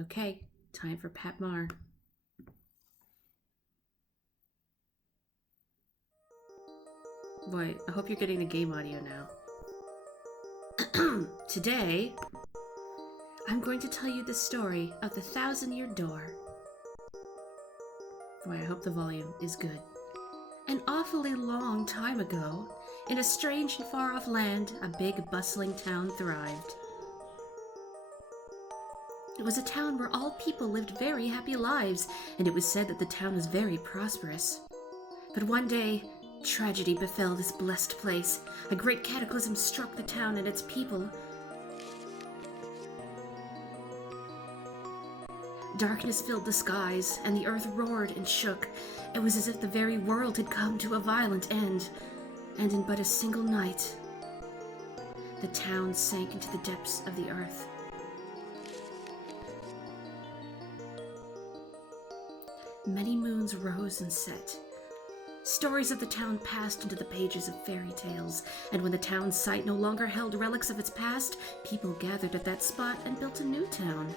Okay, time for Pat Mar. Boy, I hope you're getting the game audio now. Today, I'm going to tell you the story of the 1,000-Year Door. Boy, I hope the volume is good. An awfully long time ago, in a strange and far-off land, a big, bustling town thrived. It was a town where all people lived very happy lives, and it was said that the town was very prosperous. But one day, tragedy befell this blessed place. A great cataclysm struck the town and its people. Darkness filled the skies, and the earth roared and shook. It was as if the very world had come to a violent end. And in but a single night, the town sank into the depths of the earth. Many moons rose and set. Stories of the town passed into the pages of fairy tales, and when the town's site no longer held relics of its past, people gathered at that spot and built a new town.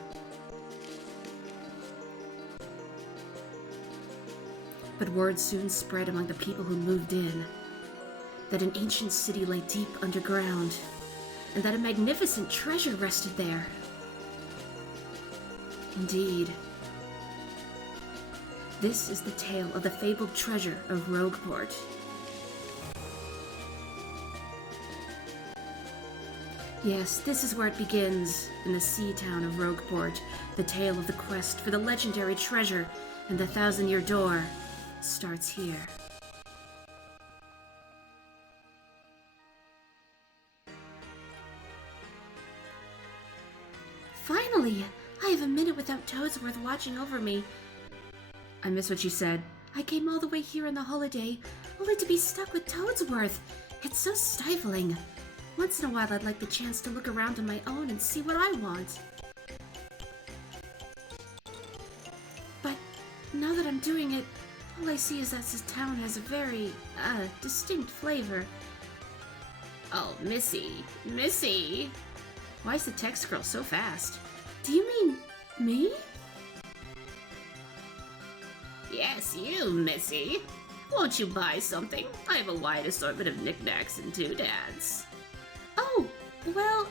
But word soon spread among the people who moved in that an ancient city lay deep underground, and that a magnificent treasure rested there. Indeed, this is the tale of the fabled treasure of Rogueport. Yes, this is where it begins, in the sea town of Rogueport. The tale of the quest for the legendary treasure and the 1,000-Year Door starts here. Finally! I have a minute without Toadsworth watching over me. I miss what you said. I came all the way here on the holiday, only to be stuck with Toadsworth. It's so stifling. Once in a while I'd like the chance to look around on my own and see what I want. But now that I'm doing it, all I see is that this town has a very, distinct flavor. Oh, Missy. Missy! Why is the text scroll so fast? Do you mean me? Yes, you, Missy. Won't you buy something? I have a wide assortment of knickknacks and doodads. Oh, well,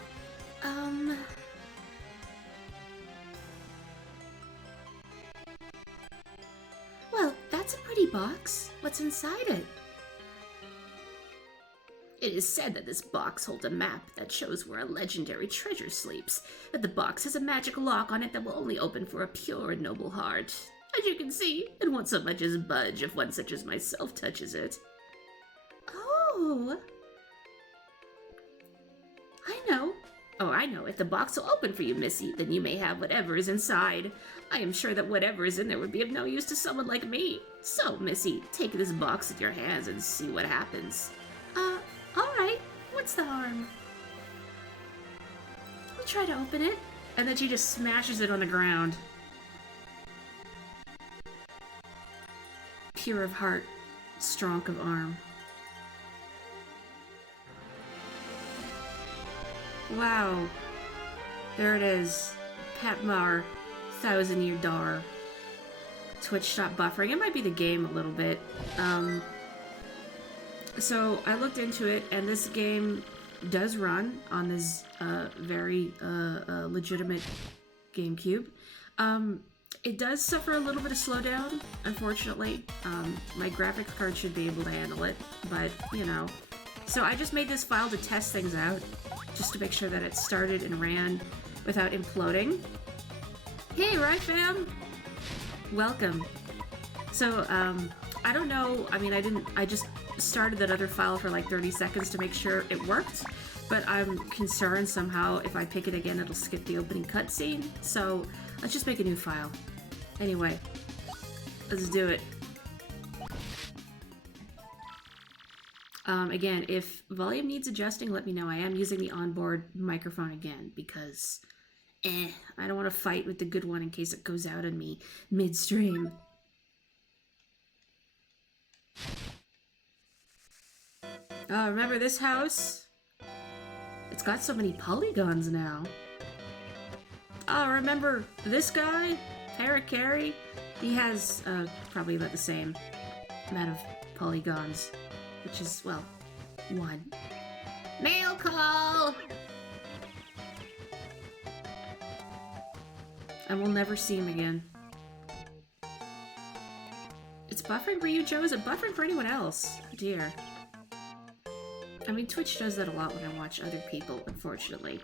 Well, that's a pretty box. What's inside it? It is said that this box holds a map that shows where a legendary treasure sleeps, that the box has a magic lock on it that will only open for a pure and noble heart. As you can see, it won't so much as budge if one such as myself touches it. Oh! I know. Oh, I know. If the box will open for you, Missy, then you may have whatever is inside. I am sure that whatever is in there would be of no use to someone like me. So, Missy, take this box in your hands and see what happens. Alright. What's the harm? I'll try to open it. And then she just smashes it on the ground. Pure of heart, strong of arm. Wow. There it is. Pat Mar, 1,000-Year Door. Twitch stopped buffering. It might be the game a little bit. So I looked into it, and this game does run on this very legitimate GameCube. It does suffer a little bit of slowdown, unfortunately. My graphics card should be able to handle it, but, you know. So I just made this file to test things out, just to make sure that it started and ran without imploding. Hey, right, fam? Welcome. So, I don't know, I mean, I just started that other file for like 30 seconds to make sure it worked, but I'm concerned somehow if I pick it again, it'll skip the opening cutscene. So let's just make a new file. Anyway, let's do it. Again, if volume needs adjusting, let me know. I am using the onboard microphone again because, I don't want to fight with the good one in case it goes out on me midstream. Remember this house? It's got so many polygons now. Oh, remember this guy? Carry? He has probably about the same amount of polygons, which is, well, 1. Mail call! I will never see him again. It's buffering for you, Joe? Is it buffering for anyone else? Oh, dear. I mean, Twitch does that a lot when I watch other people, unfortunately.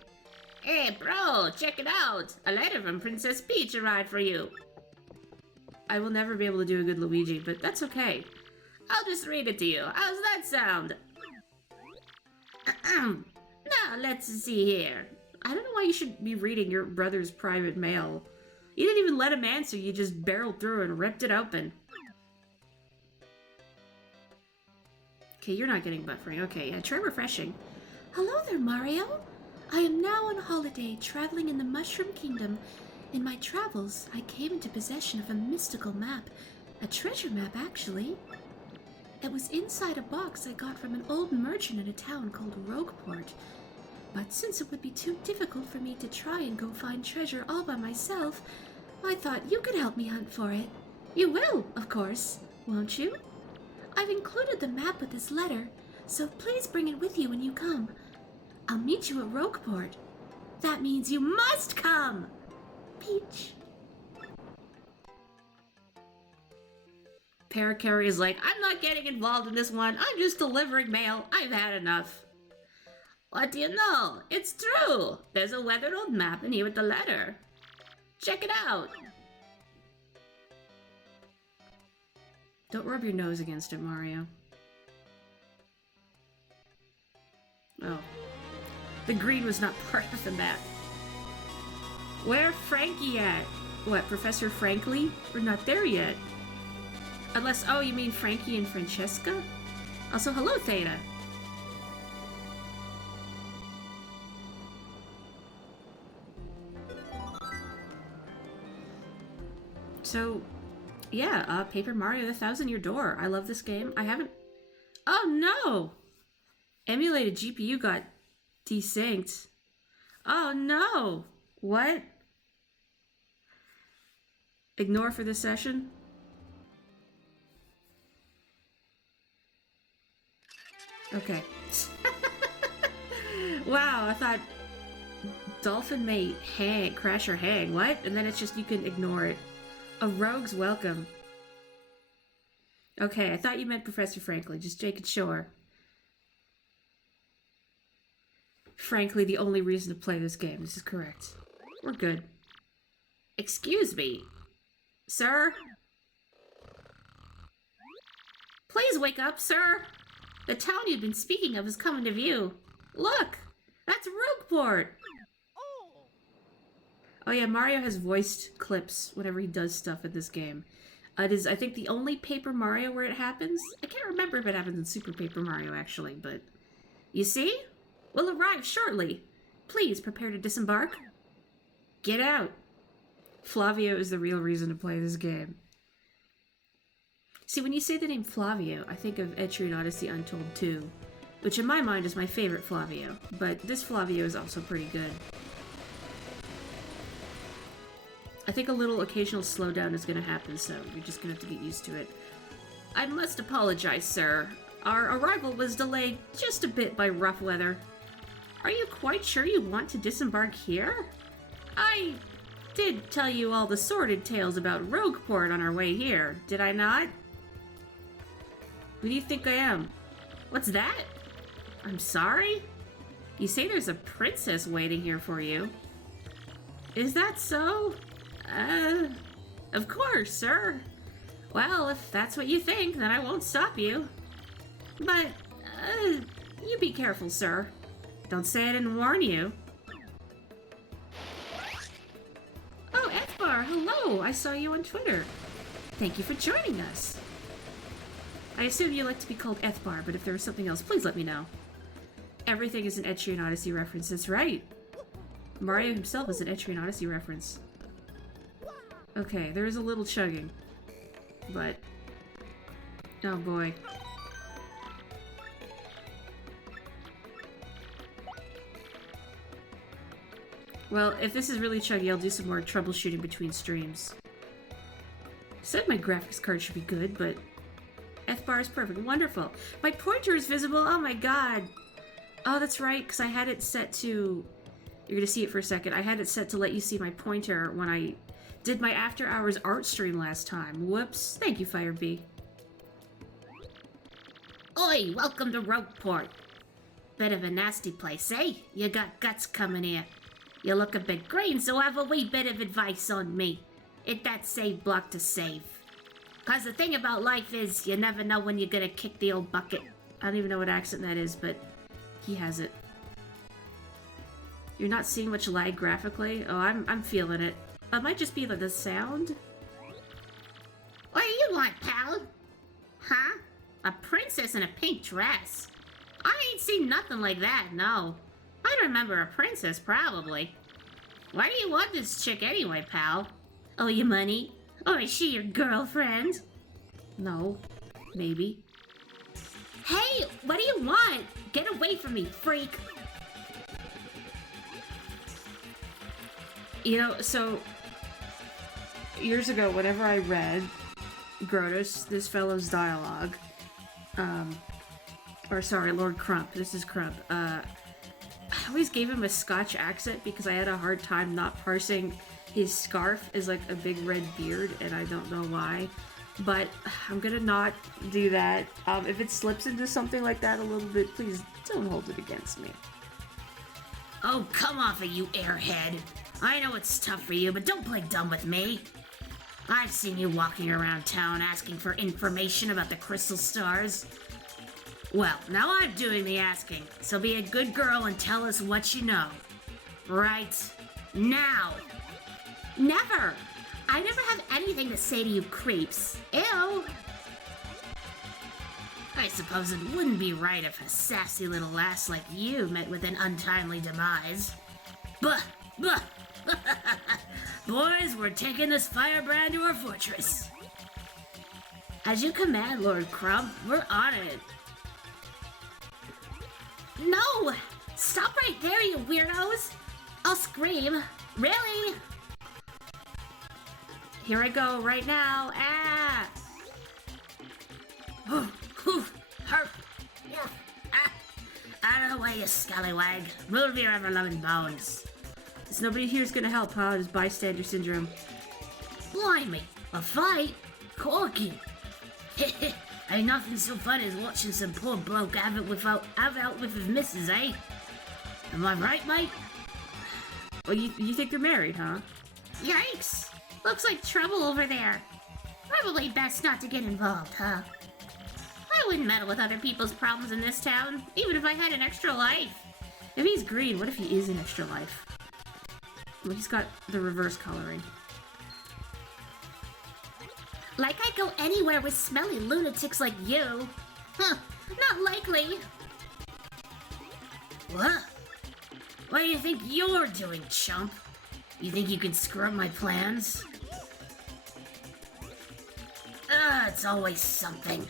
Hey, bro, check it out! A letter from Princess Peach arrived for you. I will never be able to do a good Luigi, but that's okay. I'll just read it to you. How's that sound? Now, let's see here. I don't know why you should be reading your brother's private mail. You didn't even let him answer, you just barreled through and ripped it open. Okay, you're not getting buffering. Okay, yeah, try refreshing. Hello there, Mario. I am now on holiday, traveling in the Mushroom Kingdom. In my travels, I came into possession of a mystical map. A treasure map, actually. It was inside a box I got from an old merchant in a town called Rogueport. But since it would be too difficult for me to try and go find treasure all by myself, I thought you could help me hunt for it. You will, of course, won't you? I've included the map with this letter, so please bring it with you when you come. I'll meet you at Rogueport. That means you must come! Peach. Parakarry is like, I'm not getting involved in this one. I'm just delivering mail. I've had enough. What do you know? It's true. There's a weathered old map in here with the letter. Check it out. Don't rub your nose against it, Mario. Oh. The green was not part of the map. Where Frankie at? What, Professor Frankly? We're not there yet. Unless, oh, you mean Frankie and Francesca? Also, hello, Theta. So, yeah, Paper Mario the Thousand Year Door. I love this game. I haven't... Oh, no! Emulated GPU got desynced. Oh, no! What? Ignore for this session? Okay. Wow, I thought Dolphin may hang, crash or hang. What? And then it's just you can ignore it. A rogue's welcome. Okay, I thought you meant Professor Frankly. Just making sure. Frankly, the only reason to play this game. This is correct. We're good. Excuse me. Sir? Please wake up, sir! The town you've been speaking of is coming to view. Look! That's Rogueport! Oh yeah, Mario has voiced clips whenever he does stuff in this game. It is, I think, the only Paper Mario where it happens. I can't remember if it happens in Super Paper Mario, actually, but... You see? We'll arrive shortly. Please prepare to disembark. Get out. Flavio is the real reason to play this game. See, when you say the name Flavio, I think of Etrian Odyssey Untold 2, which in my mind is my favorite Flavio, but this Flavio is also pretty good. I think a little occasional slowdown is going to happen, so you're just going to have to get used to it. I must apologize, sir. Our arrival was delayed just a bit by rough weather. Are you quite sure you want to disembark here? I did tell you all the sordid tales about Rogueport on our way here, did I not? Who do you think I am? What's that? I'm sorry? You say there's a princess waiting here for you. Is that so? Of course, sir. Well, if that's what you think, then I won't stop you. But, you be careful, sir. Don't say I didn't warn you. Oh, Ethbar, hello! I saw you on Twitter. Thank you for joining us. I assume you like to be called Ethbar, but if there was something else, please let me know. Everything is an Etrian Odyssey reference, that's right. Mario himself is an Etrian Odyssey reference. Okay, there is a little chugging. But... oh boy. Well, if this is really chuggy, I'll do some more troubleshooting between streams. Said my graphics card should be good, but F-bar is perfect. Wonderful. My pointer is visible. Oh my god. Oh, that's right, because I had it set to... You're going to see it for a second. I had it set to let you see my pointer when I did my after hours art stream last time. Whoops. Thank you, Firebee. Oi, welcome to Rogueport. Bit of a nasty place, eh? You got guts coming here. You look a bit green, so have a wee bit of advice on me. Hit that save block to save. Cause the thing about life is, you never know when you're gonna kick the old bucket. I don't even know what accent that is, but he has it. You're not seeing much lag graphically? Oh, I'm feeling it. It might just be the sound. What do you want, pal? Huh? A princess in a pink dress? I ain't seen nothing like that, no. I'd remember a princess, probably. Why do you want this chick anyway, pal? Oh, your money? Or is she your girlfriend? No. Maybe. Hey, what do you want? Get away from me, freak! You know, so... Years ago, whenever I read Grotus, this fellow's dialogue, or sorry, Lord Crump, this is Crump, I always gave him a Scotch accent because I had a hard time not parsing his scarf as like a big red beard, and I don't know why. But I'm gonna not do that. If it slips into something like that a little bit, please don't hold it against me. Oh, come off it, you airhead. I know it's tough for you, but don't play dumb with me. I've seen you walking around town asking for information about the crystal stars. Well, now I'm doing the asking, so be a good girl and tell us what you know. Right now. Never! I never have anything to say to you creeps. Ew! I suppose it wouldn't be right if a sassy little lass like you met with an untimely demise. Bah! Bah! Boys, we're taking this firebrand to our fortress. As you command, Lord Crump, we're on it. No! Stop right there, you weirdos! I'll scream. Really? Here I go, right now. Ah! Herp! Ah! Out of the way, you scallywag. Move your ever-loving bones. There's nobody here's gonna help, huh? There's bystander syndrome. Blimey! A fight? Corky! Ain't nothing so fun as watching some poor bloke have out with his missus, eh? Am I right, mate? Well, you think they're married, huh? Yikes! Looks like trouble over there. Probably best not to get involved, huh? I wouldn't meddle with other people's problems in this town, even if I had an extra life. If he's green, what if he is an extra life? Well, he's got the reverse coloring. Like I'd go anywhere with smelly lunatics like you. Huh, not likely. What? What do you think you're doing, chump? You think you can screw up my plans? It's always something.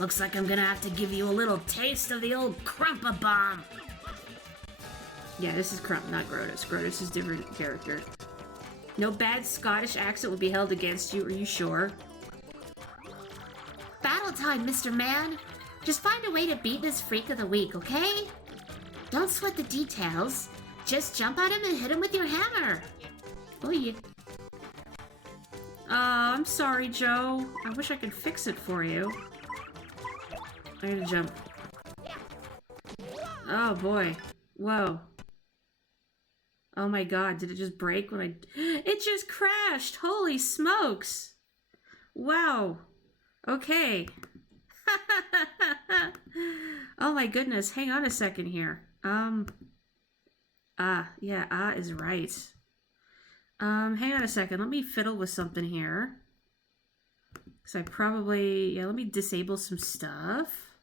Looks like I'm gonna have to give you a little taste of the old Crumpa Bomb. Yeah, this is Crump, not Grotus. Grotus is a different character. No bad Scottish accent will be held against you, are you sure? Battle time, Mr. Man. Just find a way to beat this freak of the week, okay? Don't sweat the details. Just jump at him and hit him with your hammer. Oh, yeah. I'm sorry, Joe. I wish I could fix it for you. I gotta jump. Oh, boy. Whoa. Oh my god, did it just break when I... It just crashed! Holy smokes! Wow. Okay. Oh my goodness, hang on a second here. Yeah, is right. Hang on a second, let me fiddle with something here. So I probably... Yeah, let me disable some stuff.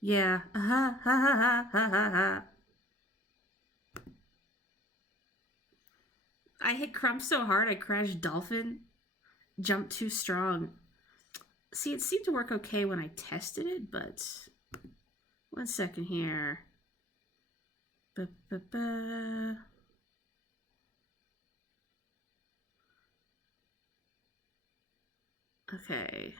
Yeah. I hit Crump so hard I crashed Dolphin. Jumped too strong. See, it seemed to work okay when I tested it, but... One second here. Okay.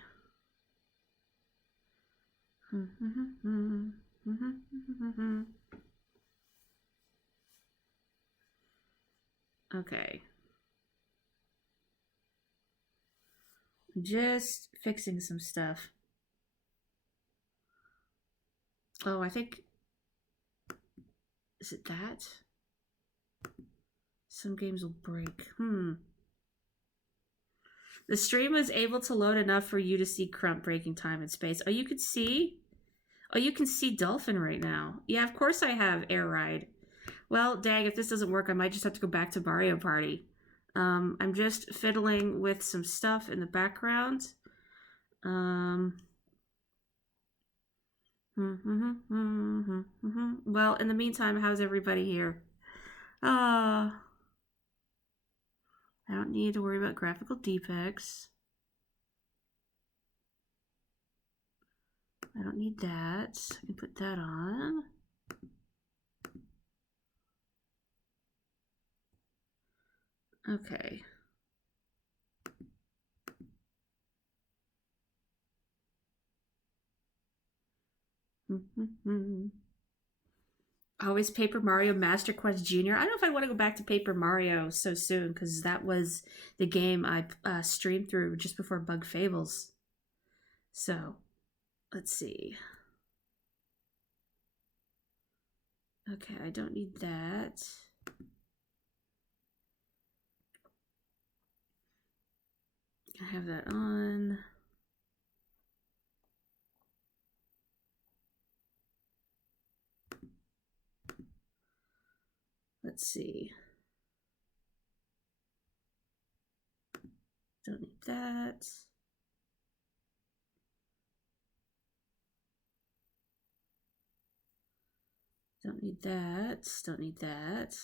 Okay. Just fixing some stuff. Oh, I think... Is it that? Some games will break. The stream was able to load enough for you to see Crump breaking time and space. Oh, you could see? Oh, you can see Dolphin right now. Yeah, of course I have Air Ride. Well, dang, if this doesn't work, I might just have to go back to Mario Party. I'm just fiddling with some stuff in the background. Well, in the meantime, how's everybody here? I don't need to worry about graphical defects. I don't need that. I can put that on. Okay. Always Paper Mario Master Quest Jr. I don't know if I want to go back to Paper Mario so soon, because that was the game I streamed through just before Bug Fables. So, let's see. Okay, I don't need that. I have that on. Let's see. Don't need that. Don't need that. Don't need that.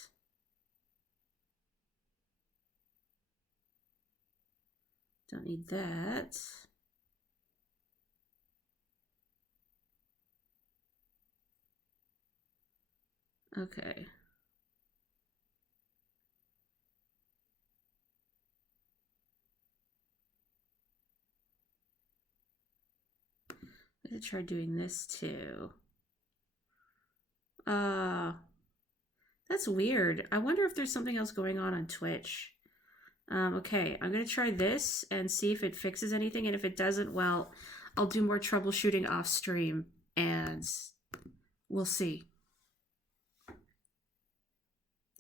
Don't need that. Okay. I'm gonna try doing this too. That's weird. I wonder if there's something else going on Twitch. Okay, I'm gonna try this and see if it fixes anything, and if it doesn't, well, I'll do more troubleshooting off stream, and we'll see.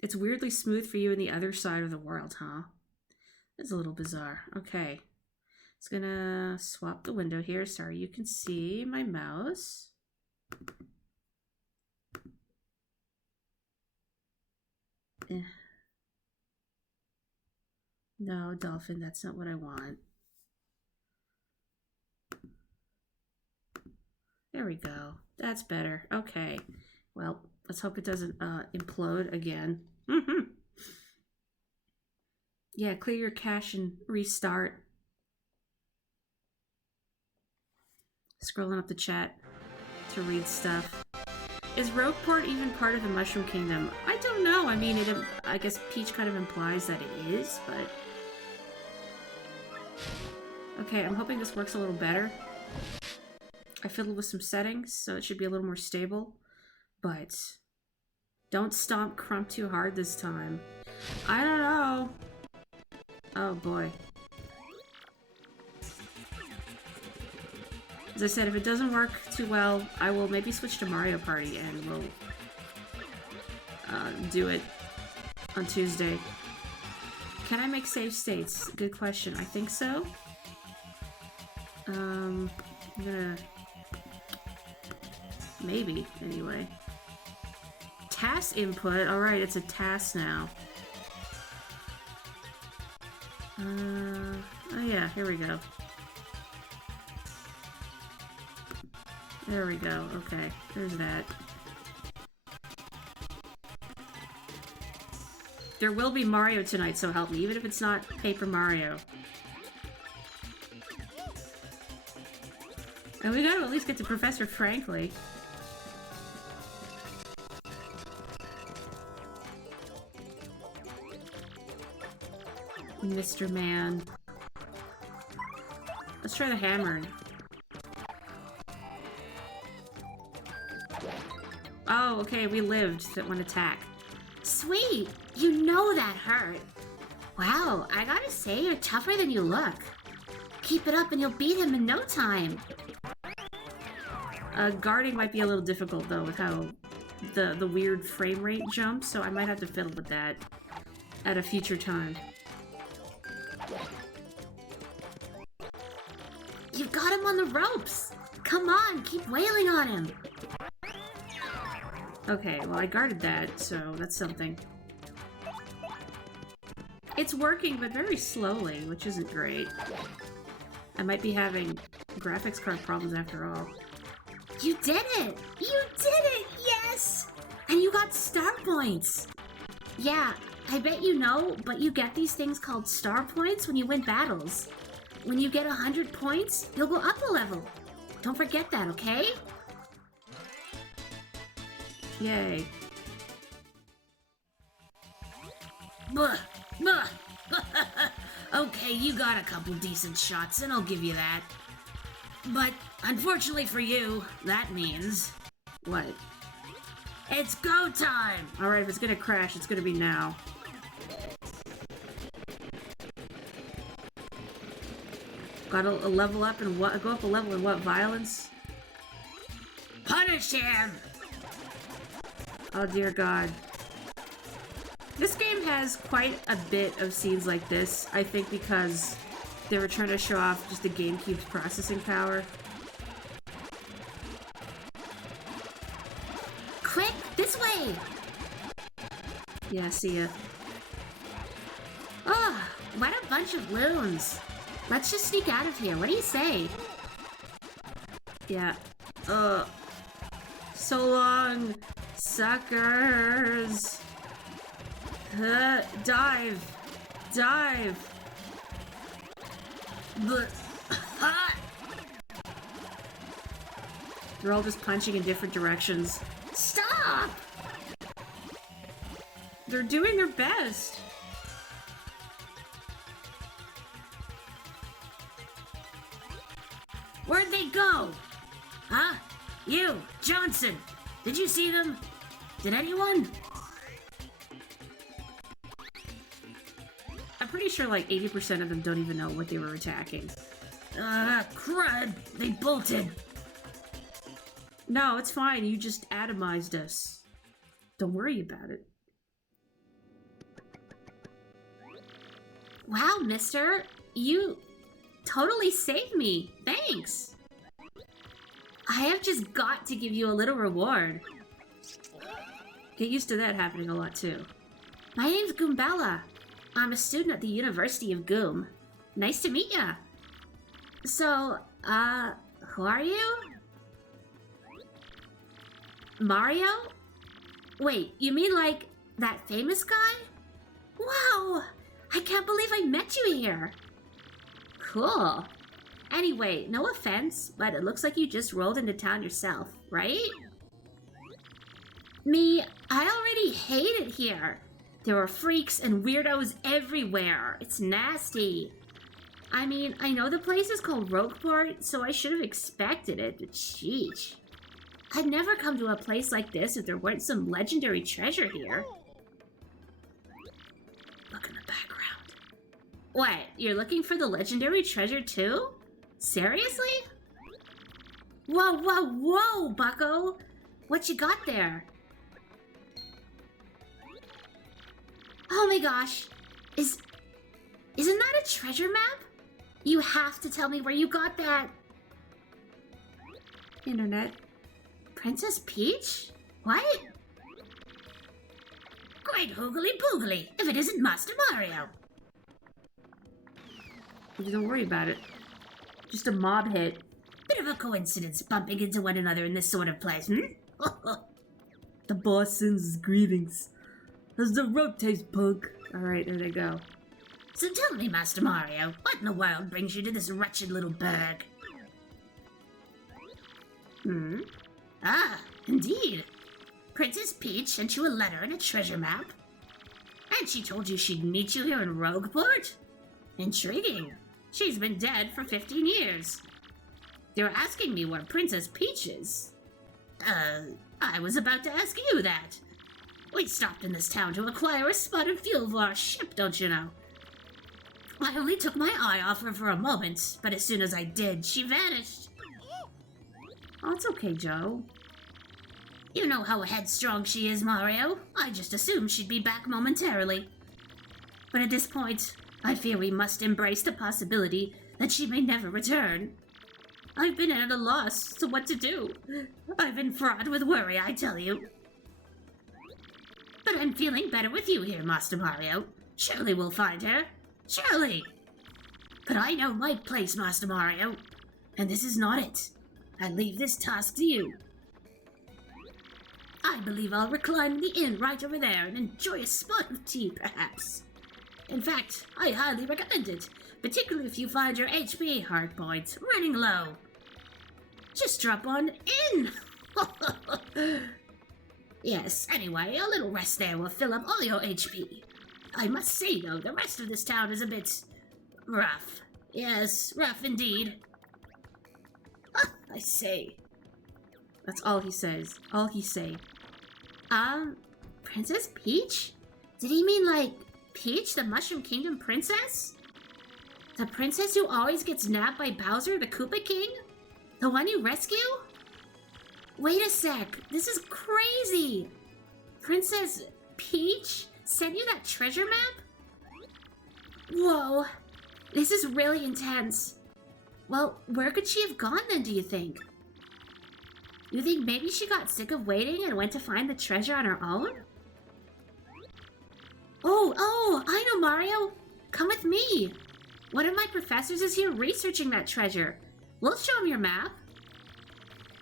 It's weirdly smooth for you in the other side of the world, huh? It's a little bizarre. Okay. It's gonna swap the window here. Sorry, you can see my mouse. No, Dolphin, that's not what I want. There we go. That's better. Okay. Well, let's hope it doesn't implode again. Yeah, clear your cache and restart. Scrolling up the chat to read stuff. Is Rogueport even part of the Mushroom Kingdom? I don't know. I mean, I guess Peach kind of implies that it is, but... Okay, I'm hoping this works a little better. I fiddled with some settings, so it should be a little more stable. But don't stomp Crump too hard this time. I don't know. Oh boy. As I said, if it doesn't work too well, I will maybe switch to Mario Party and we'll do it on Tuesday. Can I make save states? Good question. I think so. I'm gonna... Maybe, anyway. Task input? Alright, it's a task now. Oh yeah, here we go. There we go. Okay, there's that. There will be Mario tonight, so help me, even if it's not Paper Mario. And we gotta at least get to Professor Frankly. Mr. Man. Let's try the hammer. Oh, okay, we lived that one attack. Sweet! You know that hurt. Wow, I gotta say, you're tougher than you look. Keep it up and you'll beat him in no time. Guarding might be a little difficult, though, with how the weird frame rate jumps, so I might have to fiddle with that at a future time. You've got him on the ropes! Come on, keep wailing on him! Okay, well, I guarded that, so that's something. It's working, but very slowly, which isn't great. I might be having graphics card problems after all. You did it! You did it! Yes! And you got star points! Yeah, I bet you know, but you get these things called star points when you win battles. When you get 100 points, you'll go up a level. Don't forget that, okay? Yay. Buh! Buh! Okay, you got a couple decent shots, and I'll give you that. But, unfortunately for you, that means... What? It's go time! Alright, if it's gonna crash, it's gonna be now. Gotta level up and what? Go up a level in what? Violence? Punish him! Oh dear God. This game has quite a bit of scenes like this, I think because they were trying to show off just the GameCube's processing power. Quick, this way! Yeah, see ya. Oh, what a bunch of loons. Let's just sneak out of here, what do you say? Yeah. So long, suckers! Dive! Dive! They're all just punching in different directions. Stop! They're doing their best. Where'd they go? Huh? You, Johnson. Did you see them? Did anyone? I'm pretty sure like 80% of them don't even know what they were attacking. Crud. They bolted. No, it's fine. You just atomized us. Don't worry about it. Wow, mister. You totally saved me. Thanks. I have just got to give you a little reward. Get used to that happening a lot too. My name's Goombella. I'm a student at the University of Goom. Nice to meet ya. So, who are you? Mario? Wait, you mean like that famous guy? Wow! I can't believe I met you here. Cool. Anyway, no offense, but it looks like you just rolled into town yourself, right? Me, I already hate it here. There are freaks and weirdos everywhere. It's nasty. I mean, I know the place is called Rogueport, so I should have expected it, but sheesh. I'd never come to a place like this if there weren't some legendary treasure here. Look in the background. What, you're looking for the legendary treasure too? Seriously? Whoa, whoa, whoa, bucko! What you got there? Oh my gosh. Isn't that a treasure map? You have to tell me where you got that. Internet. Princess Peach? What? Great hoogly poogly, if it isn't Master Mario. Don't worry about it. Just a mob hit. Bit of a coincidence bumping into one another in this sort of place, hmm? The boss sends his greetings. How's the rope taste, punk? Alright, there they go. So tell me, Master Mario, what in the world brings you to this wretched little burg? Ah, indeed. Princess Peach sent you a letter and a treasure map. And she told you she'd meet you here in Rogueport? Intriguing. She's been dead for 15 years. They're asking me where Princess Peach is. I was about to ask you that. We stopped in this town to acquire a spotted fuel for our ship, don't you know? I only took my eye off her for a moment, but as soon as I did, she vanished. Oh, it's okay, Joe. You know how headstrong she is, Mario. I just assumed she'd be back momentarily. But at this point, I fear we must embrace the possibility that she may never return. I've been at a loss to what to do. I've been fraught with worry, I tell you. But I'm feeling better with you here, Master Mario. Surely we'll find her. Surely! But I know my place, Master Mario. And this is not it. I leave this task to you. I believe I'll recline in the inn right over there and enjoy a spot of tea, perhaps. In fact, I highly recommend it, particularly if you find your HP hard points running low. Just drop on in! Yes, anyway, a little rest there will fill up all your HP. I must say, though, the rest of this town is a bit rough. Yes, rough indeed. I say. That's all he says. All he say. Princess Peach? Did he mean, like, Peach, the Mushroom Kingdom princess? The princess who always gets nabbed by Bowser, the Koopa King? The one you rescue? Wait a sec, this is crazy! Princess Peach sent you that treasure map? Whoa, this is really intense. Well, where could she have gone then, do you think? You think maybe she got sick of waiting and went to find the treasure on her own? Oh, I know, Mario! Come with me! One of my professors is here researching that treasure. We'll show him your map.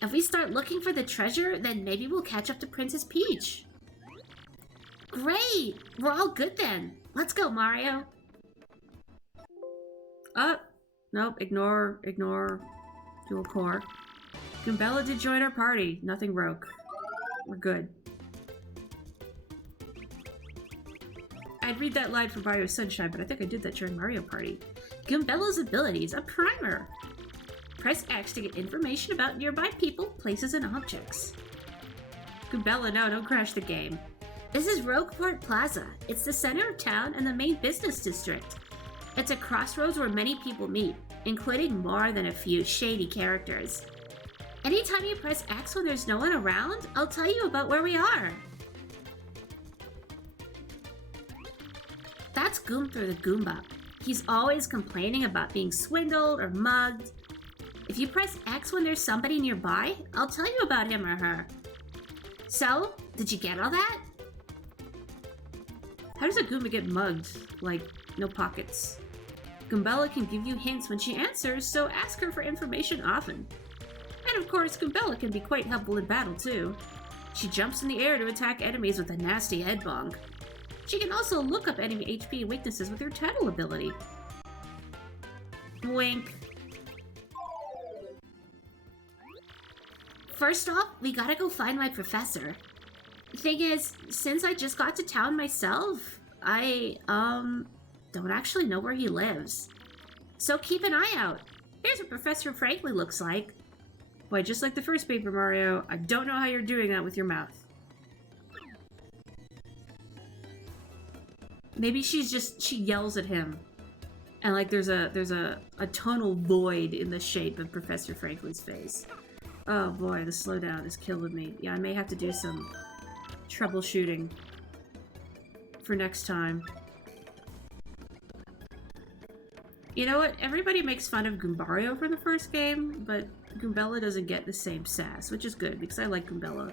If we start looking for the treasure, then maybe we'll catch up to Princess Peach. Great! We're all good then. Let's go, Mario. Nope, ignore dual core. Goombella did join our party. Nothing broke. We're good. I'd read that line from Mario Sunshine, but I think I did that during Mario Party. Goombella's abilities, a primer. Press X to get information about nearby people, places, and objects. Goombella, no, don't crash the game. This is Rogueport Plaza. It's the center of town and the main business district. It's a crossroads where many people meet, including more than a few shady characters. Anytime you press X when there's no one around, I'll tell you about where we are. That's Goomper the Goomba. He's always complaining about being swindled or mugged. If you press X when there's somebody nearby, I'll tell you about him or her. So, did you get all that? How does a Goomba get mugged? Like, no pockets. Goombella can give you hints when she answers, so ask her for information often. And of course, Goombella can be quite helpful in battle too. She jumps in the air to attack enemies with a nasty head bonk. She can also look up enemy HP and weaknesses with her Tattle ability. Wink. First off, we gotta go find my professor. The thing is, since I just got to town myself, I, don't actually know where he lives. So keep an eye out. Here's what Professor Franklin looks like. Boy, just like the first Paper Mario, I don't know how you're doing that with your mouth. Maybe she yells at him. And like there's a tonal void in the shape of Professor Franklin's face. Oh boy, the slowdown is killing me. Yeah, I may have to do some troubleshooting for next time. You know what? Everybody makes fun of Goombario for the first game, but Goombella doesn't get the same sass, which is good because I like Goombella.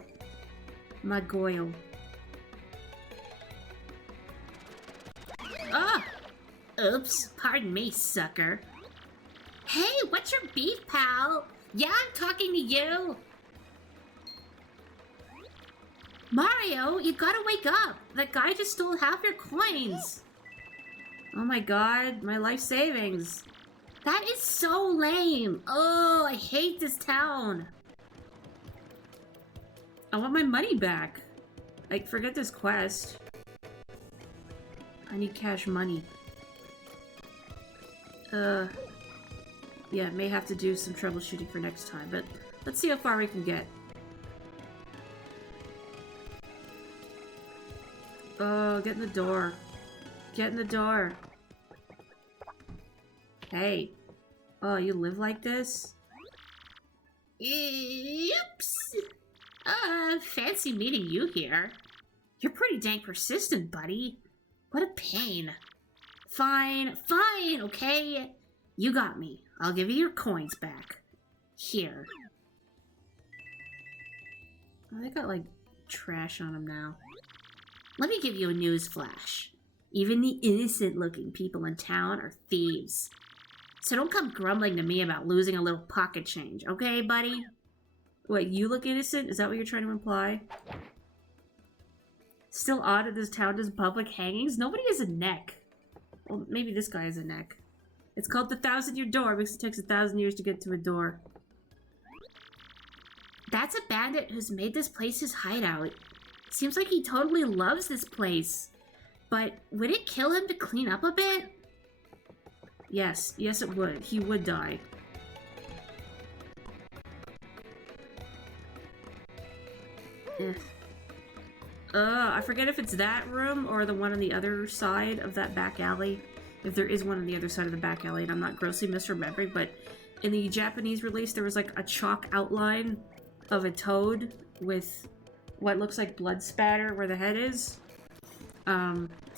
My Goyle. Ah! Oops, pardon me, sucker. Hey, what's your beef, pal? Yeah, I'm talking to you. Mario, you gotta wake up. That guy just stole half your coins. Oh my god, my life savings. That is so lame. Oh, I hate this town. I want my money back. Like, forget this quest. I need cash money. Yeah, may have to do some troubleshooting for next time, but let's see how far we can get. Oh, get in the door. Get in the door. Hey. Oh, you live like this? Oops. Fancy meeting you here. You're pretty dang persistent, buddy. What a pain. Fine, okay? You got me. I'll give you your coins back. Here. Oh, they got, like, trash on them now. Let me give you a news flash. Even the innocent-looking people in town are thieves. So don't come grumbling to me about losing a little pocket change, okay, buddy? Wait, you look innocent? Is that what you're trying to imply? Still odd that this town does public hangings? Nobody has a neck. Well, maybe this guy has a neck. It's called the 1,000-year door because it takes 1,000 years to get to a door. That's a bandit who's made this place his hideout. Seems like he totally loves this place. But would it kill him to clean up a bit? Yes, it would. He would die. I forget if it's that room or the one on the other side of that back alley. If there is one on the other side of the back alley, and I'm not grossly misremembering, but in the Japanese release, there was like a chalk outline of a toad with what looks like blood spatter where the head is.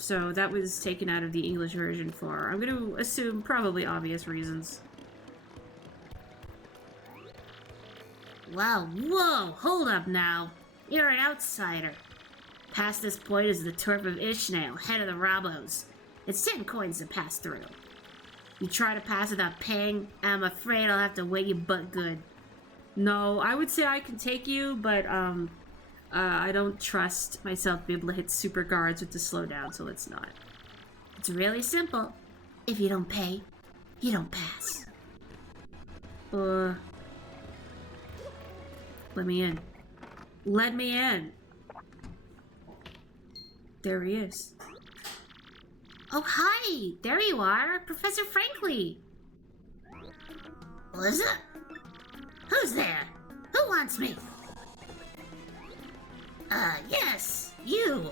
So that was taken out of the English version for, I'm going to assume, probably obvious reasons. Wow, whoa, hold up now. You're an outsider. Past this point is the turf of Ishmael, head of the Robos. It's 10 coins to pass through. You try to pass without paying, I'm afraid I'll have to weigh you butt good. No, I would say I can take you, but, I don't trust myself to be able to hit super guards with the slowdown, so let's not. It's really simple. If you don't pay, you don't pass. Let me in. Let me in! There he is. Oh, hi! There you are, Professor Frankly! What is it? Who's there? Who wants me? Yes, you!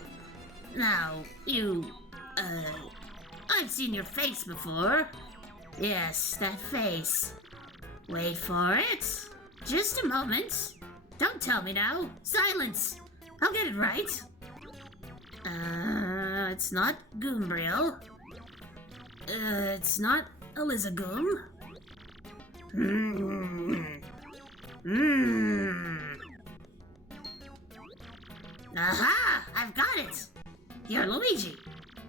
Now, I've seen your face before. Yes, that face. Wait for it. Just a moment. Don't tell me now. Silence! I'll get it right. It's not Goombriel. It's not Elizagoom. Aha! I've got it! You're Luigi.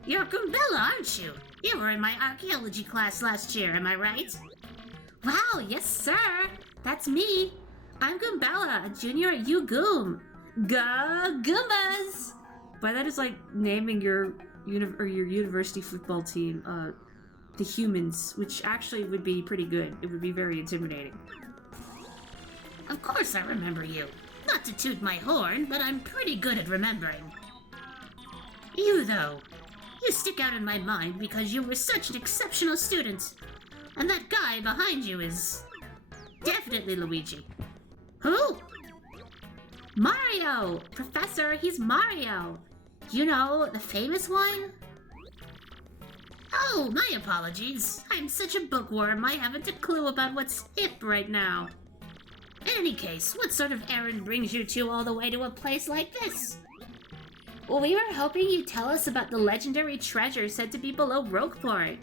You're Goombella, aren't you? You were in my archaeology class last year, am I right? Wow, yes sir! That's me! I'm Goombella, a junior at UGoom. Go Goombas! By that is like naming your university football team, the Humans, which actually would be pretty good. It would be very intimidating. Of course I remember you. Not to toot my horn, but I'm pretty good at remembering. You, though. You stick out in my mind because you were such an exceptional student. And that guy behind you is... definitely Luigi. Who? Mario! Professor, he's Mario. You know, the famous one? Oh, my apologies. I'm such a bookworm, I haven't a clue about what's hip right now. In any case, what sort of errand brings you two all the way to a place like this? Well, we were hoping you'd tell us about the legendary treasure said to be below Rogueport.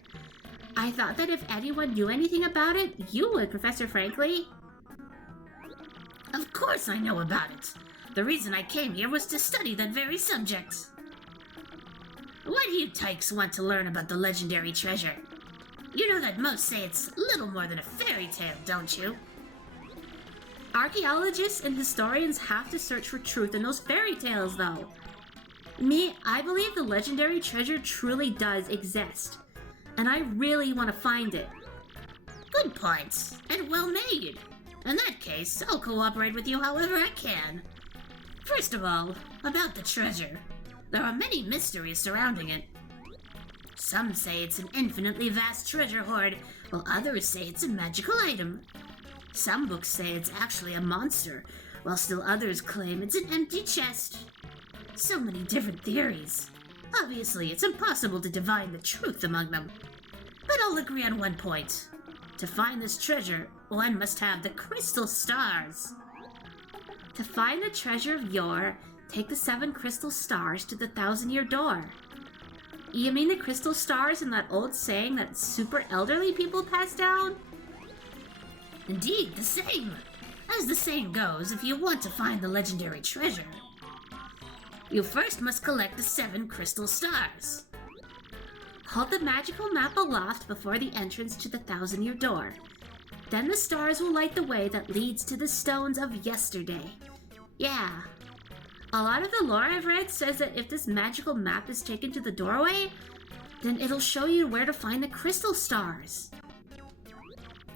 I thought that if anyone knew anything about it, you would, Professor Frankly. Of course I know about it. The reason I came here was to study that very subject. Why do you tykes want to learn about the legendary treasure? You know that most say it's little more than a fairy tale, don't you? Archaeologists and historians have to search for truth in those fairy tales, though. Me, I believe the legendary treasure truly does exist, and I really want to find it. Good points, and well made. In that case, I'll cooperate with you however I can. First of all, about the treasure. There are many mysteries surrounding it. Some say it's an infinitely vast treasure hoard, while others say it's a magical item. Some books say it's actually a monster, while still others claim it's an empty chest. So many different theories. Obviously, it's impossible to divine the truth among them. But I'll agree on one point. To find this treasure, one must have the crystal stars. To find the treasure of yore, take the 7 crystal stars to the 1,000-year door. You mean the crystal stars in that old saying that super elderly people pass down? Indeed, the same. As the saying goes, if you want to find the legendary treasure, you first must collect the 7 crystal stars. Hold the magical map aloft before the entrance to the 1,000-year door. Then the stars will light the way that leads to the stones of yesterday. Yeah. A lot of the lore I've read says that if this magical map is taken to the doorway, then it'll show you where to find the crystal stars.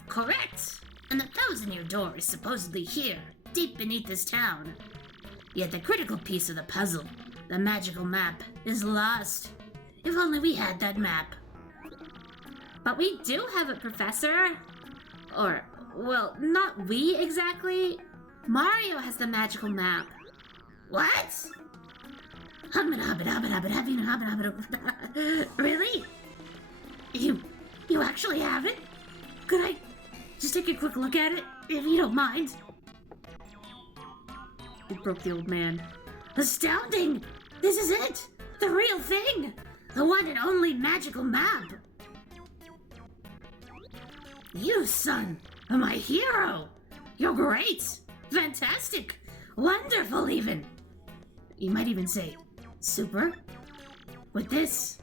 Correct! And the 1,000-year door is supposedly here, deep beneath this town. Yet the critical piece of the puzzle, the magical map, is lost. If only we had that map. But we do have it, Professor. Or, well, not we exactly. Mario has the magical map. What? Really? You actually have it? Could I just take a quick look at it, if you don't mind? It broke the old man. Astounding! This is it! The real thing! The one and only magical map! You, son, are my hero! You're great! Fantastic! Wonderful, even! You might even say, super? With this,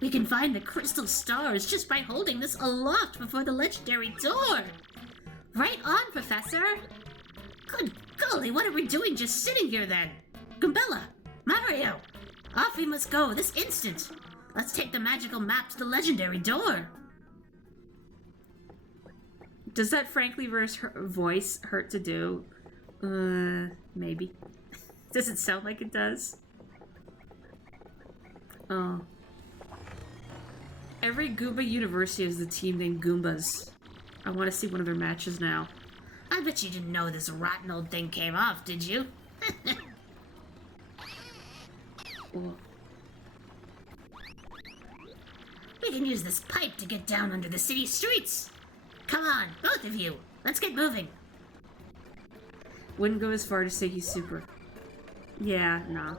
we can find the crystal stars just by holding this aloft before the legendary door! Right on, Professor! Good golly, what are we doing just sitting here then? Goombella! Mario! Off we must go this instant! Let's take the magical map to the legendary door! Does that frankly voice hurt to do? Maybe. Does it sound like it does? Oh. Every Goomba university has a team named Goombas. I want to see one of their matches now. I bet you didn't know this rotten old thing came off, did you? Oh. We can use this pipe to get down under the city streets. Come on, both of you. Let's get moving. Wouldn't go as far to say he's super. Yeah, nah.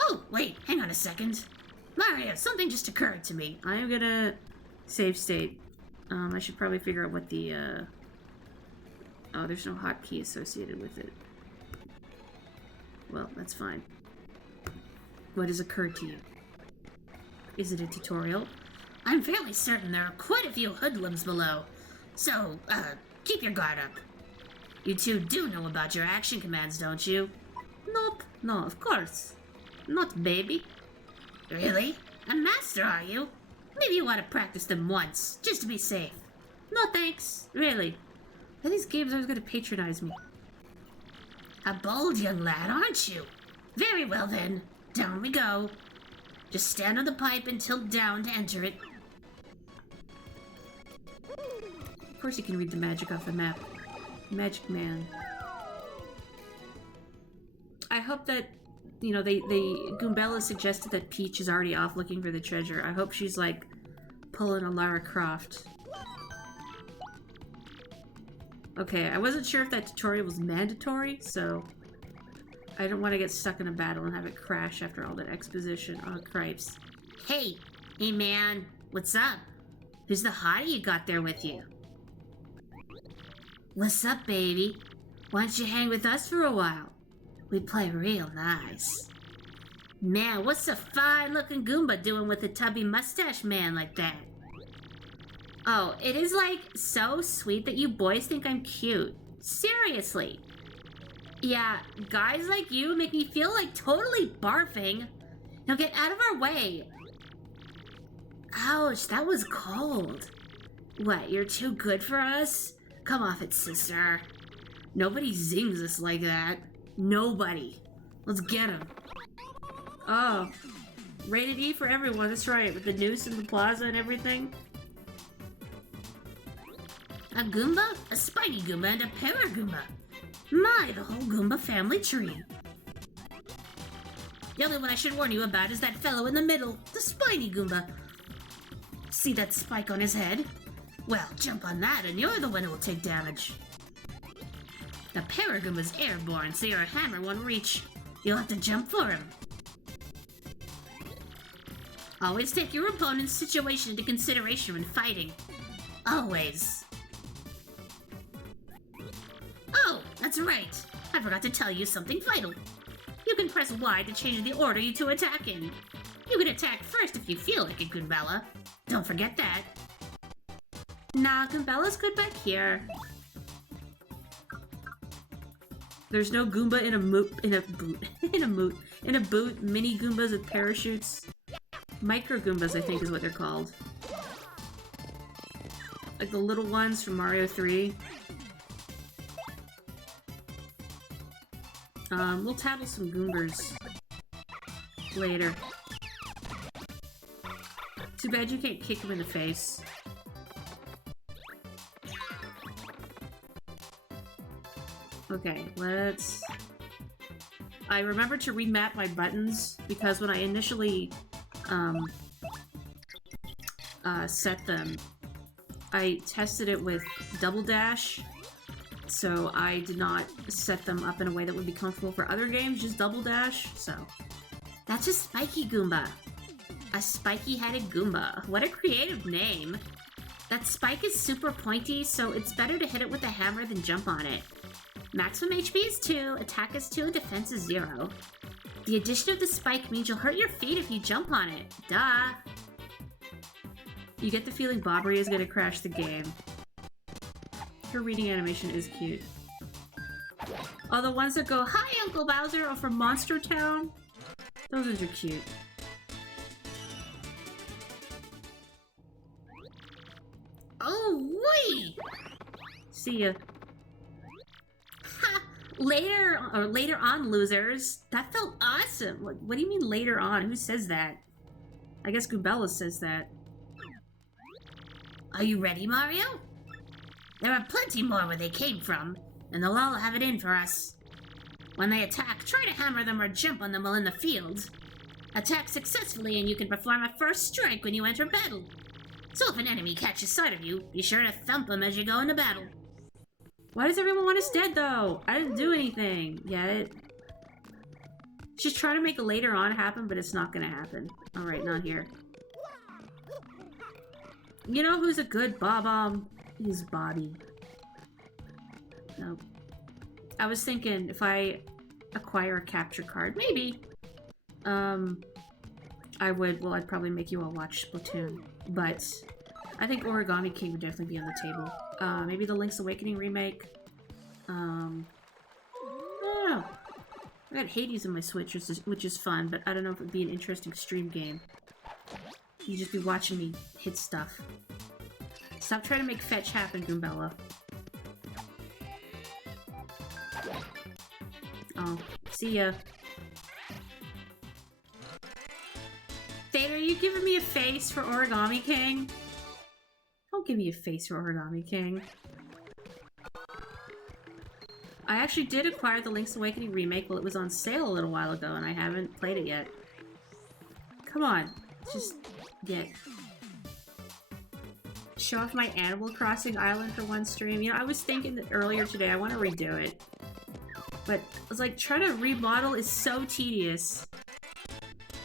Oh, wait, hang on a second. Mario, something just occurred to me. I am gonna save state. I should probably figure out what the, Oh, there's no hotkey associated with it. Well, that's fine. What has occurred to you? Is it a tutorial? I'm fairly certain there are quite a few hoodlums below. So, keep your guard up. You two do know about your action commands, don't you? Nope. No, of course. Not baby. Really? A master, are you? Maybe you want to practice them once, just to be safe. No thanks. Really. Are these games always going to patronize me? A bold young lad, aren't you? Very well then. Down we go. Just stand on the pipe and tilt down to enter it. Of course you can read the magic off the map. Magic Man. I hope that, you know, Goombella suggested that Peach is already off looking for the treasure. I hope she's, like, pulling a Lara Croft. Okay, I wasn't sure if that tutorial was mandatory, so I don't want to get stuck in a battle and have it crash after all that exposition. Oh, cripes. Hey man, what's up? Who's the hottie you got there with you? What's up, baby? Why don't you hang with us for a while? We play real nice. Man, what's a fine-looking Goomba doing with a tubby mustache man like that? Oh, it is, like, so sweet that you boys think I'm cute. Seriously. Yeah, guys like you make me feel like totally barfing. Now get out of our way. Ouch, that was cold. What, you're too good for us? Come off it, sister. Nobody zings us like that. Nobody. Let's get him. Oh. Rated E for everyone, that's right, with the noose and the plaza and everything. A Goomba, a Spiny Goomba, and a Paragoomba. My, the whole Goomba family tree. The only one I should warn you about is that fellow in the middle, the Spiny Goomba. See that spike on his head? Well, jump on that and you're the one who will take damage. The Paragoomba's airborne, so your hammer won't reach. You'll have to jump for him. Always take your opponent's situation into consideration when fighting. Always. Oh, that's right. I forgot to tell you something vital. You can press Y to change the order you two attack in. You can attack first if you feel like it, Goombella. Don't forget that. Nah, Goombella's good back here. There's no Goomba in a boot. In a boot, mini Goombas with parachutes. Micro Goombas, I think is what they're called. Like the little ones from Mario 3. We'll tattle some Goombers later. Too bad you can't kick him in the face. Okay, let's... I remember to remap my buttons because when I initially set them, I tested it with double dash, so I did not set them up in a way that would be comfortable for other games, just double dash, so. That's a Spiky Goomba. A spiky-headed Goomba. What a creative name. That spike is super pointy, so it's better to hit it with a hammer than jump on it. Maximum HP is 2, attack is 2, and defense is 0. The addition of the spike means you'll hurt your feet if you jump on it. Duh! You get the feeling Bobbery is gonna crash the game. Her reading animation is cute. Oh, the ones that go, "Hi, Uncle Bowser," are from Monster Town? Those ones are cute. Oh, wait! See ya. Ha! Later on, losers. That felt awesome. What do you mean later on? Who says that? I guess Goombella says that. Are you ready, Mario? There are plenty more where they came from, and they'll all have it in for us. When they attack, try to hammer them or jump on them while in the field. Attack successfully and you can perform a first strike when you enter battle. So if an enemy catches sight of you, be sure to thump them as you go into battle. Why does everyone want us dead, though? I didn't do anything yet. She's trying to make a later on happen, but it's not gonna happen. Alright, not here. You know who's a good Bob-omb? He's Bobby. Nope. I was thinking if I acquire a capture card, maybe. I would, well, I'd probably make you all watch Splatoon. But I think Origami King would definitely be on the table. Maybe the Link's Awakening remake. I don't know. I got Hades on my Switch, which is fun, but I don't know if it would be an interesting stream game. You'd just be watching me hit stuff. Stop trying to make fetch happen, Goombella. Oh, see ya. Theta, are you giving me a face for Origami King? Don't give me a face for Origami King. I actually did acquire the Link's Awakening remake while it was on sale a little while ago, and I haven't played it yet. Come on, just get... Show off my Animal Crossing Island for one stream. You know, I was thinking that earlier today I want to redo it. But I was like, trying to remodel is so tedious.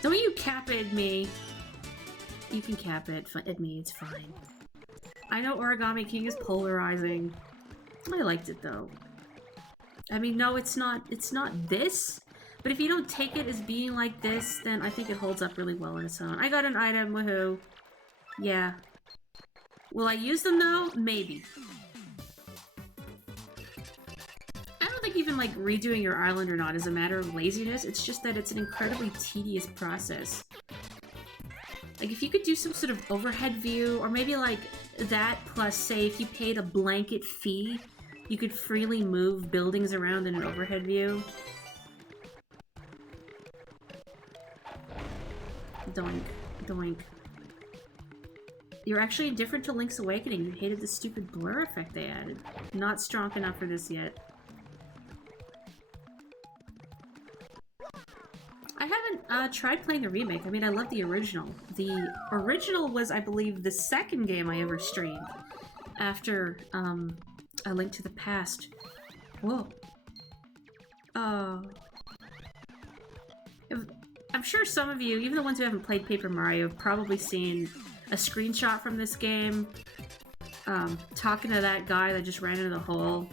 Don't you cap it at me. You can cap it at me, it's fine. I know Origami King is polarizing. I liked it though. I mean, no, it's not this. But if you don't take it as being like this, then I think it holds up really well on its own. I got an item, woohoo. Yeah. Will I use them though? Maybe. I don't think even like redoing your island or not is a matter of laziness. It's just that it's an incredibly tedious process. Like if you could do some sort of overhead view, or maybe like that plus say if you paid a blanket fee, you could freely move buildings around in an overhead view. Doink. Doink. You're actually indifferent to Link's Awakening. You hated the stupid blur effect they added. Not strong enough for this yet. I haven't tried playing the remake. I mean, I love the original. The original was, I believe, the second game I ever streamed after A Link to the Past. Whoa. I'm sure some of you, even the ones who haven't played Paper Mario, have probably seen a screenshot from this game, talking to that guy that just ran into the hole,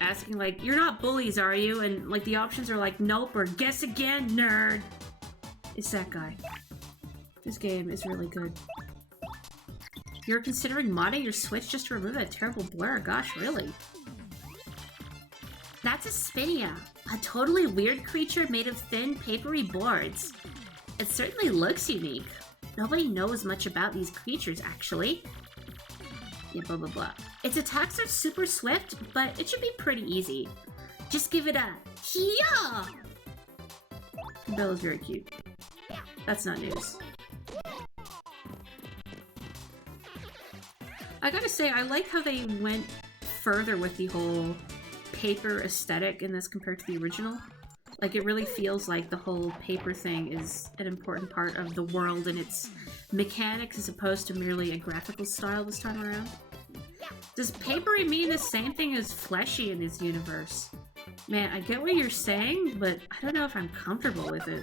asking like, "You're not bullies, are you?" And like the options are like, "Nope," or "Guess again, nerd." It's that guy. This game is really good. You're considering modding your Switch just to remove that terrible blur? Gosh, really? That's a Spinia, a totally weird creature made of thin, papery boards. It certainly looks unique. Nobody knows much about these creatures, actually. Yeah, blah blah blah. Its attacks are super swift, but it should be pretty easy. Just give it a Hiya! Bella's very cute. That's not news. I gotta say, I like how they went further with the whole paper aesthetic in this compared to the original. Like, it really feels like the whole paper thing is an important part of the world and its mechanics as opposed to merely a graphical style this time around. Does papery mean the same thing as fleshy in this universe? Man, I get what you're saying, but I don't know if I'm comfortable with it.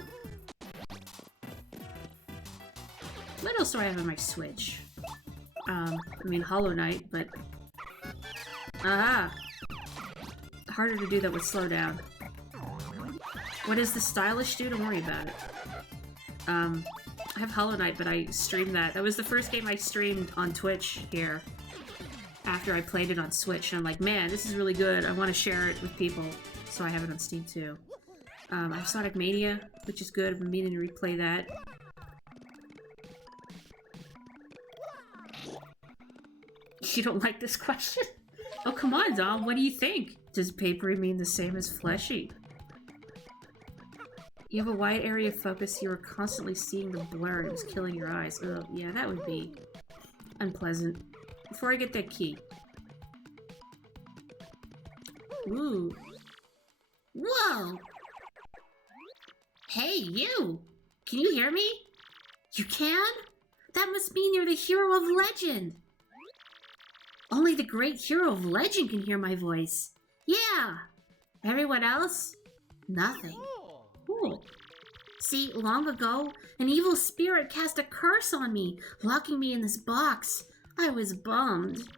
What else do I have on my Switch? I mean Hollow Knight, but... Ah! Harder to do that with slowdown. What does the stylish do? Don't worry about it. I have Hollow Knight, but I streamed that. That was the first game I streamed on Twitch here. After I played it on Switch, and I'm like, man, this is really good. I want to share it with people. So I have it on Steam too. I have Sonic Mania, which is good. I've been meaning to replay that. You don't like this question? Oh, come on, Dom. What do you think? Does papery mean the same as fleshy? You have a wide area of focus. You are constantly seeing the blur. It was killing your eyes. Oh, yeah, that would be unpleasant. Before I get that key. Ooh. Whoa! Hey, you! Can you hear me? You can? That must mean you're the hero of legend! Only the great hero of legend can hear my voice. Yeah! Everyone else? Nothing. Cool. See, long ago, an evil spirit cast a curse on me, locking me in this box. I was bummed.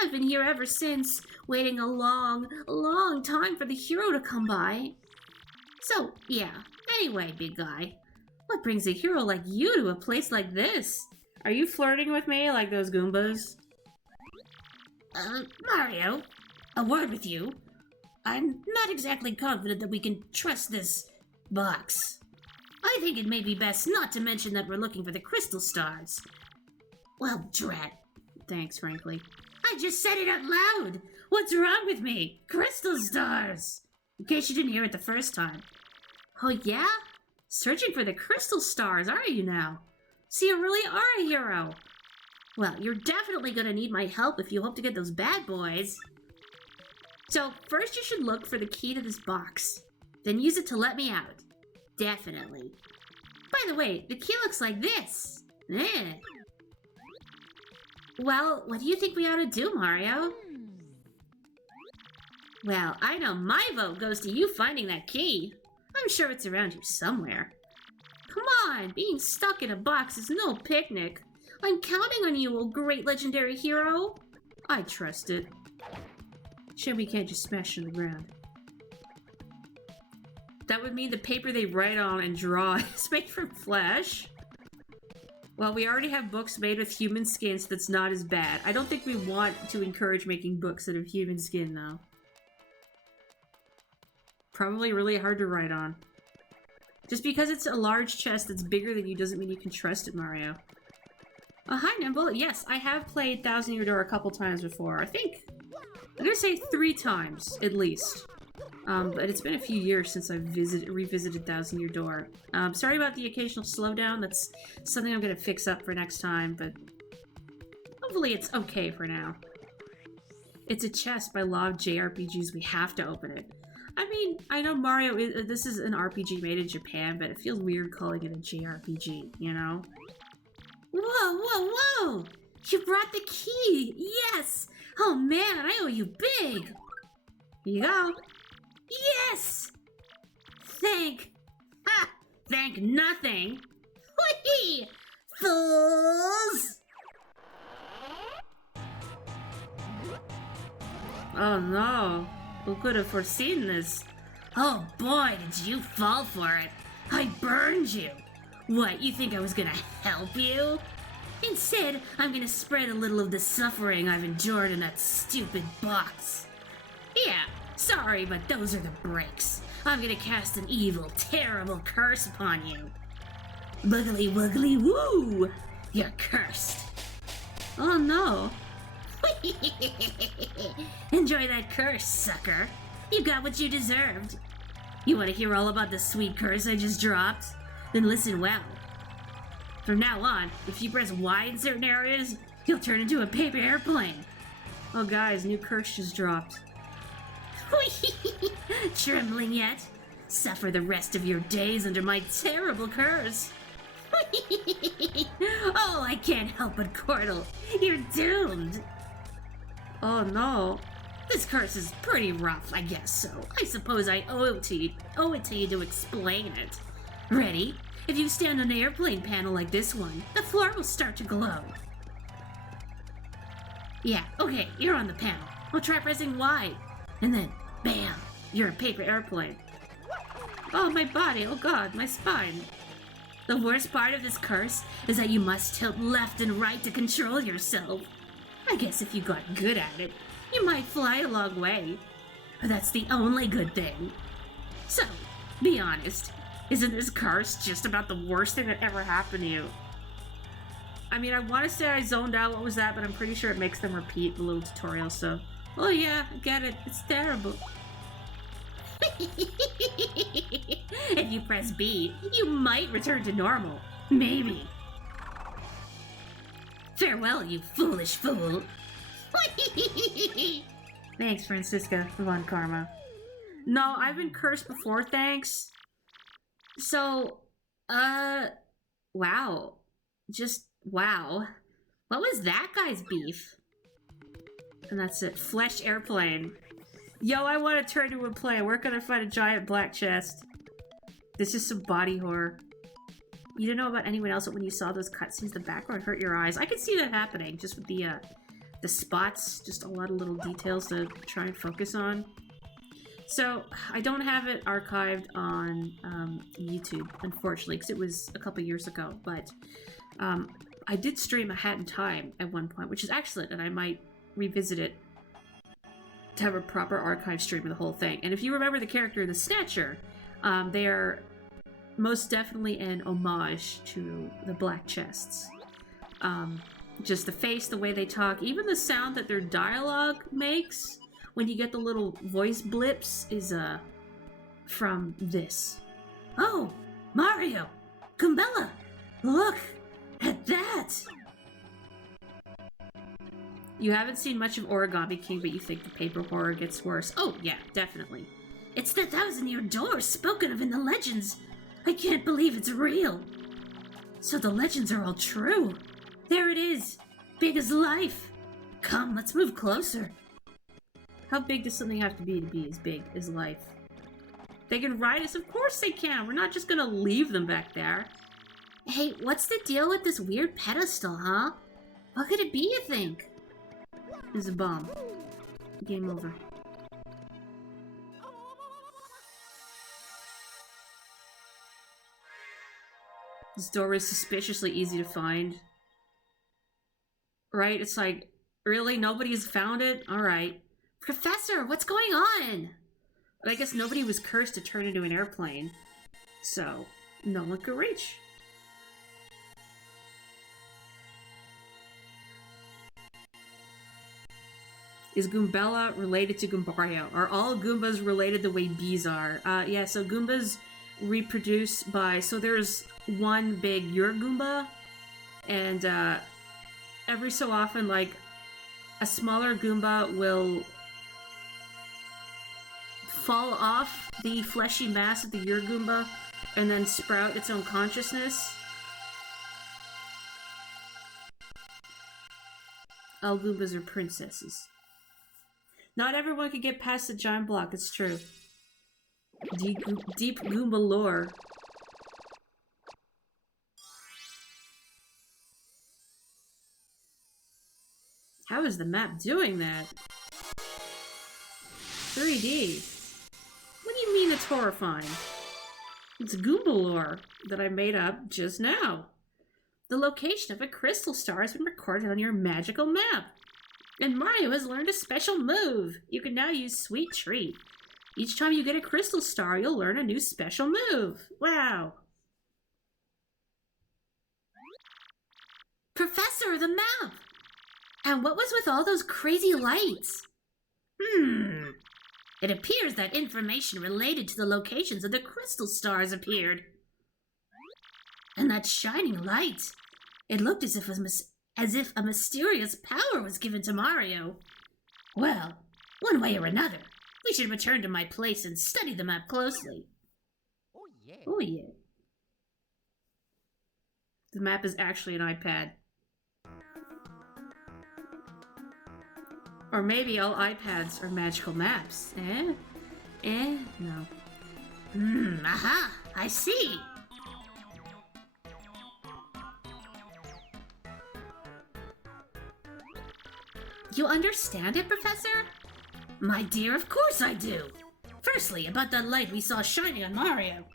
I've been here ever since, waiting a long, long time for the hero to come by. So, yeah. Anyway, big guy, what brings a hero like you to a place like this? Are you flirting with me like those Goombas? Mario, a word with you. I'm not exactly confident that we can trust this box. I think it may be best not to mention that we're looking for the crystal stars. Well, drat. Thanks, frankly. I just said it out loud. What's wrong with me? Crystal stars. In case you didn't hear it the first time. Oh, yeah? Searching for the crystal stars, are you now? So you really are a hero. Well, you're definitely gonna need my help if you hope to get those bad boys. So, first you should look for the key to this box. Then use it to let me out. Definitely. By the way, the key looks like this. Eh. Well, what do you think we ought to do, Mario? Well, I know my vote goes to you finding that key. I'm sure it's around here somewhere. Come on, being stuck in a box is no picnic. I'm counting on you, old great legendary hero. I trust it. Shame we can't just smash it to the ground. That would mean the paper they write on and draw is made from flesh. Well, we already have books made with human skin, so that's not as bad. I don't think we want to encourage making books out of human skin, though. Probably really hard to write on. Just because it's a large chest that's bigger than you doesn't mean you can trust it, Mario. Hi, Nimble. Yes, I have played 1000 Year Door a couple times before. I think... I'm gonna say 3 times, at least. But it's been a few years since I've revisited Thousand Year Door. Sorry about the occasional slowdown. That's something I'm gonna fix up for next time, but hopefully it's okay for now. It's a chest. By law of JRPGs, we have to open it. I mean, I know Mario this is an RPG made in Japan, but it feels weird calling it a JRPG, you know? Whoa, whoa, whoa! You brought the key! Yes! Oh man, I owe you big! Here you go. Yes! Thank nothing! Whee! Fools! Oh no. Who could have foreseen this? Oh boy, did you fall for it! I burned you! What, you think I was gonna help you? Instead, I'm gonna spread a little of the suffering I've endured in that stupid box. Yeah, sorry, but those are the breaks. I'm gonna cast an evil, terrible curse upon you. Boogly woogly woo! You're cursed. Oh no. Enjoy that curse, sucker. You got what you deserved. You want to hear all about the sweet curse I just dropped? Then listen well. From now on, if you press Y in certain areas, you'll turn into a paper airplane. Oh guys, new curse just dropped. Trembling yet? Suffer the rest of your days under my terrible curse. Oh, I can't help but chortle. You're doomed. Oh no. This curse is pretty rough, I guess, so I suppose I owe it to you to explain it. Ready? If you stand on an airplane panel like this one, the floor will start to glow. Yeah, okay, you're on the panel. We'll try pressing Y. And then, bam, you're a paper airplane. Oh, my body. Oh god, my spine. The worst part of this curse is that you must tilt left and right to control yourself. I guess if you got good at it, you might fly a long way. But that's the only good thing. So, be honest, isn't this curse just about the worst thing that ever happened to you? I mean, I want to say I zoned out what was that, but I'm pretty sure it makes them repeat the little tutorial, so... Oh yeah, I get it. It's terrible. If you press B, you might return to normal. Maybe. Farewell, you foolish fool. Thanks, Francisca Von Karma. No, I've been cursed before, thanks. So, wow. Just, wow. What was that guy's beef? And that's it. Flesh airplane. Yo, I want to turn to a plane. Where can I find a giant black chest? This is some body horror. You don't know about anyone else, but when you saw those cutscenes, the background hurt your eyes. I could see that happening, just with the spots, just a lot of little details to try and focus on. So, I don't have it archived on YouTube, unfortunately, because it was a couple years ago, but I did stream A Hat in Time at one point, which is excellent, and I might revisit it to have a proper archive stream of the whole thing. And if you remember the character, the Snatcher, they are most definitely an homage to the Black Chests. Just the face, the way they talk, even the sound that their dialogue makes when you get the little voice blips is from this. Oh, Mario! Kumbella! Look at that! You haven't seen much of Origami King, but you think the paper horror gets worse. Oh, yeah, definitely. It's the 1,000-year door spoken of in the legends. I can't believe it's real. So the legends are all true. There it is. Big as life. Come, let's move closer. How big does something have to be as big as life? They can ride us? Of course they can. We're not just gonna leave them back there. Hey, what's the deal with this weird pedestal, huh? What could it be, you think? It's a bomb. Game over. This door is suspiciously easy to find. Right? It's like, really? Nobody's found it? Alright. Professor, what's going on? But I guess nobody was cursed to turn into an airplane. So, no one could reach. Is Goombella related to Goombario? Are all Goombas related the way bees are? Yeah, so Goombas reproduce by... So there's one big Goomba, and every so often, like, a smaller Goomba will fall off the fleshy mass of the Goomba and then sprout its own consciousness. All Goombas are princesses. Not everyone can get past the giant block, it's true. Deep Goomba lore. How is the map doing that? 3D. What do you mean it's horrifying? It's Goomba lore that I made up just now. The location of a crystal star has been recorded on your magical map. And Mario has learned a special move. You can now use Sweet Treat. Each time you get a crystal star, you'll learn a new special move. Wow. Professor, the map! And what was with all those crazy lights? It appears that information related to the locations of the crystal stars appeared. And that shining light, it looked as if a mysterious power was given to Mario. Well, one way or another, we should return to my place and study the map closely. Oh yeah. Oh yeah. The map is actually an iPad. Or maybe all iPads are magical maps. No. Aha, I see. You understand it, Professor? My dear, of course I do. Firstly, about that light we saw shining on Mario.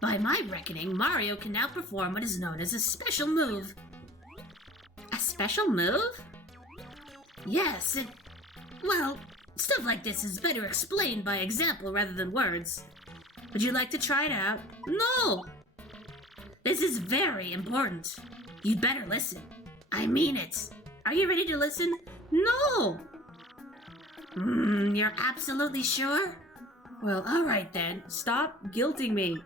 By my reckoning, Mario can now perform what is known as a special move. A special move? Yes, well, stuff like this is better explained by example rather than words. Would you like to try it out? No! This is very important. You'd better listen. I mean it. Are you ready to listen? No! You're absolutely sure? Well, alright then. Stop guilting me.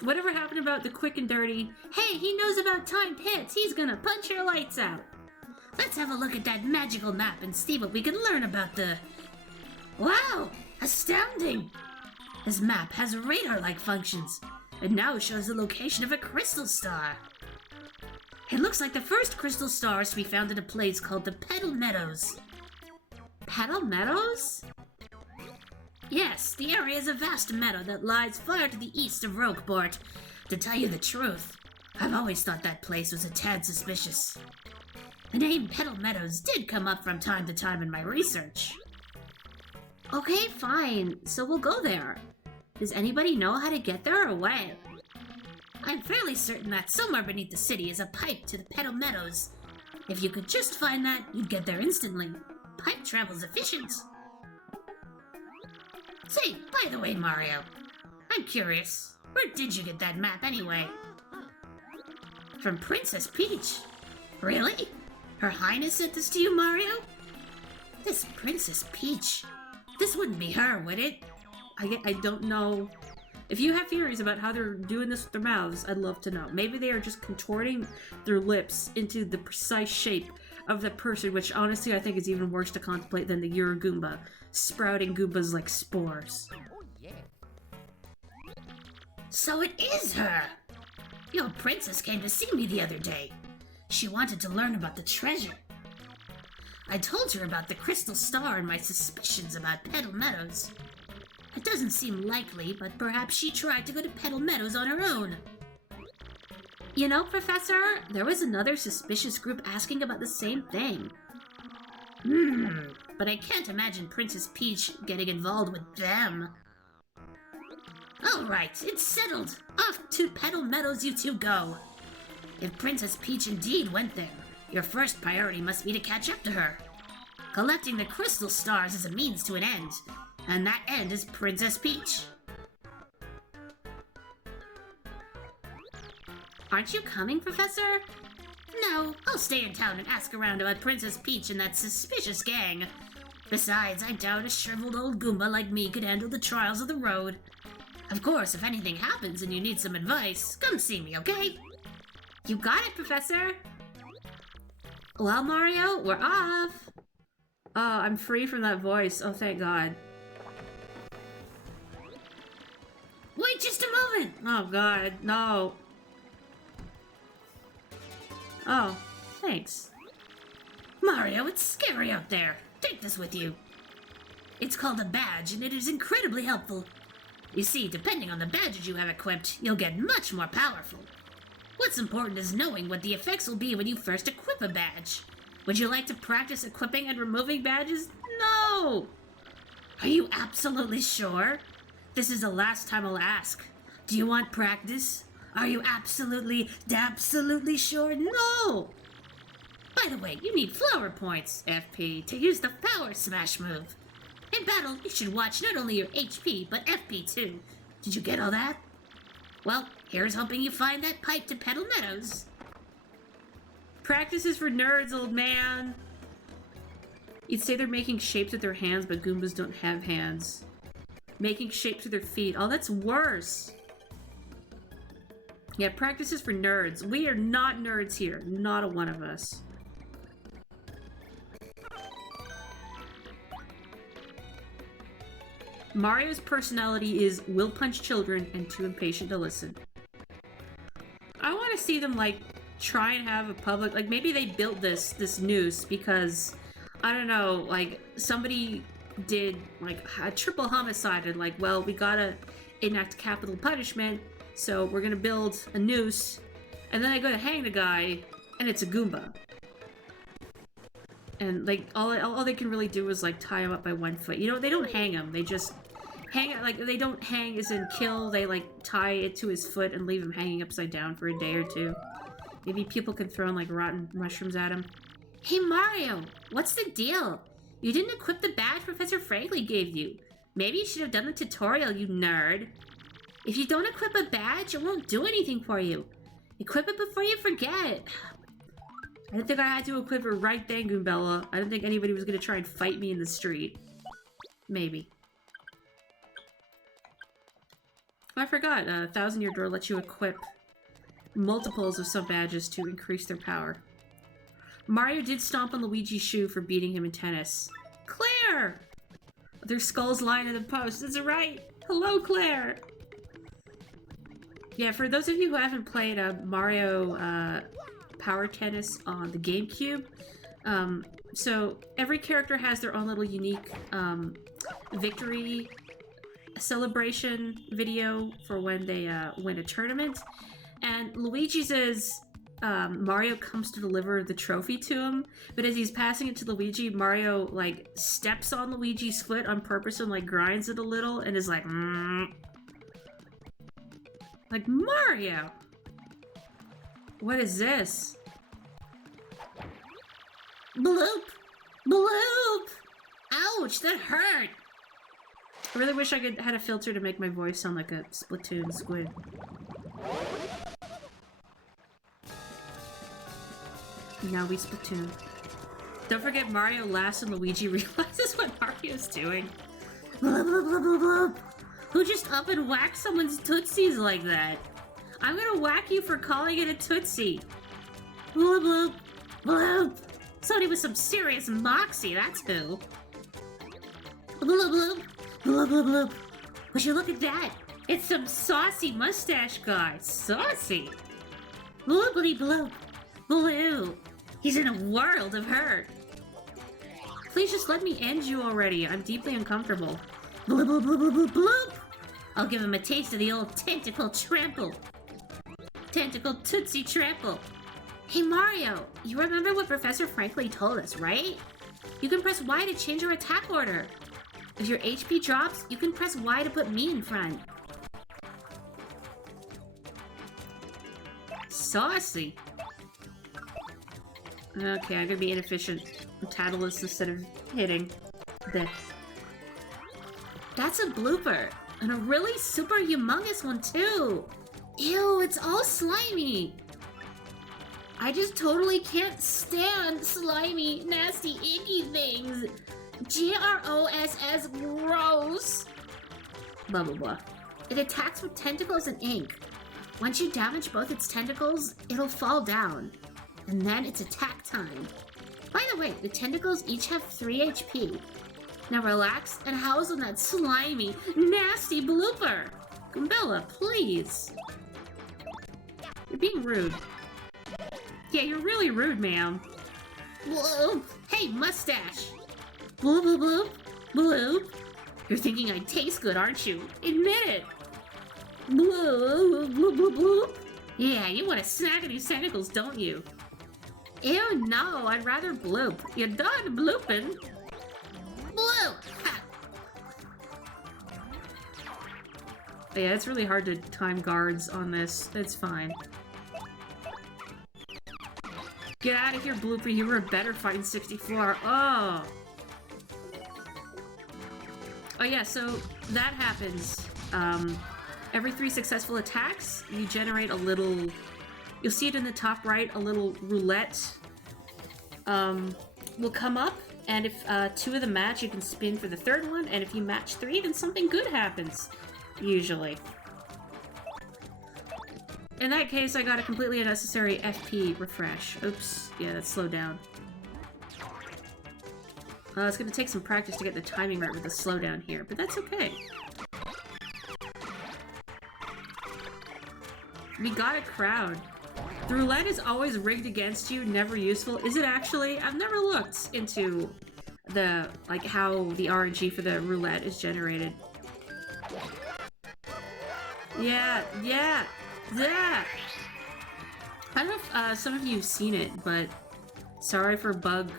Whatever happened about the quick and dirty, Hey, he knows about timed hits. He's gonna punch your lights out. Let's have a look at that magical map and see what we can learn about the... Wow! Astounding! This map has radar-like functions. It now shows the location of a crystal star. It looks like the first crystal star is to be found in a place called the Petal Meadows. Petal Meadows? Yes, the area is a vast meadow that lies far to the east of Roqueport. To tell you the truth, I've always thought that place was a tad suspicious. The name Petal Meadows did come up from time to time in my research. Okay, fine. So we'll go there. Does anybody know how to get there or what? I'm fairly certain that somewhere beneath the city is a pipe to the Petal Meadows. If you could just find that, you'd get there instantly. Pipe travel's efficient. Say, by the way, Mario, I'm curious. Where did you get that map anyway? From Princess Peach. Really? Her Highness sent this to you, Mario? This Princess Peach. This wouldn't be her, would it? I don't know. If you have theories about how they're doing this with their mouths, I'd love to know. Maybe they are just contorting their lips into the precise shape of the person, which honestly I think is even worse to contemplate than the Goomba, sprouting Goombas like spores. Oh yeah. So it is her! Your princess came to see me the other day. She wanted to learn about the treasure. I told her about the crystal star and my suspicions about Petal Meadows. It doesn't seem likely, but perhaps she tried to go to Petal Meadows on her own. You know, Professor, there was another suspicious group asking about the same thing. But I can't imagine Princess Peach getting involved with them. Alright, it's settled. Off to Petal Meadows you two go. If Princess Peach indeed went there, your first priority must be to catch up to her. Collecting the crystal stars is a means to an end, and that end is Princess Peach. Aren't you coming, Professor? No, I'll stay in town and ask around about Princess Peach and that suspicious gang. Besides, I doubt a shriveled old Goomba like me could handle the trials of the road. Of course, if anything happens and you need some advice, come see me, okay? You got it, Professor! Well, Mario, we're off! Oh, I'm free from that voice. Oh, thank God. Wait just a moment! Oh, God, no. Oh, thanks. Mario, it's scary out there. Take this with you. It's called a badge, and it is incredibly helpful. You see, depending on the badges you have equipped, you'll get much more powerful. What's important is knowing what the effects will be when you first equip a badge. Would you like to practice equipping and removing badges? No! Are you absolutely sure? This is the last time I'll ask. Do you want practice? Are you absolutely sure? No! By the way, you need flower points, FP, to use the Power Smash move. In battle, you should watch not only your HP, but FP too. Did you get all that? Well, here's hoping you find that pipe to Petal Meadows. Practice is for nerds, old man. You'd say they're making shapes with their hands, but Goombas don't have hands. Making shapes with their feet. Oh, that's worse. Yeah, practice is for nerds. We are not nerds here. Not a one of us. Mario's personality is will punch children and too impatient to listen. I want to see them, like, try and have a public... Like, maybe they built this noose because, I don't know, like, somebody did, like, a triple homicide and, like, well, we gotta enact capital punishment, so we're gonna build a noose, and then I go to hang the guy, and it's a Goomba. And, like, all they can really do is, like, tie him up by one foot. You know, they don't hang him, they just hang, like, they don't hang as in kill, they, like, tie it to his foot and leave him hanging upside down for a day or two. Maybe people can throw in, like, rotten mushrooms at him. Hey, Mario, what's the deal? You didn't equip the badge Professor Frankly gave you. Maybe you should have done the tutorial, you nerd. If you don't equip a badge, it won't do anything for you. Equip it before you forget. I didn't think I had to equip it right then, Goombella. I didn't think anybody was gonna try and fight me in the street. Maybe. I forgot, 1,000-Year Door lets you equip multiples of some badges to increase their power. Mario did stomp on Luigi's shoe for beating him in tennis. Claire! Their skulls lying in the post. Is it right? Hello, Claire! Yeah, for those of you who haven't played Mario Power Tennis on the GameCube, so every character has their own little unique victory celebration video for when they win a tournament. And Luigi's is Mario comes to deliver the trophy to him, but as he's passing it to Luigi, Mario, like, steps on Luigi's foot on purpose and, like, grinds it a little and is like, Like, Mario! What is this? Bloop! Bloop! Ouch, that hurt! I really wish I had a filter to make my voice sound like a Splatoon squid. Now we Splatoon. Don't forget Mario laughs and Luigi realizes what Mario's doing. Bloop, bloop, bloop, bloop, bloop. Who just up and whacked someone's Tootsies like that? I'm gonna whack you for calling it a Tootsie. Bloop, bloop, bloop. Somebody with some serious moxie, that's who. Bloop, bloop, bloop, bloop, bloop. Would you look at that? It's some saucy mustache guy. Saucy. Bloopity bloop. Blue. He's in a world of hurt. Please just let me end you already. I'm deeply uncomfortable. Bloop, bloop, bloop, bloop, bloop, bloop. I'll give him a taste of the old tentacle trample. Tentacle Tootsie Trample. Hey Mario, you remember what Professor Frankly told us, right? You can press Y to change your attack order. If your HP drops, you can press Y to put me in front. Saucy. Okay, I'm gonna be inefficient. Tattleless instead of hitting. There. That's a blooper. And a really super humongous one, too. Ew, it's all slimy. I just totally can't stand slimy, nasty, icky things. Gross. Gross. Blah, blah, blah. It attacks with tentacles and ink. Once you damage both its tentacles, it'll fall down. And then it's attack time. By the way, the tentacles each have 3 HP. Now relax and house on that slimy, nasty blooper. Gumbella, please. You're being rude. Yeah, you're really rude, ma'am. Bloop. Hey, mustache. Bloop, bloop, bloop. Bloop. You're thinking I taste good, aren't you? Admit it. Bloop, bloop, bloop, bloop. Yeah, you want a snack of these tentacles, don't you? Ew, no, I'd rather bloop. You're done blooping. Bloop. Ha. Yeah, it's really hard to time guards on this. It's fine. Get out of here, Blooper. You were better fighting 64. Oh. Oh yeah, so that happens. Every 3 successful attacks, you generate a little... You'll see it in the top right, a little roulette will come up, and if 2 of them match, you can spin for the 3rd one, and if you match 3, then something good happens, usually. In that case, I got a completely unnecessary FP refresh. Oops, yeah, that slowed down. It's gonna take some practice to get the timing right with the slowdown here, but that's okay. We got a crowd. The roulette is always rigged against you, never useful. Is it actually? I've never looked into the, like, how the RNG for the roulette is generated. Yeah. I don't know if some of you have seen it, but sorry for bug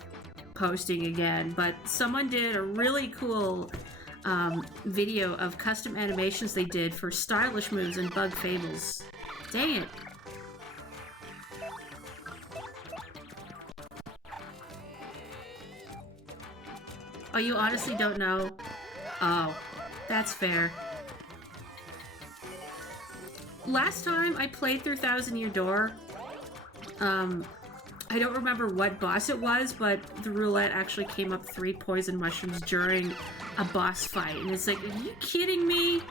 posting again, but someone did a really cool video of custom animations they did for stylish moves in Bug Fables. Dang it. Oh, you honestly don't know? Oh, that's fair. Last time I played through Thousand Year Door, I don't remember what boss it was, but the roulette actually came up 3 poison mushrooms during a boss fight, and it's like, are you kidding me?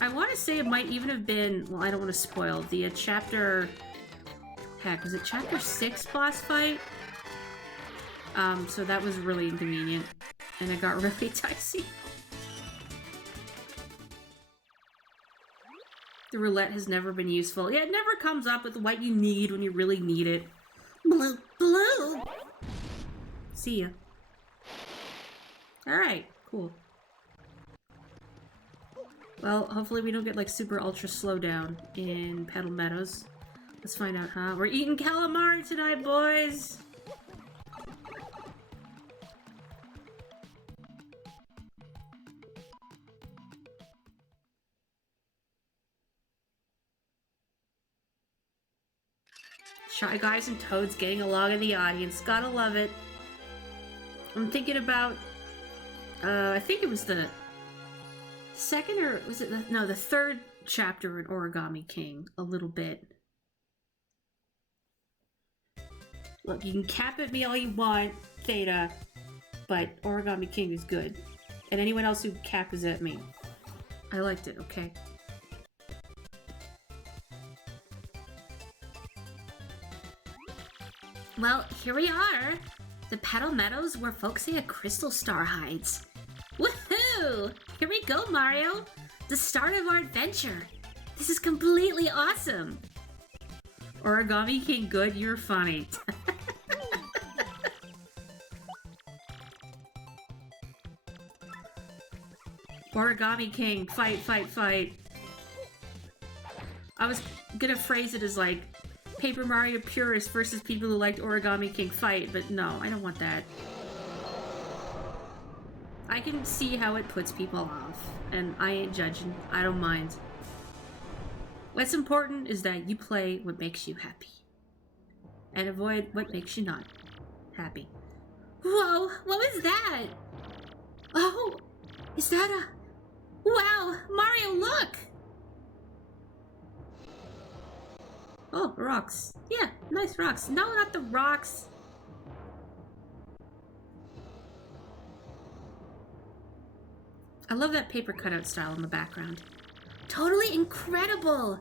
I want to say it might even have been, well, I don't want to spoil, the chapter... Heck, was it chapter 6 boss fight? So that was really inconvenient, and it got really dicey. The roulette has never been useful. Yeah, it never comes up with what you need when you really need it. Blue, blue! See ya. Alright, cool. Well, hopefully we don't get, like, super ultra slowdown in Petal Meadows. Let's find out, huh? We're eating calamari tonight, boys! Shy Guys and Toads getting along in the audience. Gotta love it. I'm thinking about... I think it was the... second, or was it the... No, the 3rd chapter in Origami King. A little bit. Look, you can cap at me all you want, Theta, but Origami King is good. And anyone else who cap is at me. I liked it, okay? Well, here we are. The Petal Meadows where folks say a crystal star hides. Woohoo! Here we go, Mario. The start of our adventure. This is completely awesome. Origami King good, you're funny. Origami King, fight, fight, fight. I was gonna phrase it as like, Paper Mario purists versus people who liked Origami King fight, but no, I don't want that. I can see how it puts people off, and I ain't judging. I don't mind. What's important is that you play what makes you happy. And avoid what makes you not happy. Whoa, what was that? Oh, is that a... Wow, Mario, look! Oh, rocks. Yeah, nice rocks. No, not the rocks. I love that paper cutout style in the background. Totally incredible!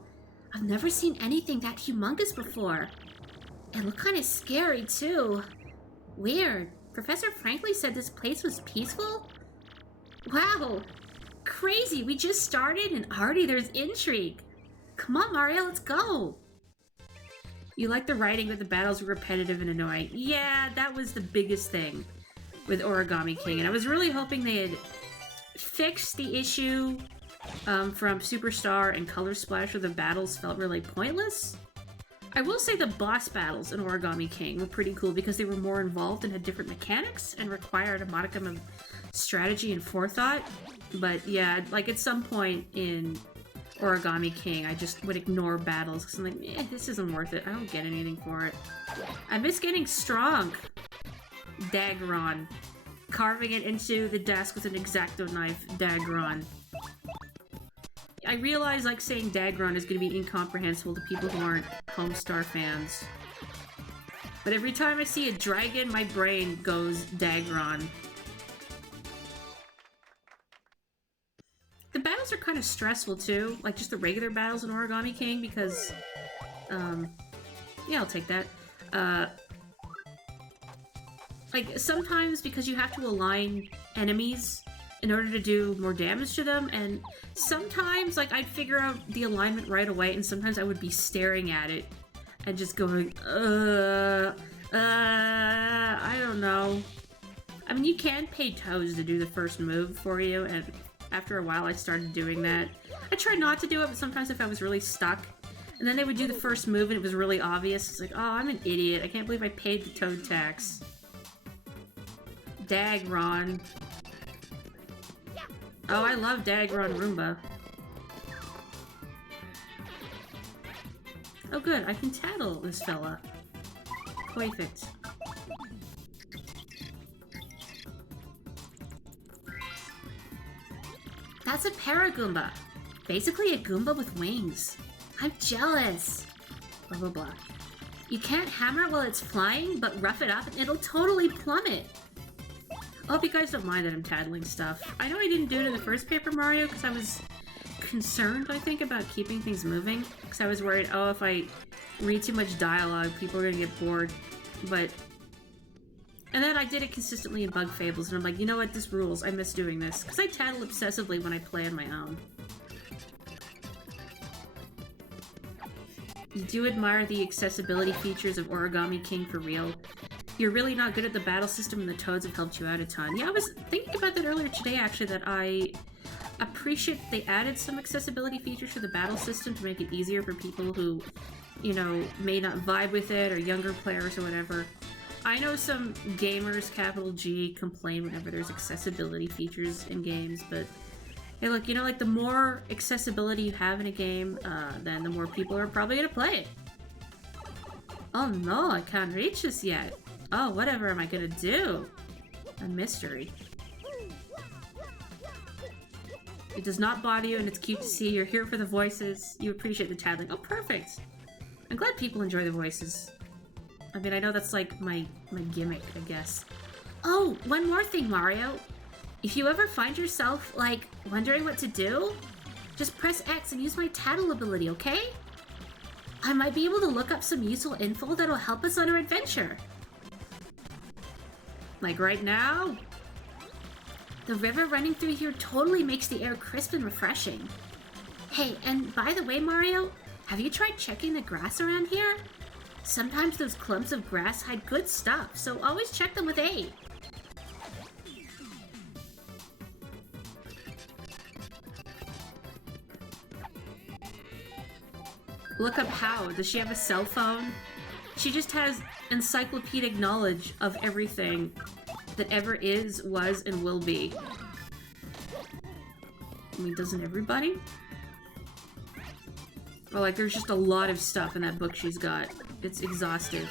I've never seen anything that humongous before. It looked kind of scary, too. Weird. Professor Franklin said this place was peaceful? Wow! Crazy, we just started and already there's intrigue. Come on, Mario, let's go! You like the writing, but the battles were repetitive and annoying. Yeah, that was the biggest thing with Origami King, and I was really hoping they had fixed the issue from Superstar and Color Splash where the battles felt really pointless. I will say the boss battles in Origami King were pretty cool because they were more involved and had different mechanics and required a modicum of strategy and forethought. But yeah, like at some point in Origami King, I just would ignore battles because I'm like, this isn't worth it. I don't get anything for it. I miss getting strong. Dagron. Carving it into the desk with an X-Acto knife. Dagron. I realize like saying Dagron is going to be incomprehensible to people who aren't Homestar fans. But every time I see a dragon, my brain goes Dagron. The battles are kind of stressful too, like just the regular battles in Origami King because, yeah, I'll take that. Like sometimes because you have to align enemies in order to do more damage to them, and sometimes like I'd figure out the alignment right away, and sometimes I would be staring at it and just going, I don't know. I mean, you can pay Toes to do the first move for you, and after a while I started doing that. I tried not to do it, but sometimes if I was really stuck, and then they would do the first move and it was really obvious, it's like, oh, I'm an idiot. I can't believe I paid the Toad tax. Dagron. Oh, I love Dagron Roomba. Oh good, I can tattle this fella. Perfect. That's a Paragoomba. Basically a Goomba with wings. I'm jealous. Blah blah blah. You can't hammer it while it's flying, but rough it up and it'll totally plummet. I hope you guys don't mind that I'm tattling stuff. I know I didn't do it in the first Paper Mario because I was concerned, I think, about keeping things moving. Because I was worried, oh, if I read too much dialogue, people are going to get bored. But... And then I did it consistently in Bug Fables, and I'm like, you know what, this rules. I miss doing this. Because I tattle obsessively when I play on my own. You do admire the accessibility features of Origami King for real. You're really not good at the battle system, and the Toads have helped you out a ton. Yeah, I was thinking about that earlier today, actually, that I appreciate they added some accessibility features for the battle system to make it easier for people who, you know, may not vibe with it, or younger players or whatever. I know some gamers, capital G, complain whenever there's accessibility features in games, but hey, look, you know, like, the more accessibility you have in a game, then the more people are probably gonna play it. Oh no, I can't reach this yet. Oh, whatever am I gonna do? A mystery. It does not bother you, and it's cute to see. You're here for the voices. You appreciate the tattling. Oh, perfect. I'm glad people enjoy the voices. I mean, I know that's like my gimmick, I guess. Oh, one more thing, Mario. If you ever find yourself, like, wondering what to do, just press X and use my tattle ability, okay? I might be able to look up some useful info that'll help us on our adventure. Like right now? The river running through here totally makes the air crisp and refreshing. Hey, and by the way, Mario, have you tried checking the grass around here? Sometimes those clumps of grass hide good stuff, so always check them with A. Look up how. Does she have a cell phone? She just has encyclopedic knowledge of everything that ever is, was, and will be. I mean, doesn't everybody? Well, like, there's just a lot of stuff in that book she's got. It's exhaustive.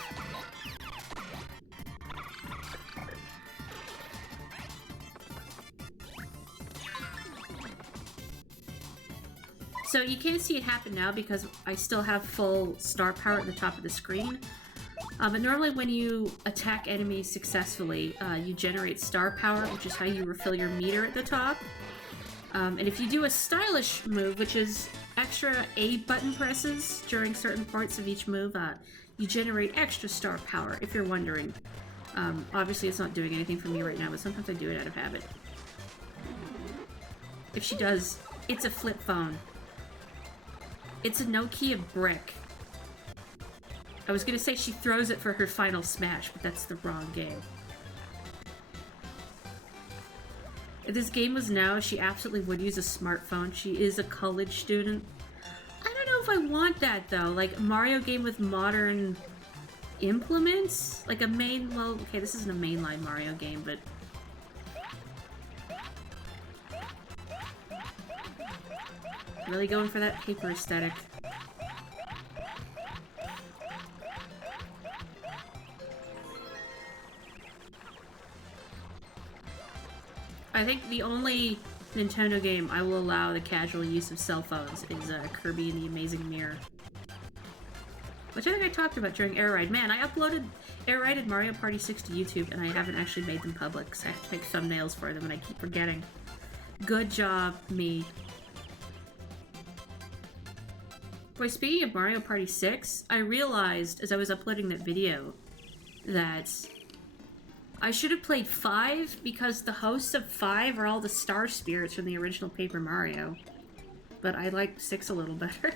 So you can't see it happen now because I still have full star power at the top of the screen. But normally when you attack enemies successfully, you generate star power, which is how you refill your meter at the top. And if you do a stylish move, which is extra A button presses during certain parts of each move, you generate extra star power, if you're wondering. Obviously it's not doing anything for me right now, but sometimes I do it out of habit. If she does, it's a flip phone. It's a Nokia brick. I was gonna say she throws it for her final smash, but that's the wrong game. If this game was now, she absolutely would use a smartphone. She is a college student. I don't know if I want that, though. Like, a Mario game with modern implements? Like a well, okay, this isn't a mainline Mario game, but... really going for that paper aesthetic. I think the only Nintendo game I will allow the casual use of cell phones is Kirby and the Amazing Mirror. Which I think I talked about during Air Ride. Man, I uploaded Air Ride and Mario Party 6 to YouTube, and I haven't actually made them public, because I have to make thumbnails for them, and I keep forgetting. Good job, me. Boy, speaking of Mario Party 6, I realized as I was uploading that video that I should have played 5 because the hosts of 5 are all the star spirits from the original Paper Mario. But I like 6 a little better.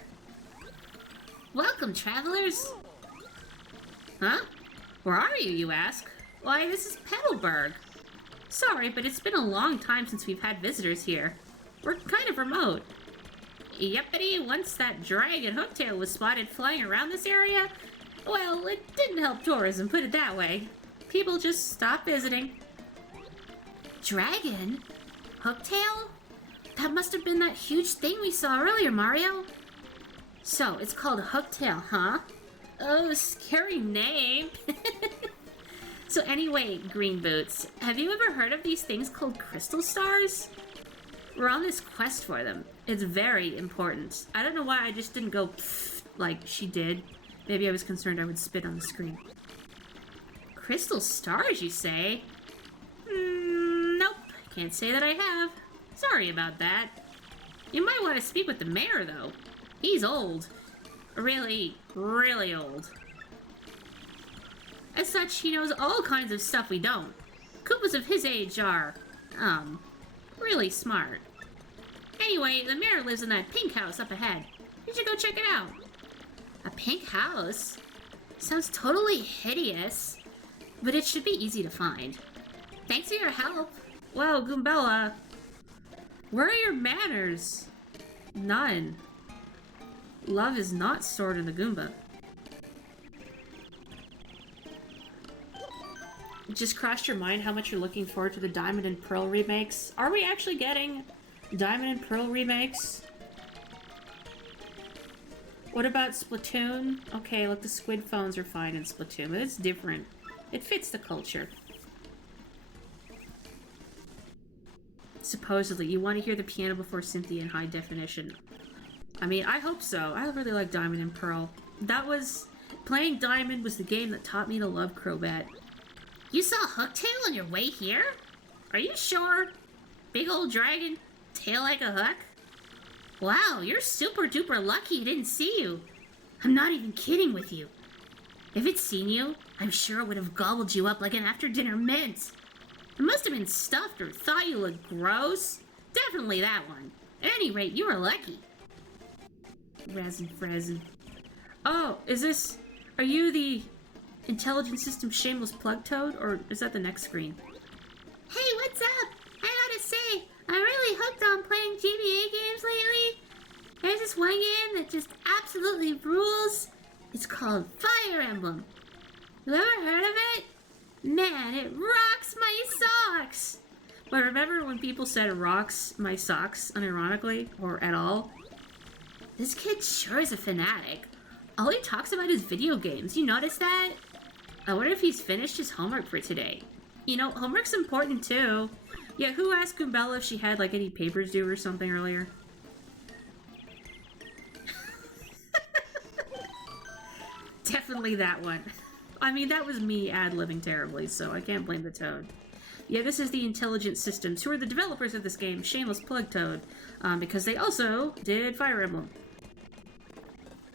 Welcome, travelers! Huh? Where are you, you ask? Why, this is Petalburg. Sorry, but it's been a long time since we've had visitors here. We're kind of remote. Yuppity, once that dragon hooktail was spotted flying around this area, well, it didn't help tourism, put it that way. People just stopped visiting. Dragon? Hooktail? That must have been that huge thing we saw earlier, Mario. So, it's called a hooktail, huh? Oh, scary name. So anyway, Green Boots, have you ever heard of these things called crystal stars? We're on this quest for them. It's very important. I don't know why I just didn't go pfft like she did. Maybe I was concerned I would spit on the screen. Crystal stars, you say? Nope. Can't say that I have. Sorry about that. You might want to speak with the mayor, though. He's old. Really, really old. As such, he knows all kinds of stuff we don't. Koopas of his age are, really smart. Anyway, the mayor lives in that pink house up ahead. You should go check it out. A pink house? Sounds totally hideous. But it should be easy to find. Thanks for your help. Whoa, Goombella. Where are your manners? None. Love is not stored in the Goomba. It just crossed your mind how much you're looking forward to the Diamond and Pearl remakes? Are we actually getting Diamond and Pearl remakes? What about Splatoon? Okay, look, the squid phones are fine in Splatoon, but it's different. It fits the culture. Supposedly, you want to hear the piano before Cynthia in high definition. I mean, I hope so. I really like Diamond and Pearl. Playing Diamond was the game that taught me to love Crobat. You saw Hooktail on your way here? Are you sure? Big old dragon, tail like a hook? Wow, you're super duper lucky it didn't see you. I'm not even kidding with you. If it's seen you, I'm sure it would have gobbled you up like an after-dinner mint. It must have been stuffed or thought you looked gross. Definitely that one. At any rate, you were lucky. Resin Frezin. Oh, are you the Intelligent System Shameless Plug Toad, or is that the next screen? Hey, what's up? I gotta say, I'm really hooked on playing GBA games lately. There's this one game that just absolutely rules. It's called Fire Emblem. You ever heard of it? Man, it rocks my socks! But remember when people said rocks my socks unironically, or at all? This kid sure is a fanatic. All he talks about is video games. You notice that? I wonder if he's finished his homework for today. You know, homework's important too. Yeah, who asked Goombella if she had, like, any papers due or something earlier? Definitely that one. I mean, that was me ad-libbing terribly, so I can't blame the Toad. Yeah, this is the Intelligent Systems, who are the developers of this game. Shameless plug, Toad, because they also did Fire Emblem,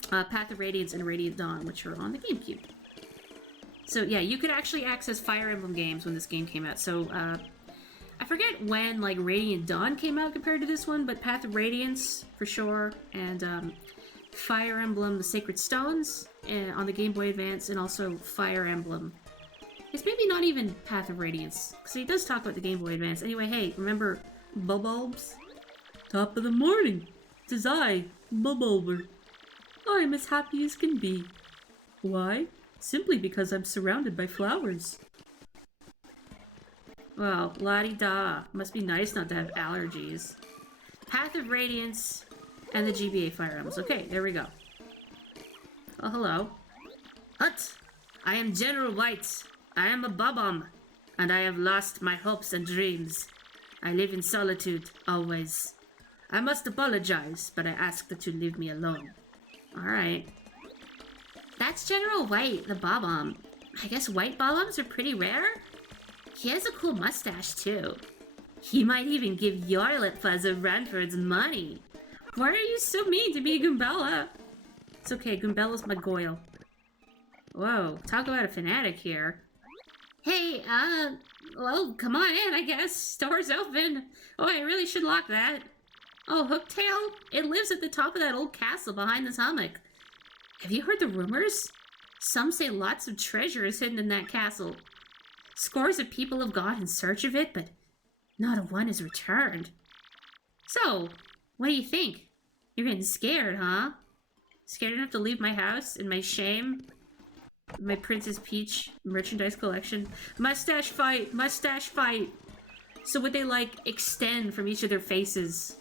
Path of Radiance, and Radiant Dawn, which were on the GameCube. So yeah, you could actually access Fire Emblem games when this game came out. So I forget when like Radiant Dawn came out compared to this one, but Path of Radiance for sure, and Fire Emblem: The Sacred Stones on the Game Boy Advance, and also Fire Emblem. It's maybe not even Path of Radiance, because he does talk about the Game Boy Advance. Anyway, hey, remember Bulbs? Top of the morning. 'Tis I, Bulber. I'm as happy as can be. Why? Simply because I'm surrounded by flowers. Well, la-di-da. Must be nice not to have allergies. Path of Radiance and the GBA Fire Emblems. Okay, there we go. Oh, hello. Hut! I am General White. I am a Bob-omb, and I have lost my hopes and dreams. I live in solitude, always. I must apologize, but I ask that you leave me alone. Alright. That's General White, the Bob-omb. I guess white Bob-ombs are pretty rare? He has a cool mustache, too. He might even give your lip fuzz a run for its money. Why are you so mean to me, Goombella? It's okay, Goombella's my goyle. Whoa, talk about a fanatic here. Hey, well, come on in, I guess. Store's open. Oh, I really should lock that. Oh, Hooktail? It lives at the top of that old castle behind this hummock. Have you heard the rumors? Some say lots of treasure is hidden in that castle. Scores of people have gone in search of it, but not a one has returned. So, what do you think? You're getting scared, huh? Scared enough to leave my house in my shame? My Princess Peach merchandise collection? Mustache fight! Mustache fight! So would they, like, extend from each of their faces?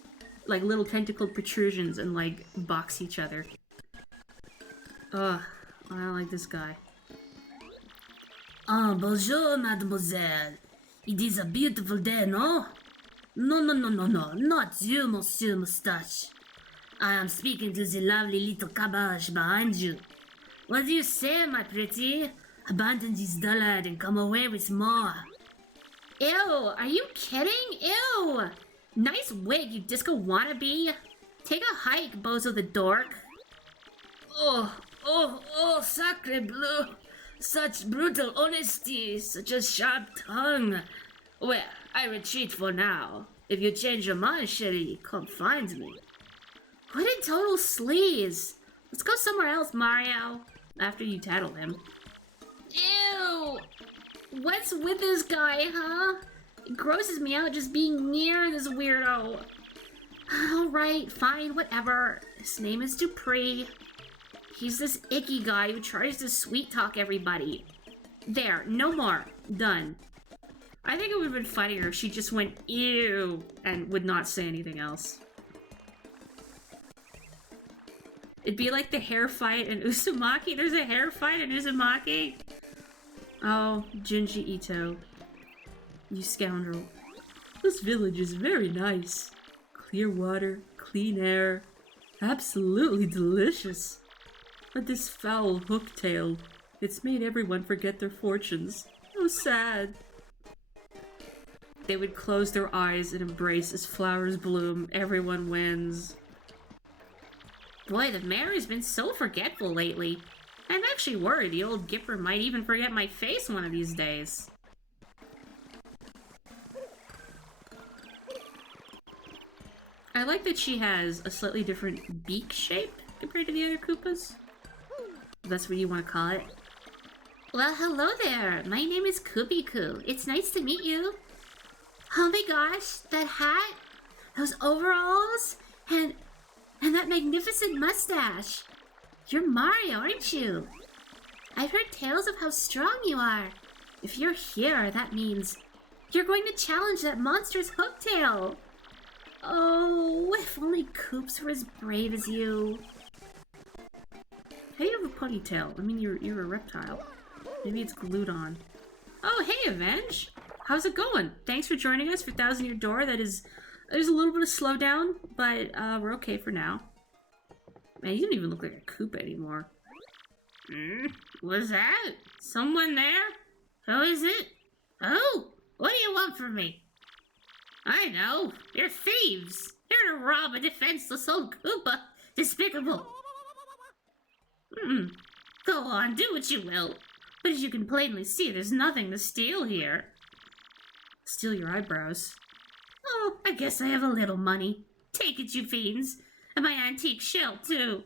Like little tentacled protrusions and, like, box each other. Ugh. I don't like this guy. Ah, bonjour, mademoiselle. It is a beautiful day, no? No, not you, Monsieur Moustache. I am speaking to the lovely little cabbage behind you. What do you say, my pretty? Abandon this dullard and come away with more. Ew, are you kidding? Ew! Nice wig, you disco wannabe. Take a hike, bozo the dork. Oh, sacre bleu. Such brutal honesty, such a sharp tongue. Well, I retreat for now. If you change your mind, chérie, come find me. What a total sleaze. Let's go somewhere else, Mario. After you tattle him. Ew! What's with this guy, huh? It grosses me out just being near this weirdo. Alright, fine, whatever. His name is Dupree. He's this icky guy who tries to sweet-talk everybody. There, no more. Done. I think it would have been funnier if she just went, ew, and would not say anything else. It'd be like the hair fight in Uzumaki. There's a hair fight in Uzumaki. Oh, Junji Ito. You scoundrel. This village is very nice. Clear water, clean air. Absolutely delicious. But this foul hooktail, it's made everyone forget their fortunes. How sad. They would close their eyes and embrace as flowers bloom. Everyone wins. Boy, the mayor has been so forgetful lately. I'm actually worried the old Gipper might even forget my face one of these days. I like that she has a slightly different beak shape compared to the other Koopas. If that's what you want to call it. Well, hello there. My name is Kubiku. It's nice to meet you. Oh my gosh, that hat, those overalls, and that magnificent mustache. You're Mario, aren't you? I've heard tales of how strong you are. If you're here, that means you're going to challenge that monstrous Hooktail. Oh, if only Koops were as brave as you. How do you have a ponytail? I mean, you're a reptile. Maybe it's glued on. Oh, hey, Avenge. How's it going? Thanks for joining us for Thousand Year Door. There's a little bit of slowdown, but we're okay for now. Man, you don't even look like a Koopa anymore. Was that? Someone there? Who is it? Oh, what do you want from me? I know. You're thieves. Here to rob a defenseless old Koopa. Despicable. Go on, do what you will. But as you can plainly see, there's nothing to steal here. Steal your eyebrows. Oh, I guess I have a little money. Take it, you fiends. And my antique shell, too.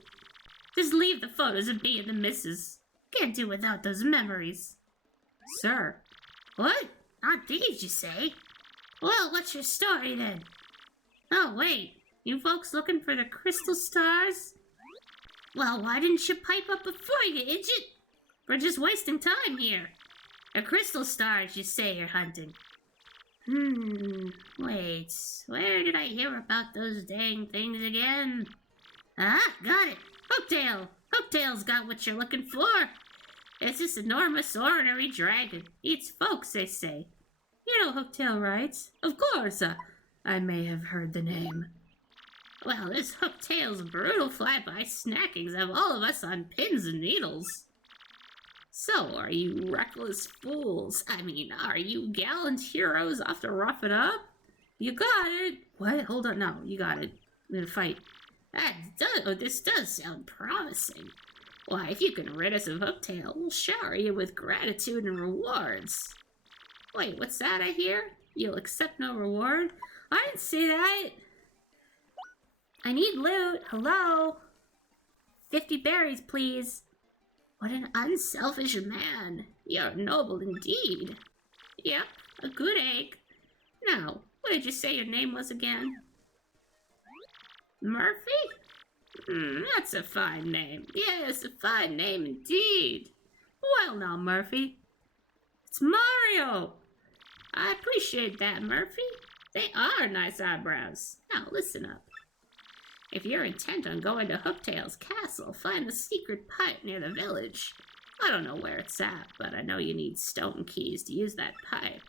Just leave the photos of me and the missus. Can't do without those memories. Sir. What? Not thieves, you say? Well, what's your story, then? Oh, wait. You folks looking for the crystal stars? Well, why didn't you pipe up before, you idiot? We're just wasting time here. The crystal stars, you say you're hunting. Wait. Where did I hear about those dang things again? Ah, got it. Hooktail. Hooktail's got what you're looking for. It's this enormous ornery dragon. Eats folks, they say. You know Hooktail, right? Of course. I may have heard the name. Well, this Hooktail's brutal flyby snackings have all of us on pins and needles. So, are you reckless fools? I mean, are you gallant heroes off to rough it up? You got it. What? Hold on. No, you got it. I'm gonna fight. This does sound promising. Why, if you can rid us of Hooktail, we'll shower you with gratitude and rewards. Wait, what's that I hear? You'll accept no reward? I didn't say that. I need loot. Hello? 50 berries, please. What an unselfish man. You're noble indeed. Yep, a good egg. Now, what did you say your name was again? Murphy? That's a fine name. Yes, a fine name indeed. Well now, Murphy. It's Mario. I appreciate that, Murphy. They are nice eyebrows. Now, listen up. If you're intent on going to Hooktail's castle, find the secret pipe near the village. I don't know where it's at, but I know you need stone keys to use that pipe.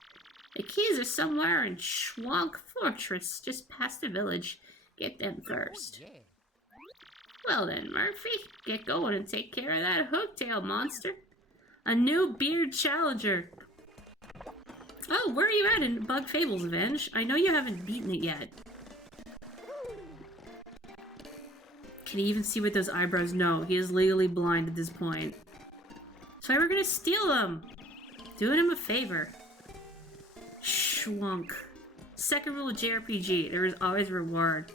The keys are somewhere in Schwank Fortress, just past the village. Get them first. Oh, yeah. Well then, Murphy, get going and take care of that Hooktail monster. A new beard challenger. Oh, where are you at in Bug Fables Avenge? I know you haven't beaten it yet. Can he even see with those eyebrows? No, he is legally blind at this point. So we're gonna steal them. Doing him a favor. Schwunk. Second rule of JRPG, there is always a reward.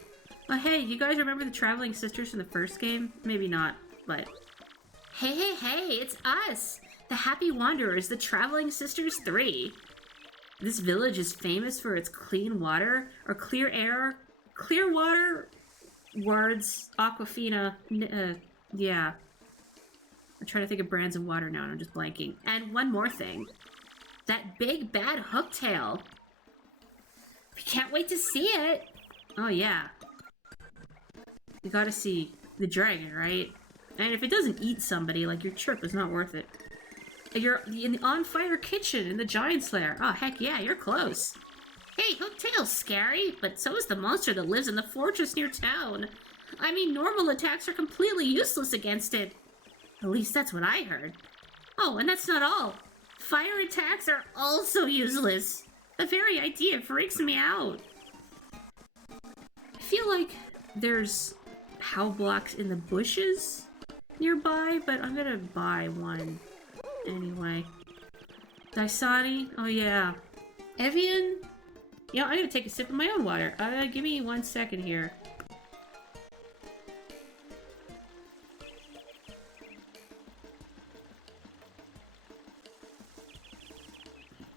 Oh hey, you guys remember the Traveling Sisters from the first game? Maybe not, but... Hey, it's us! The Happy Wanderers, the Traveling Sisters 3. This village is famous for its clean water, or clear air, clear water, words, Aquafina, yeah. I'm trying to think of brands of water now and I'm just blanking. And one more thing. That big bad Hooktail. We can't wait to see it! Oh yeah. You gotta see the dragon, right? And if it doesn't eat somebody, like, your trip is not worth it. You're in the on-fire kitchen in the Giant's Lair. Oh, heck yeah, you're close. Hey, Hooktail's scary, but so is the monster that lives in the fortress near town. I mean, normal attacks are completely useless against it. At least that's what I heard. Oh, and that's not all. Fire attacks are also useless. The very idea freaks me out. I feel like there's POW blocks in the bushes nearby, but I'm gonna buy one anyway. Daisani? Oh yeah. Evian? You know, I'm gonna take a sip of my own water. Give me 1 second here.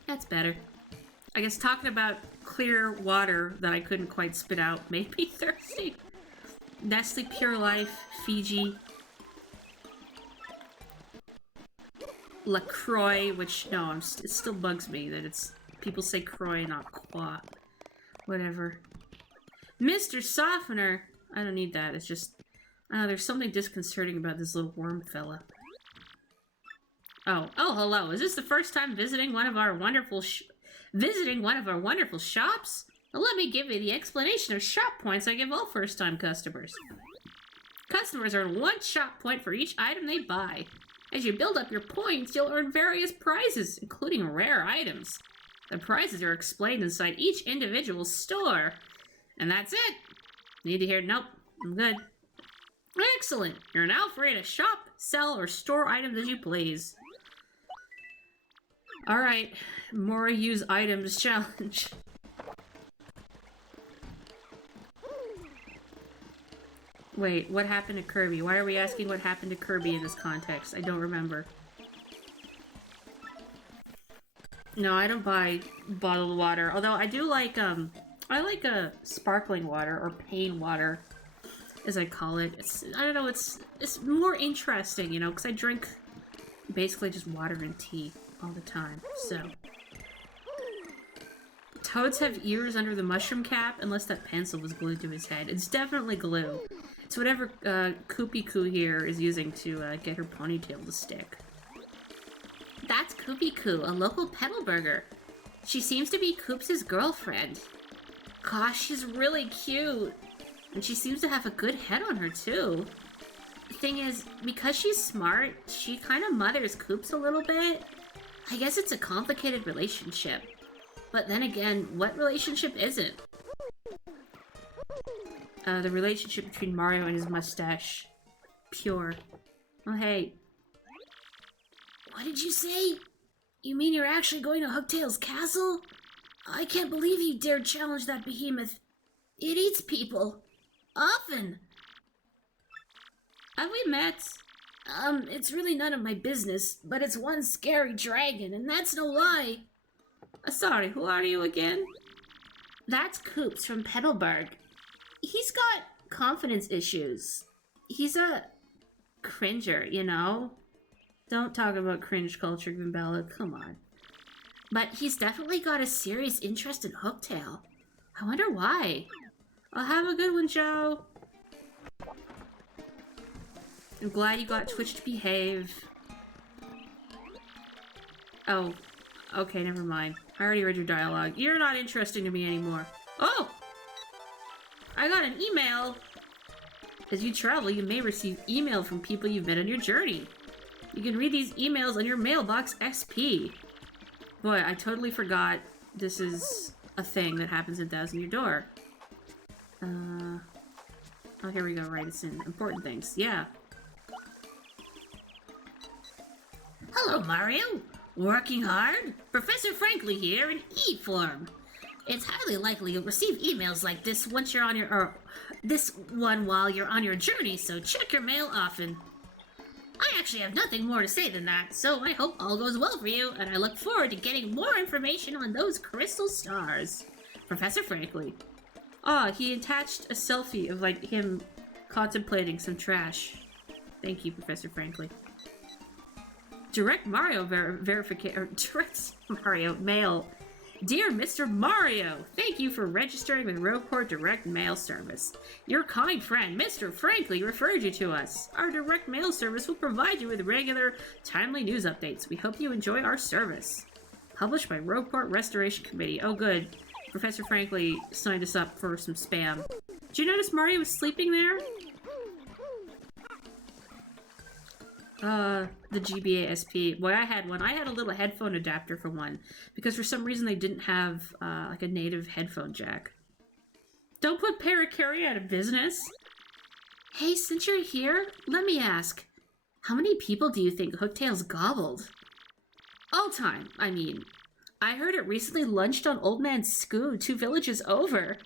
That's better. I guess talking about clear water that I couldn't quite spit out made me thirsty. Nestle Pure Life, Fiji. LaCroix, which, no, it still bugs me that it's, people say Croix, not Croix. Whatever. Mr. Softener! I don't need that, it's just, there's something disconcerting about this little worm fella. Oh, hello, is this the first time visiting one of our wonderful shops? Well, let me give you the explanation of shop points I give all first-time customers. Customers earn 1 shop point for each item they buy. As you build up your points, you'll earn various prizes, including rare items. The prizes are explained inside each individual store. And that's it. Need to hear? Nope, I'm good. Excellent. You're now free to shop, sell, or store items as you please. Alright, more use items challenge. Wait, what happened to Kirby? Why are we asking what happened to Kirby in this context? I don't remember. No, I don't buy bottled water. Although I do like, I like a sparkling water, or pain water, as I call it. I don't know, it's more interesting, you know, because I drink basically just water and tea all the time, so. Toads have ears under the mushroom cap, unless that pencil was glued to his head. It's definitely glue. It's whatever Koopy Koo here is using to get her ponytail to stick. That's Koopy Koo, a local pedal burger. She seems to be Koops' girlfriend. Gosh, she's really cute. And she seems to have a good head on her, too. The thing is, because she's smart, she kind of mothers Koops a little bit. I guess it's a complicated relationship. But then again, what relationship isn't? The relationship between Mario and his mustache. Pure. Oh, hey. What did you say? You mean you're actually going to Hooktail's castle? I can't believe you dared challenge that behemoth. It eats people. Often. Have we met? It's really none of my business, but it's one scary dragon, and that's no lie. Sorry, who are you again? That's Koops from Petalburg. He's got confidence issues. He's a cringer, you know? Don't talk about cringe culture, Gambella, come on. But he's definitely got a serious interest in Hooktail. I wonder why. I'll have a good one, Joe. I'm glad you got Twitch to behave. Oh, okay, never mind. I already read your dialogue. You're not interesting to me anymore. Oh! I got an email! As you travel, you may receive email from people you've met on your journey. You can read these emails on your mailbox XP. Boy, I totally forgot this is a thing that happens at Thousand Year Door. Oh, here we go, right, it's in important things. Yeah. Hello, Mario. Working hard? Professor Frankly here in E-form. It's highly likely you'll receive emails like this once you're on your, or this one while you're on your journey, so check your mail often. I actually have nothing more to say than that, so I hope all goes well for you, and I look forward to getting more information on those crystal stars. Professor Frankly. Ah, he attached a selfie of, like, him contemplating some trash. Thank you, Professor Frankly. Direct Mario verification, direct Mario mail. Dear Mr. Mario, thank you for registering with Rogueport Direct Mail Service. Your kind friend, Mr. Frankly, referred you to us. Our direct mail service will provide you with regular, timely news updates. We hope you enjoy our service. Published by Rogueport Restoration Committee. Oh, good. Professor Frankly signed us up for some spam. Did you notice Mario was sleeping there? The GBA SP. Boy, I had one. I had a little headphone adapter for one, because for some reason they didn't have, like a native headphone jack. Don't put Parakarry out of business! Hey, since you're here, let me ask, how many people do you think Hooktail's gobbled? All time, I mean. I heard it recently lunched on Old Man Scoo 2 villages over.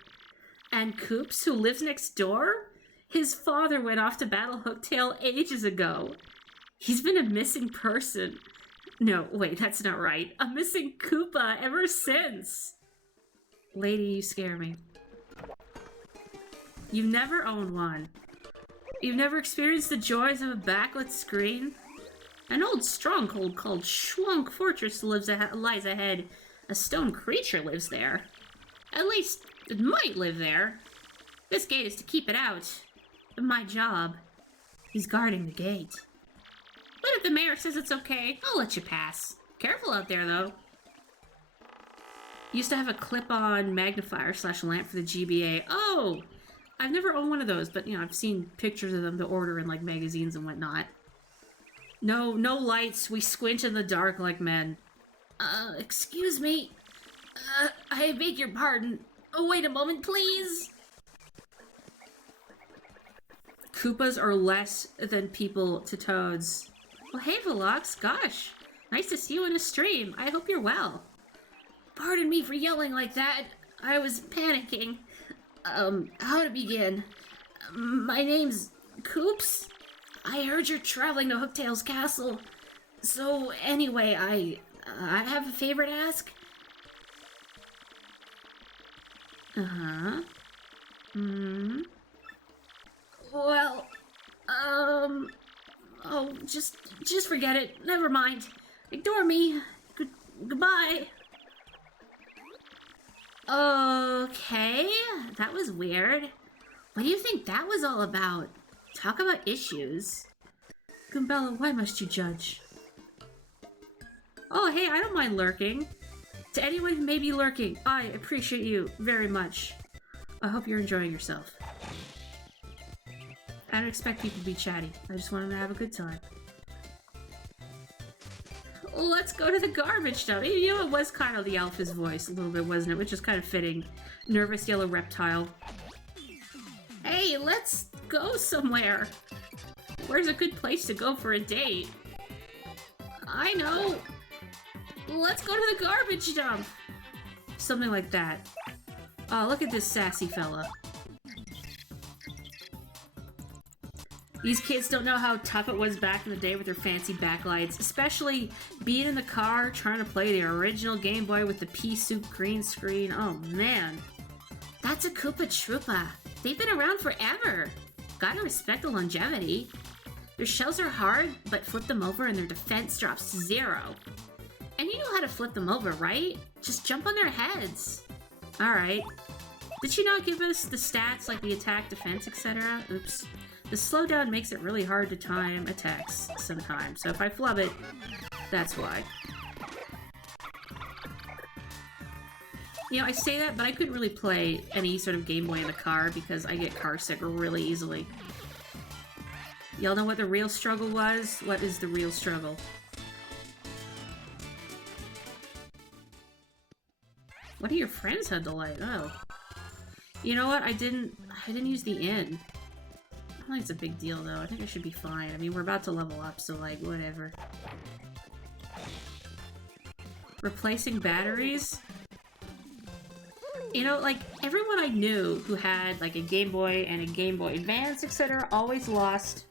And Koops, who lives next door? His father went off to battle Hooktail ages ago. He's been a missing person. No, wait, that's not right. A missing Koopa ever since. Lady, you scare me. You've never owned one. You've never experienced the joys of a backlit screen? An old stronghold called Schwunk Fortress lies ahead. A stone creature lives there. At least, it might live there. This gate is to keep it out. My job. He's guarding the gate. But if the mayor says it's okay, I'll let you pass. Careful out there, though. Used to have a clip-on magnifier / lamp for the GBA. Oh! I've never owned one of those, but, you know, I've seen pictures of them to order in, like, magazines and whatnot. No lights. We squint in the dark like men. Excuse me. I beg your pardon. Oh, wait a moment, please. Koopas are less than people to toads. Well, hey, Velox. Gosh, nice to see you in a stream. I hope you're well. Pardon me for yelling like that. I was panicking. How to begin? My name's Coops. I heard you're traveling to Hooktail's castle. So, anyway, I have a favor to ask. Uh-huh. Hmm. Well, oh, just forget it. Never mind. Ignore me. Goodbye. Okay, that was weird. What do you think that was all about? Talk about issues. Goombella, why must you judge? Oh, hey, I don't mind lurking. To anyone who may be lurking, I appreciate you very much. I hope you're enjoying yourself. I don't expect people to be chatty. I just want them to have a good time. Let's go to the garbage dump. You know, it was kind of the alpha's voice a little bit, wasn't it? Which is kind of fitting. Nervous yellow reptile. Hey, let's go somewhere. Where's a good place to go for a date? I know. Let's go to the garbage dump. Something like that. Oh, look at this sassy fella. These kids don't know how tough it was back in the day with their fancy backlights, especially being in the car trying to play the original Game Boy with the pea soup green screen. Oh, man. That's a Koopa Troopa. They've been around forever. Gotta respect the longevity. Their shells are hard, but flip them over and their defense drops to 0. And you know how to flip them over, right? Just jump on their heads. Alright. Did she not give us the stats like the attack, defense, etc.? Oops. The slowdown makes it really hard to time attacks sometimes, so if I flub it, that's why. You know, I say that, but I couldn't really play any sort of Game Boy in the car because I get car sick really easily. Y'all know what the real struggle was? What is the real struggle? What do your friends had to like? Oh. You know what? I didn't use the inn. I don't think it's a big deal, though. I think I should be fine. I mean, we're about to level up, so, like, whatever. Replacing batteries? You know, like, everyone I knew who had, like, a Game Boy and a Game Boy Advance, etc., always lost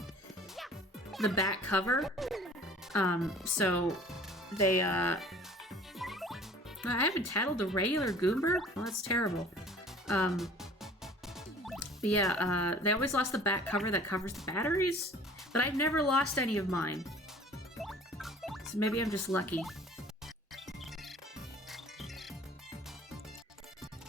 the back cover. So they, I haven't tattled a regular Goomba? Well, that's terrible. But yeah, they always lost the back cover that covers the batteries, but I've never lost any of mine. So maybe I'm just lucky.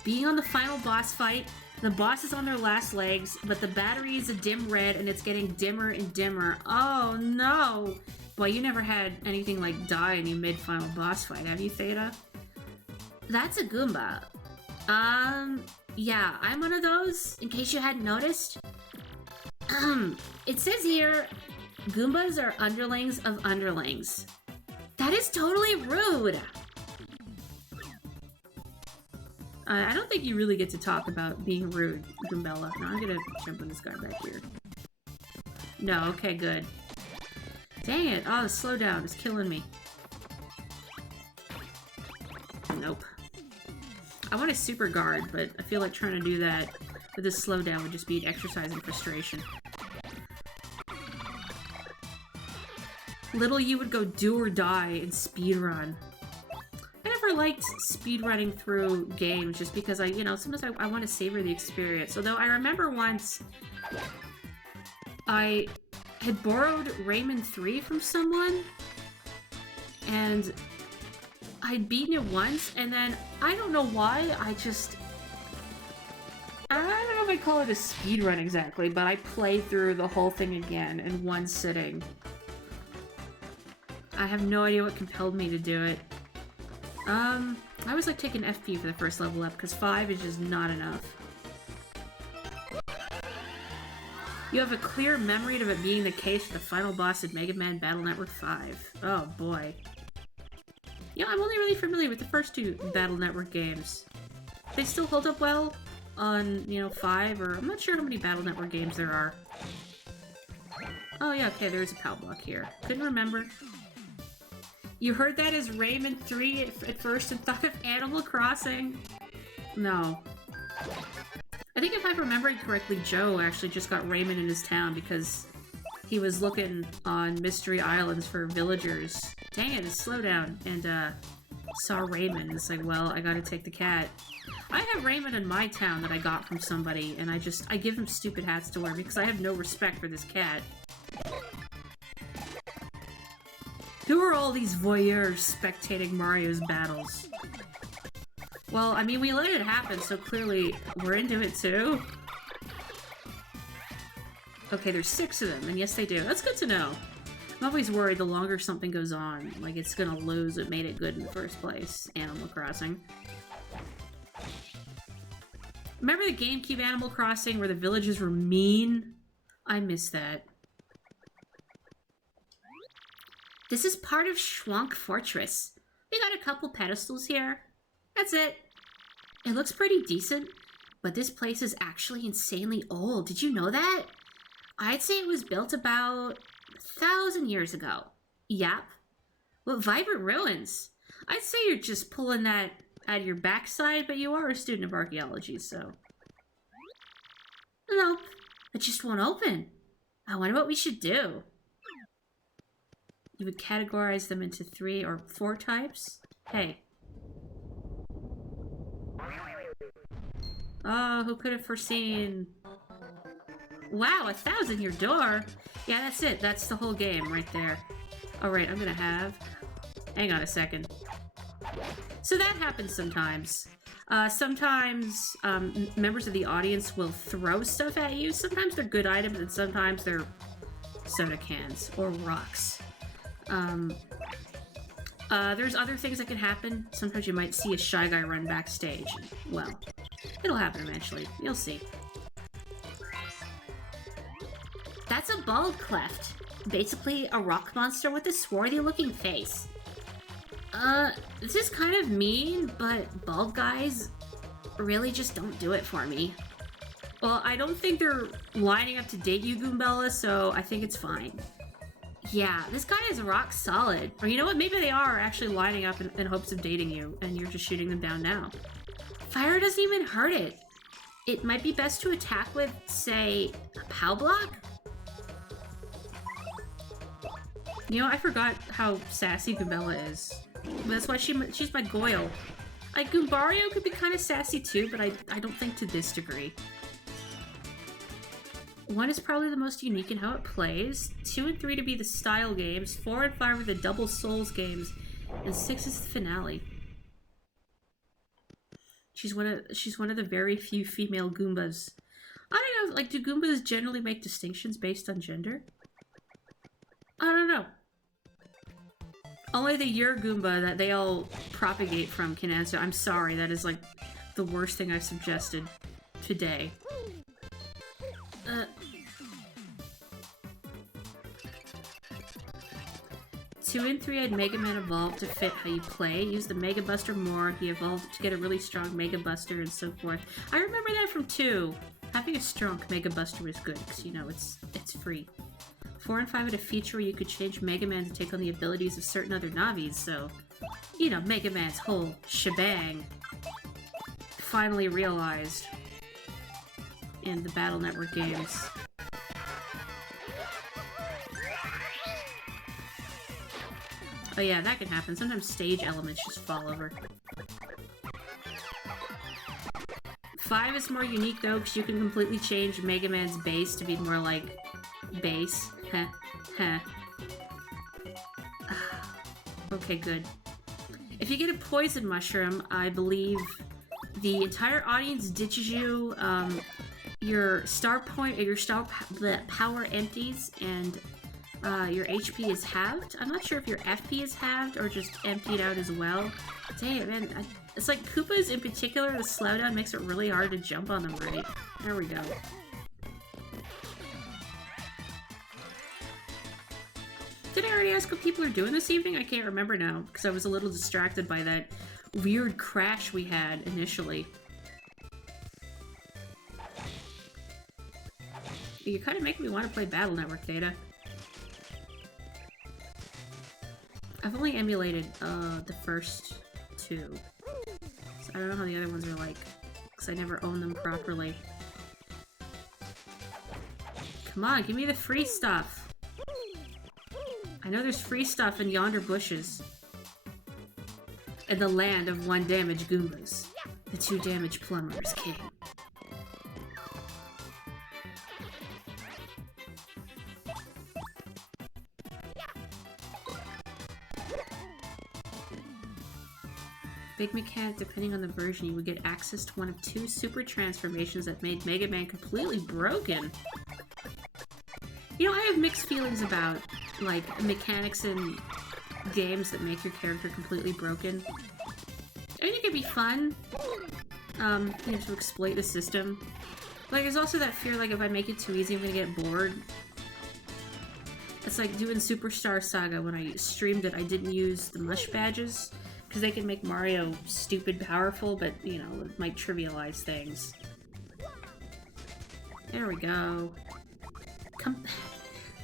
Being on the final boss fight, the boss is on their last legs, but the battery is a dim red and it's getting dimmer and dimmer. Oh no! Well, you never had anything like die in your mid-final boss fight, have you, Theta? That's a Goomba. Yeah, I'm one of those, in case you hadn't noticed. It says here, Goombas are underlings of underlings. That is totally rude! I don't think you really get to talk about being rude, Goombella. No, I'm gonna jump on this guy back here. No, okay, good. Dang it! Oh, the slowdown is killing me. Nope. I want a super guard, but I feel like trying to do that with this slowdown would just be an exercise in frustration. Little you would go do or die in speedrun. I never liked speedrunning through games just because sometimes I want to savor the experience. Although I remember once I had borrowed Rayman 3 from someone and I'd beaten it once, and then I don't know why, I don't know if I call it a speedrun exactly, but I played through the whole thing again in one sitting. I have no idea what compelled me to do it. I always like taking FP for the first level up, because 5 is just not enough. You have a clear memory of it being the case with the final boss in Mega Man Battle Network 5. Oh boy. You know, I'm only really familiar with the first two Battle Network games. They still hold up well on, you know, 5, or I'm not sure how many Battle Network games there are. Oh yeah, okay, there's a PAL block here. Couldn't remember. You heard that as Rayman 3 at first and thought of Animal Crossing? No. I think if I'm remembering correctly, Joe actually just got Rayman in his town because he was looking on Mystery Islands for villagers. Dang it, slow down. And, saw Rayman. It's like, well, I gotta take the cat. I have Rayman in my town that I got from somebody, and I give him stupid hats to wear because I have no respect for this cat. Who are all these voyeurs spectating Mario's battles? Well, I mean, we let it happen, so clearly we're into it too. Okay, there's 6 of them, and yes they do. That's good to know. I'm always worried the longer something goes on, like it's gonna lose what made it good in the first place. Animal Crossing. Remember the GameCube Animal Crossing where the villages were mean? I miss that. This is part of Schwank Fortress. We got a couple pedestals here. That's it. It looks pretty decent, but this place is actually insanely old. Did you know that? I'd say it was built about 1,000 years ago. Yep. What vibrant ruins. I'd say you're just pulling that out of your backside, but you are a student of archaeology, so... Nope. It just won't open. I wonder what we should do. You would categorize them into 3 or 4 types? Hey. Oh, who could have foreseen... Wow, 1,000-year door? Yeah, that's it. That's the whole game right there. Alright, I'm gonna have... Hang on a second. So that happens sometimes. Sometimes members of the audience will throw stuff at you. Sometimes they're good items, and sometimes they're soda cans or rocks. There's other things that can happen. Sometimes you might see a Shy Guy run backstage. Well, it'll happen eventually. You'll see. That's a bald cleft. Basically a rock monster with a swarthy-looking face. This is kind of mean, but bald guys really just don't do it for me. Well, I don't think they're lining up to date you, Goombella, so I think it's fine. Yeah, this guy is rock solid. Or you know what? Maybe they are actually lining up in hopes of dating you, and you're just shooting them down now. Fire doesn't even hurt it. It might be best to attack with, say, a POW block? You know, I forgot how sassy Goombella is. That's why she's my Goyle. Like, Goombario could be kind of sassy too, but I don't think to this degree. 1 is probably the most unique in how it plays, 2 and 3 to be the style games, 4 and 5 are the double Souls games, and 6 is the finale. She's one of the very few female Goombas. I don't know, like, do Goombas generally make distinctions based on gender? I don't know. Only the Your Goomba that they all propagate from can answer. I'm sorry, that is like the worst thing I've suggested today. 2 and 3 had Mega Man evolve to fit how you play. Use the Mega Buster more. He evolved to get a really strong Mega Buster and so forth. I remember that from 2. Having a strong Mega Buster is good because, you know, it's free. 4 and 5 had a feature where you could change Mega Man to take on the abilities of certain other Navis, so, you know, Mega Man's whole shebang finally realized in the Battle Network games. Oh yeah, that can happen. Sometimes stage elements just fall over. 5 is more unique though, because you can completely change Mega Man's base to be more like base. Heh. Heh. Okay, good. If you get a poison mushroom, I believe the entire audience ditches you, your star point, or your the power empties, and your HP is halved. I'm not sure if your FP is halved or just emptied out as well. Dang it, man. It's like Koopas in particular, the slowdown makes it really hard to jump on them right. There we go. Did I already ask what people are doing this evening? I can't remember now, because I was a little distracted by that weird crash we had initially. You kind of make me want to play Battle Network, Data. I've only emulated the first two. So I don't know how the other ones are like, because I never owned them properly. Come on, give me the free stuff. I know there's free stuff in yonder bushes. In the land of one damaged Goombas. The two damaged plumbers king. Big Mechanic, depending on the version, you would get access to one of two super transformations that made Mega Man completely broken. You know, I have mixed feelings about, like, mechanics in games that make your character completely broken. I think it'd be fun, you know, to exploit the system. Like, there's also that fear, like, if I make it too easy, I'm gonna get bored. It's like doing Superstar Saga. When I streamed it, I didn't use the mush badges, because they can make Mario stupid powerful, but, you know, it might trivialize things. There we go.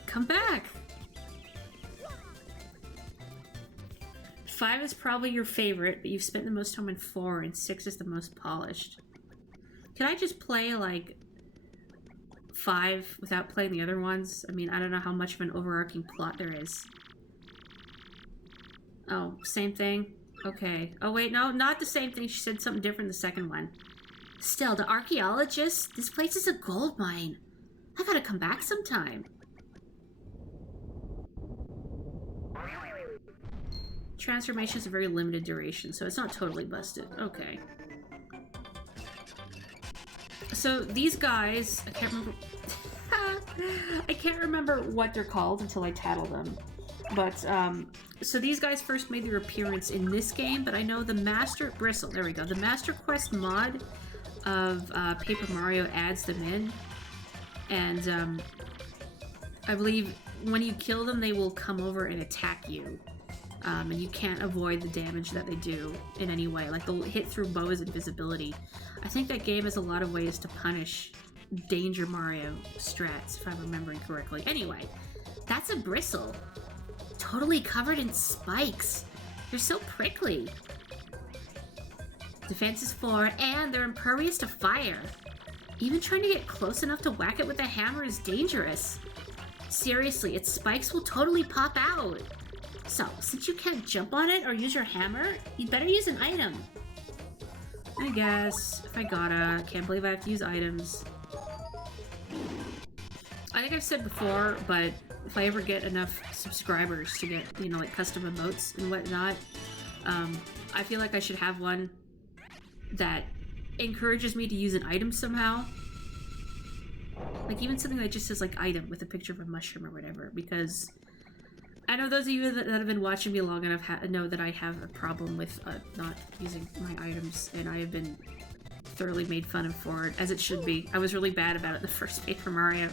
Come back! 5 is probably your favorite, but you've spent the most time in 4, and 6 is the most polished. Can I just play, like, 5 without playing the other ones? I mean, I don't know how much of an overarching plot there is. Oh, same thing? Okay. Oh, wait, no, not the same thing. She said something different in the second one. Still, the archaeologist? This place is a gold mine. I gotta come back sometime. Transformation is a very limited duration, so it's not totally busted. Okay. So these guys, I can't remember... I can't remember what they're called until I tattle them. But, so these guys first made their appearance in this game, but I know the Master... Bristle, there we go. The Master Quest mod of Paper Mario adds them in. And, I believe when you kill them, they will come over and attack you. And you can't avoid the damage that they do in any way. Like, they'll hit through Boa's invisibility. I think that game has a lot of ways to punish Danger Mario strats, if I'm remembering correctly. Anyway, that's a Bristle. Totally covered in spikes. They're so prickly. Defense is 4, and they're impervious to fire. Even trying to get close enough to whack it with a hammer is dangerous. Seriously, its spikes will totally pop out. So, since you can't jump on it or use your hammer, you'd better use an item. I guess, if I gotta. Can't believe I have to use items. I think I've said before, but if I ever get enough subscribers to get, you know, like custom emotes and whatnot, I feel like I should have one that encourages me to use an item somehow. Like, even something that just says, like, item with a picture of a mushroom or whatever, because I know those of you that have been watching me long enough know that I have a problem with not using my items, and I have been thoroughly made fun of for it, as it should be. I was really bad about it in the first Paper Mario.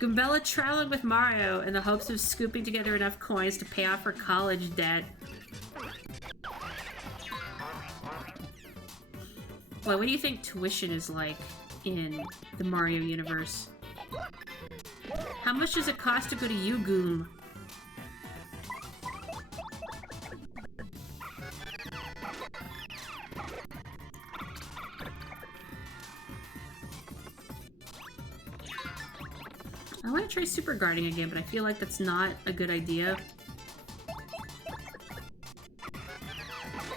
Goombella traveling with Mario in the hopes of scooping together enough coins to pay off her college debt. Well, what do you think tuition is like in the Mario universe? How much does it cost to go to Goom? I want to try super guarding again, but I feel like that's not a good idea.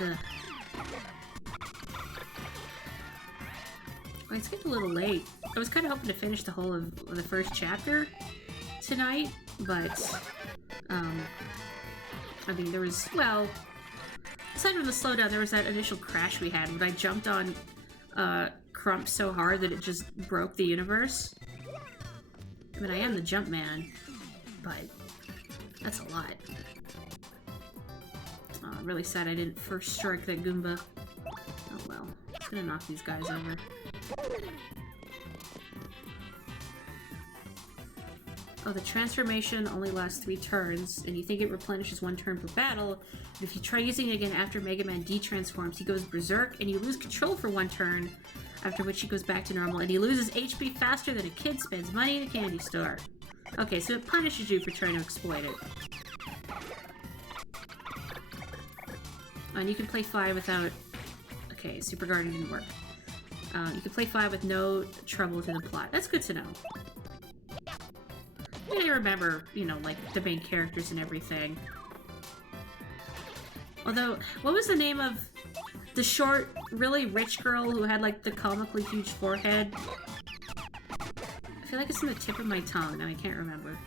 Ugh. Oh, it's getting a little late. I was kind of hoping to finish the whole of the first chapter tonight, but, I mean, there was, well, aside from the slowdown, there was that initial crash we had when I jumped on, Crump so hard that it just broke the universe. I mean, I am the jump man, but that's a lot. I'm really sad I didn't first strike that Goomba. Oh well, I'm gonna knock these guys over. Oh, the transformation only lasts 3 turns, and you think it replenishes 1 turn per battle. But if you try using it again after Mega Man detransforms, he goes berserk, and you lose control for 1 turn, after which he goes back to normal, and he loses HP faster than a kid spends money in a candy store. Okay, so it punishes you for trying to exploit it. And you can play 5 without... Okay, Super Guardian didn't work. You can play 5 with no trouble to the plot. That's good to know. I remember, you know, like, the main characters and everything. Although, what was the name of the short, really rich girl who had, like, the comically huge forehead? I feel like it's on the tip of my tongue, and I can't remember.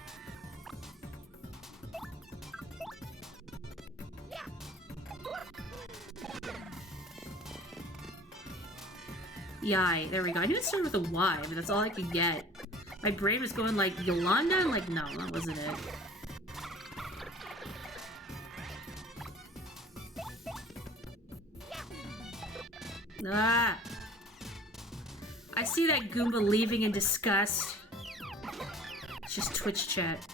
Yai, there we go. I knew it started with a Y, but that's all I could get. My brain was going like, Yolanda? I'm like, no, that wasn't it. Ah! I see that Goomba leaving in disgust. It's just Twitch chat.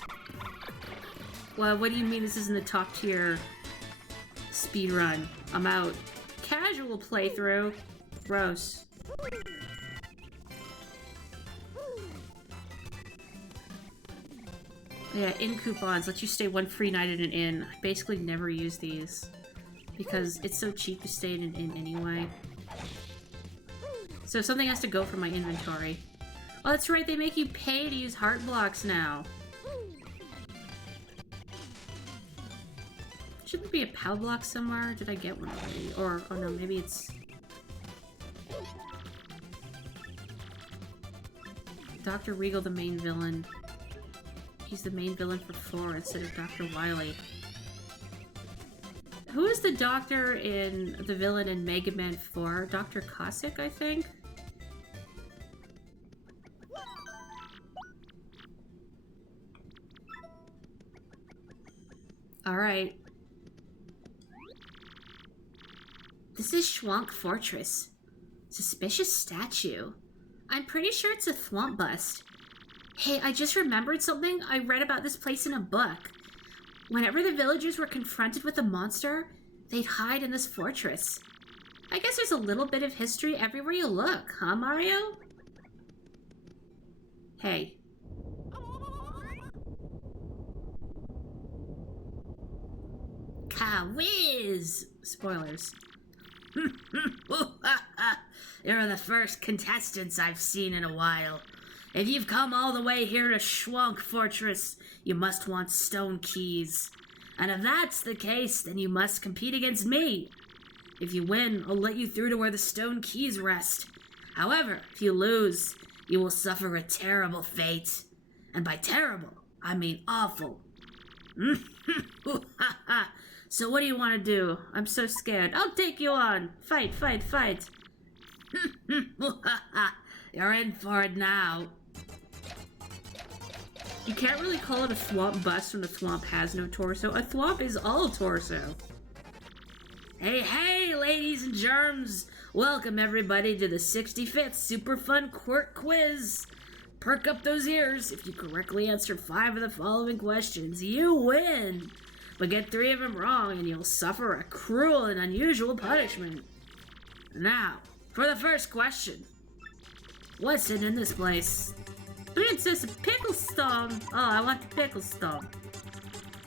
Well, what do you mean this isn't a top tier speedrun? I'm out. Casual playthrough. Gross. Yeah, inn coupons let you stay 1 free night at an inn. I basically never use these because it's so cheap to stay in an inn anyway. So something has to go from my inventory. Oh, that's right, they make you pay to use heart blocks now. Shouldn't there be a POW block somewhere? Did I get one already? Or, oh no, maybe it's... Dr. Regal, the main villain. He's the main villain for 4 instead of Dr. Wily. Who is the doctor in the villain in Mega Man 4? Dr. Cossack, I think? Alright. This is Schwank Fortress. Suspicious statue. I'm pretty sure it's a thwomp bust. Hey, I just remembered something. I read about this place in a book. Whenever the villagers were confronted with a monster, they'd hide in this fortress. I guess there's a little bit of history everywhere you look, huh, Mario? Hey. Ka-whiz! Spoilers. You're the first contestants I've seen in a while. If you've come all the way here to Schwank Fortress, you must want stone keys. And if that's the case, then you must compete against me. If you win, I'll let you through to where the stone keys rest. However, if you lose, you will suffer a terrible fate. And by terrible, I mean awful. So what do you want to do? I'm so scared. I'll take you on. Fight, fight, fight. You're in for it now. You can't really call it a thwomp bust when the thwomp has no torso. A thwomp is all torso. Hey, hey, ladies and germs! Welcome everybody to the 65th Super Fun Quirk Quiz. Perk up those ears. If you correctly answer 5 of the following questions, you win. But get 3 of them wrong and you'll suffer a cruel and unusual punishment. Now, for the first question. What's in this place? Princess Pickle Stomp. Oh, I want the Pickle Stomp.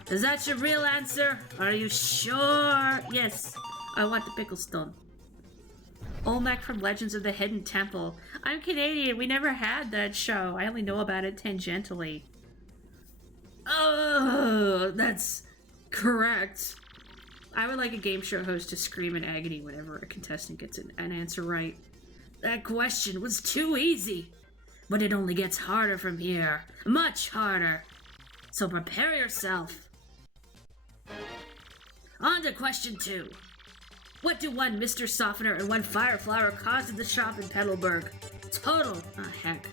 Is that your real answer? Are you sure? Yes, I want the Pickle Stomp. Olmec from Legends of the Hidden Temple. I'm Canadian. We never had that show. I only know about it tangentially. Oh, that's correct. I would like a game show host to scream in agony whenever a contestant gets an answer right. That question was too easy. But it only gets harder from here. Much harder. So prepare yourself. On to question 2. What do 1 Mr. Softener and 1 Fire Flower cost at the shop in Petalburg? Total. Oh, heck.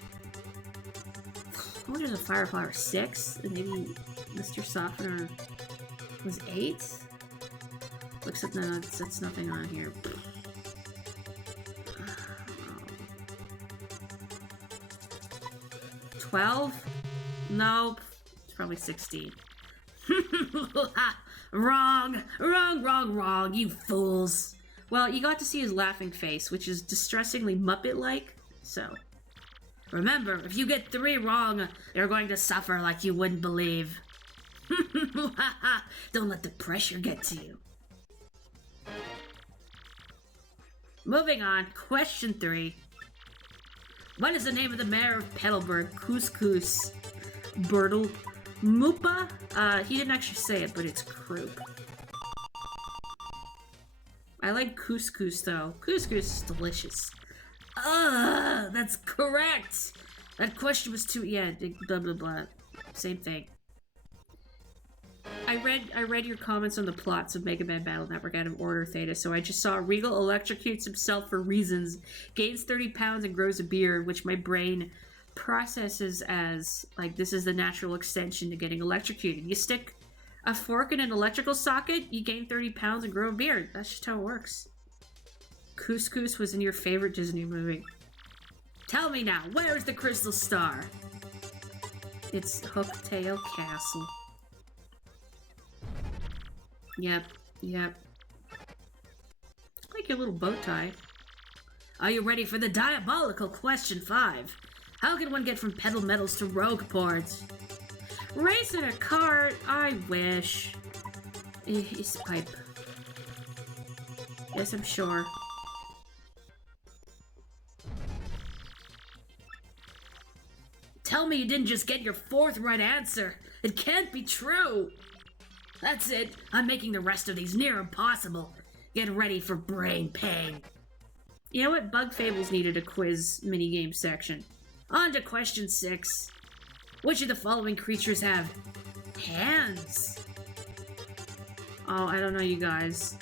I wonder if the Fire Flower 6? And maybe Mr. Softener was 8? Looks like that's nothing on here. 12? Nope. probably 16. Wrong, you fools. Well, you got to see his laughing face, which is distressingly Muppet-like, so. Remember, if you get 3 wrong, you're going to suffer like you wouldn't believe. Don't let the pressure get to you. Moving on, question 3. What is the name of the mayor of Petalburg? Couscous. Bertle. Mupa? He didn't actually say it, but it's croup. I like couscous, though. Couscous is delicious. That's correct! That question was too... Yeah, blah, blah, blah. Same thing. I read your comments on the plots of Mega Man Battle Network out of Order Theta, so I just saw Regal electrocutes himself for reasons, gains 30 pounds and grows a beard, which my brain processes as, like, this is the natural extension to getting electrocuted. You stick a fork in an electrical socket, you gain 30 pounds and grow a beard. That's just how it works. Couscous was in your favorite Disney movie. Tell me now, where's the Crystal Star? It's Hooktail Castle. Yep. I like your little bow tie. Are you ready for the diabolical question 5? How can one get from Pedal Metals to Rogueport? Race in a cart? I wish. Is pipe. Yes, I'm sure. Tell me you didn't just get your 4th right answer. It can't be true. That's it. I'm making the rest of these near impossible. Get ready for brain pain. You know what? Bug Fables needed a quiz minigame section. On to question 6. Which of the following creatures have hands? Oh, I don't know, you guys.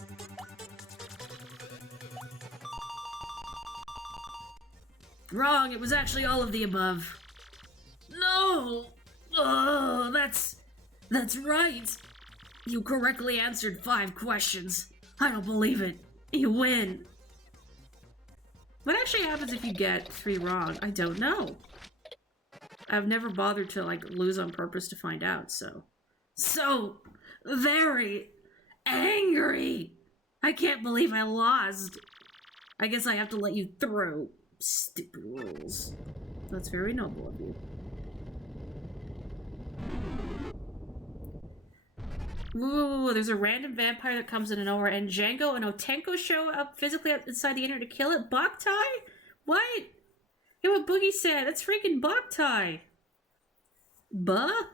Wrong. It was actually all of the above. No! Oh, that's right. You correctly answered 5 questions. I don't believe it. You win. What actually happens if you get 3 wrong? I don't know. I've never bothered to, like, lose on purpose to find out, so. So very angry. I can't believe I lost. I guess I have to let you through. Stupid rules. That's very noble of you. Ooh, there's a random vampire that comes in and nowhere, and Django and Otenko show up physically inside the internet to kill it. Boktai? What? Hey, what Boogie said. That's freaking Boktai. Buh?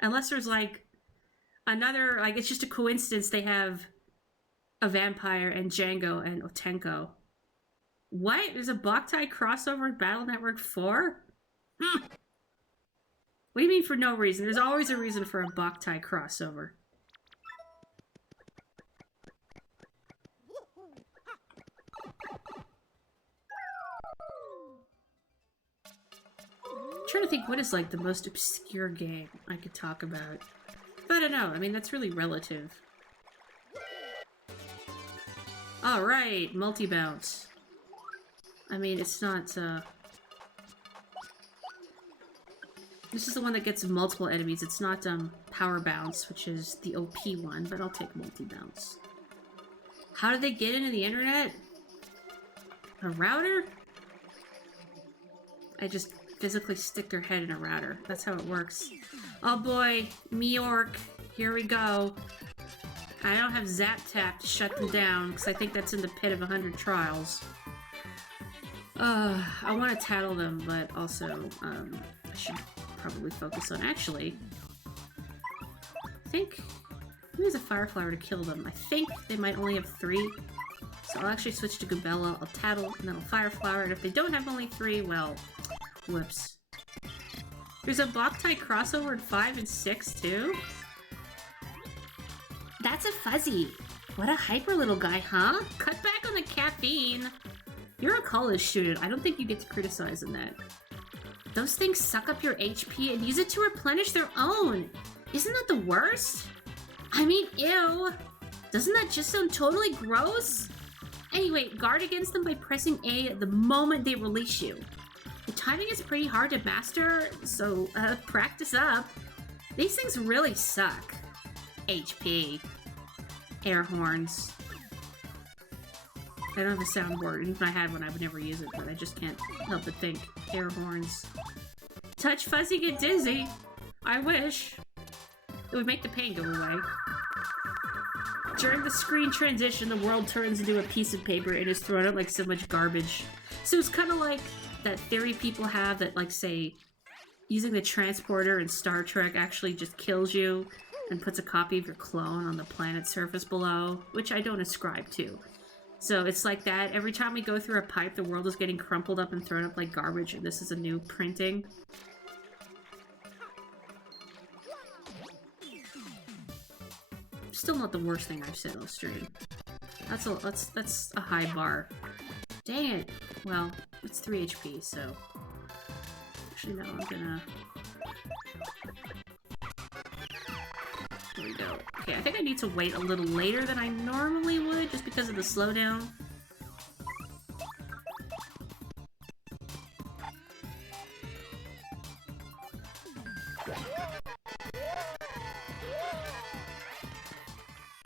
Unless there's, like, another, like, it's just a coincidence they have a vampire and Django and Otenko. What? There's a Boktai crossover in Battle Network 4? What do you mean for no reason? There's always a reason for a Boktai crossover. I'm trying to think what is, like, the most obscure game I could talk about. But I don't know. I mean, that's really relative. Alright, multi-bounce. I mean, it's not, This is the one that gets multiple enemies. It's not, Power Bounce, which is the OP one, but I'll take multi-bounce. How did they get into the internet? A router? I just physically stick their head in a router. That's how it works. Oh boy, Meork. Here we go. I don't have Zap Tap to shut them down, because I think that's in the pit of 100 trials. I want to tattle them, but also, I should probably focus on, actually, I think, use a Fire Flower to kill them. I think they might only have 3, so I'll actually switch to Gabella, I'll tattle, and then I'll Fire Flower, and if they don't have only 3, well, whoops. There's a Boktai crossover in 5 and 6, too? That's a Fuzzy. What a hyper little guy, huh? Cut back on the caffeine. You're a college student. I don't think you get to criticize in that. Those things suck up your HP and use it to replenish their own. Isn't that the worst? I mean, ew. Doesn't that just sound totally gross? Anyway, guard against them by pressing A the moment they release you. The timing is pretty hard to master, so practice up. These things really suck. HP. Air horns. I don't have a soundboard. Even if I had one, I would never use it, but I just can't help but think. Air horns. Touch Fuzzy, get dizzy. I wish. It would make the pain go away. During the screen transition, the world turns into a piece of paper and is thrown out like so much garbage. So it's kind of like that theory people have that, like, say, using the transporter in Star Trek actually just kills you and puts a copy of your clone on the planet's surface below, which I don't ascribe to. So it's like that. Every time we go through a pipe, the world is getting crumpled up and thrown up like garbage, and this is a new printing. Still not the worst thing I've said on stream. That's a high bar. Dang it. Well, it's 3 HP, so... Actually, no, I'm gonna... There we go. Okay, I think I need to wait a little later than I normally would, just because of the slowdown.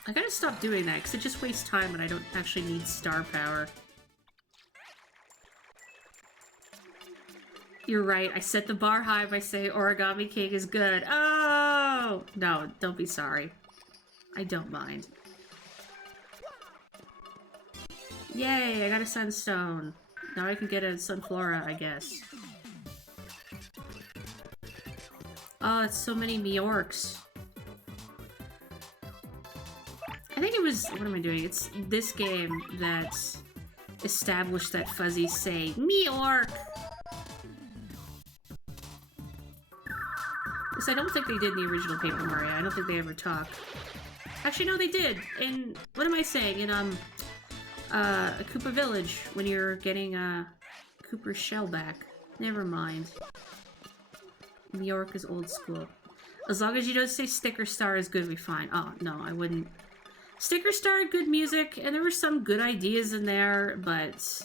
I gotta stop doing that, because it just wastes time and I don't actually need star power. You're right, I set the bar high by saying Origami King is good. Oh! No, don't be sorry. I don't mind. Yay, I got a sunstone. Now I can get a sunflora, I guess. Oh, it's so many Meorks. I think it was... What am I doing? It's this game that established that Fuzzies say, Meork! Because I don't think they did in the original Paper Mario. I don't think they ever talk. Actually, no, they did. In... What am I saying? In, Koopa Village, when you're getting, Koopa's shell back. Never mind. New York is old school. As long as you don't say Sticker Star is good, we fine. Oh, no, I wouldn't. Sticker Star, good music, and there were some good ideas in there, but...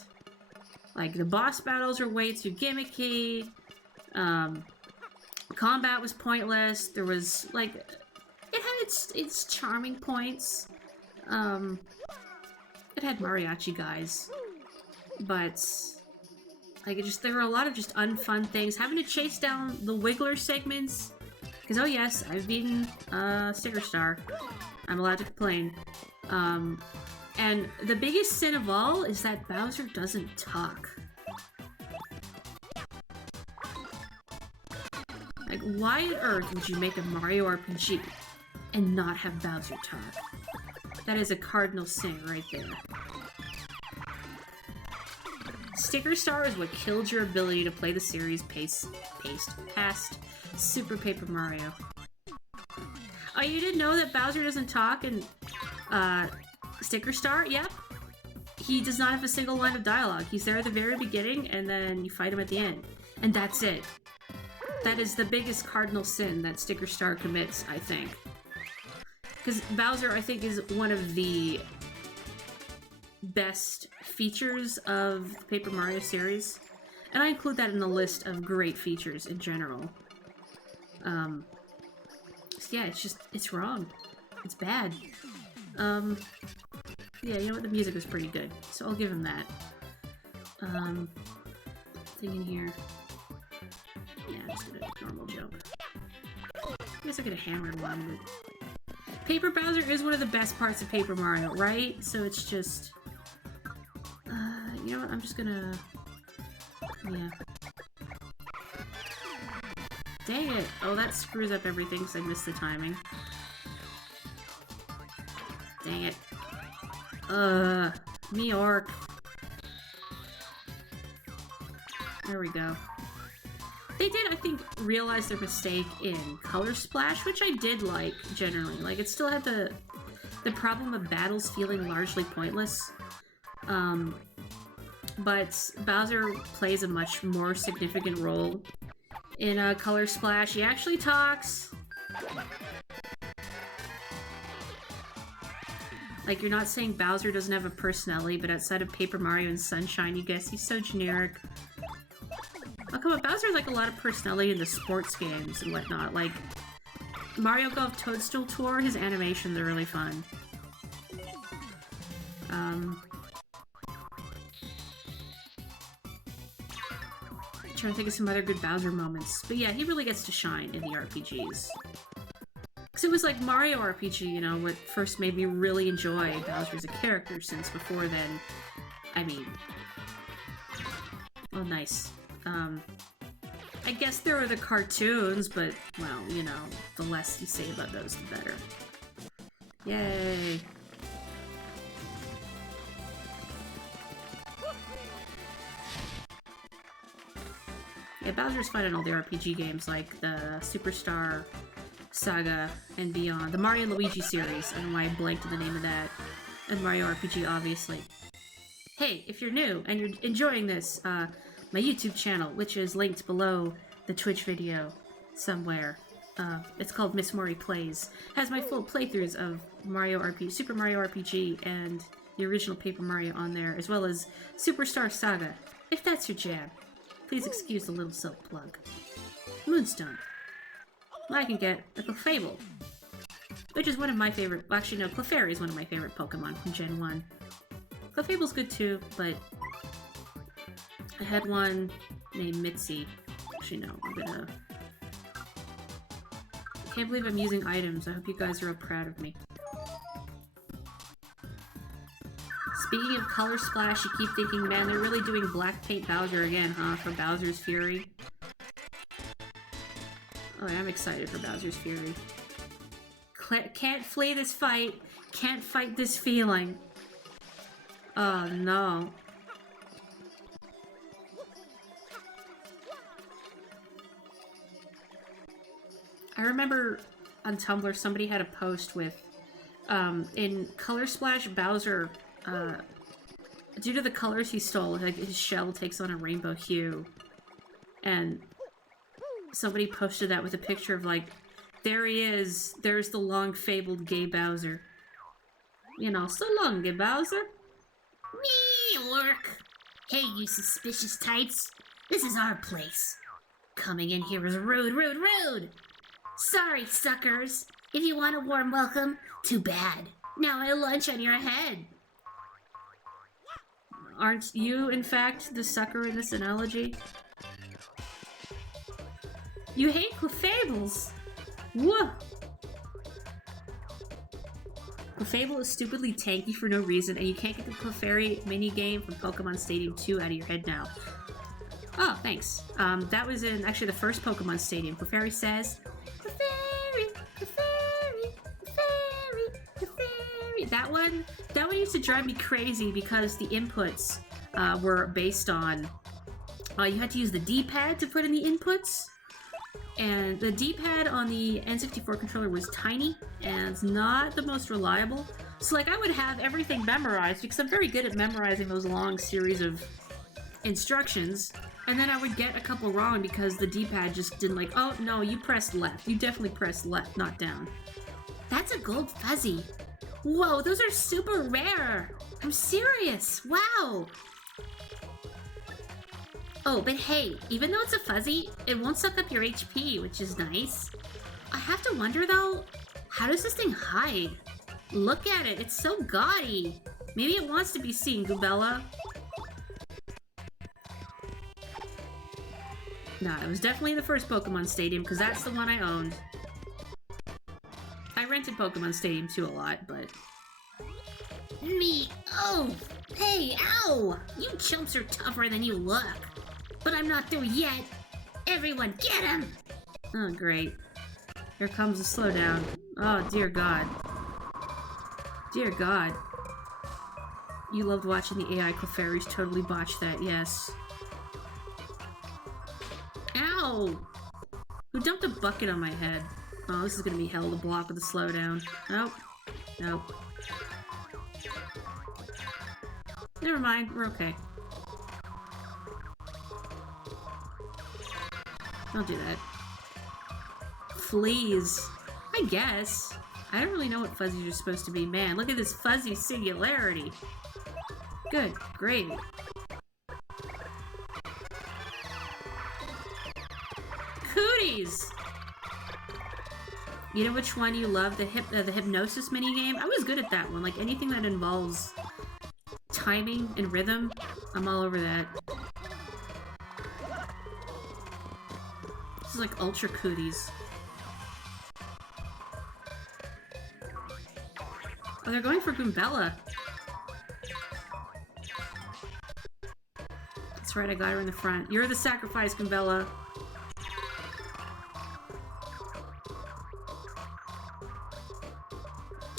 Like, the boss battles are way too gimmicky. Combat was pointless. There was, like... It had its charming points. It had mariachi guys. But... Like, there were a lot of just unfun things. Having to chase down the Wiggler segments. Because, oh yes, I've beaten, Sticker Star. I'm allowed to complain. And the biggest sin of all is that Bowser doesn't talk. Like, why on earth would you make a Mario RPG and not have Bowser talk? That is a cardinal sin right there. Sticker Star is what killed your ability to play the series past Super Paper Mario. Oh, you didn't know that Bowser doesn't talk in Sticker Star? Yep. He does not have a single line of dialogue. He's there at the very beginning, and then you fight him at the end. And that's it. That is the biggest cardinal sin that Sticker Star commits, I think. Because Bowser, I think, is one of the best features of the Paper Mario series. And I include that in the list of great features in general. So yeah, it's wrong. It's bad. Yeah, you know what? The music was pretty good, so I'll give him that. Thing in here. Yeah, I'm just gonna normal jump. I guess I could have hammered one, but... Paper Bowser is one of the best parts of Paper Mario, right? So it's just... you know what? I'm just gonna... Yeah. Dang it! Oh, that screws up everything because I missed the timing. Dang it. Meork. There we go. They did, I think, realize their mistake in Color Splash, which I did like, generally. Like, it still had the problem of battles feeling largely pointless. But Bowser plays a much more significant role in Color Splash. He actually talks. Like, you're not saying Bowser doesn't have a personality, but outside of Paper Mario and Sunshine, you guess he's so generic. Oh, come on, Bowser has, like, a lot of personality in the sports games and whatnot. Like, Mario Golf Toadstool Tour, his animations are really fun. Trying to think of some other good Bowser moments. But yeah, he really gets to shine in the RPGs. Because it was like Mario RPG, you know, what first made me really enjoy Bowser as a character, since before then, I mean... Oh, nice. I guess there are the cartoons, but, well, you know, the less you say about those, the better. Yay! Yeah, Bowser's fun in all the RPG games, like the Superstar Saga and beyond. The Mario and Luigi series, I don't know why I blanked on the name of that. And Mario RPG, obviously. Hey, if you're new and you're enjoying this, my YouTube channel, which is linked below the Twitch video somewhere, it's called Miss Mori Plays, has my full playthroughs of Super Mario RPG and the original Paper Mario on there, as well as Superstar Saga, if that's your jam. Please excuse the little self-plug. Moonstone. I can get a Clefable, which is one of my favorite... Well, actually, no, Clefairy is one of my favorite Pokemon from Gen 1. Clefable's good too, but I had one named Mitzi. Actually, no, I'm gonna... I can't believe I'm using items. I hope you guys are all proud of me. Speaking of Color Splash, you keep thinking, man, they're really doing black paint Bowser again, huh? For Bowser's Fury. Oh, I'm excited for Bowser's Fury. Can't flee this fight. Can't fight this feeling. Oh, no. I remember on Tumblr somebody had a post with, in Color Splash, Bowser, due to the colors he stole, like, his shell takes on a rainbow hue. And somebody posted that with a picture of, like, there he is, there's the long-fabled gay Bowser. You know, so long, gay Bowser. Me, work. Hey, you suspicious types. This is our place. Coming in here is rude, rude, rude. Sorry, suckers. If you want a warm welcome, too bad. Now I lunch on your head. Aren't you, in fact, the sucker in this analogy? You hate Clefables! Whoa! Clefable is stupidly tanky for no reason, and you can't get the Clefairy minigame from Pokemon Stadium 2 out of your head now. Oh, thanks. That was in, actually, the first Pokemon Stadium. Clefairy says, Clefairy, Clefairy, Clefairy, Clefairy. That one used to drive me crazy because the inputs were based on... you had to use the D-pad to put in the inputs. And the D-pad on the N64 controller was tiny, and it's not the most reliable. So, like, I would have everything memorized, because I'm very good at memorizing those long series of instructions, and then I would get a couple wrong because the D-pad just didn't like, oh, no, you pressed left. You definitely pressed left, not down. That's a gold fuzzy. Whoa, those are super rare. I'm serious. Wow. Oh, but hey, even though it's a fuzzy, it won't suck up your HP, which is nice. I have to wonder, though, how does this thing hide? Look at it, it's so gaudy. Maybe it wants to be seen, Gubella. Nah, it was definitely the first Pokemon Stadium, because that's the one I owned. I rented Pokemon Stadium 2 a lot, but... Me, oh, hey, ow! You chumps are tougher than you look. But I'm not through yet. Everyone, get him! Oh, great. Here comes the slowdown. Oh, dear God. Dear God. You loved watching the AI Clefairies totally botch that, yes. Ow! Who dumped a bucket on my head? Oh, this is gonna be hell to block with the slowdown. Nope. Nope. Never mind, we're okay. Don't do that. Fleas. I guess. I don't really know what fuzzies are supposed to be. Man, look at this fuzzy singularity. Good. Great. Cooties! You know which one you love? The hypnosis minigame? I was good at that one. Like, anything that involves timing and rhythm, I'm all over that. This is like ultra cooties. Oh, they're going for Goombella. That's right, I got her in the front. You're the sacrifice, Goombella.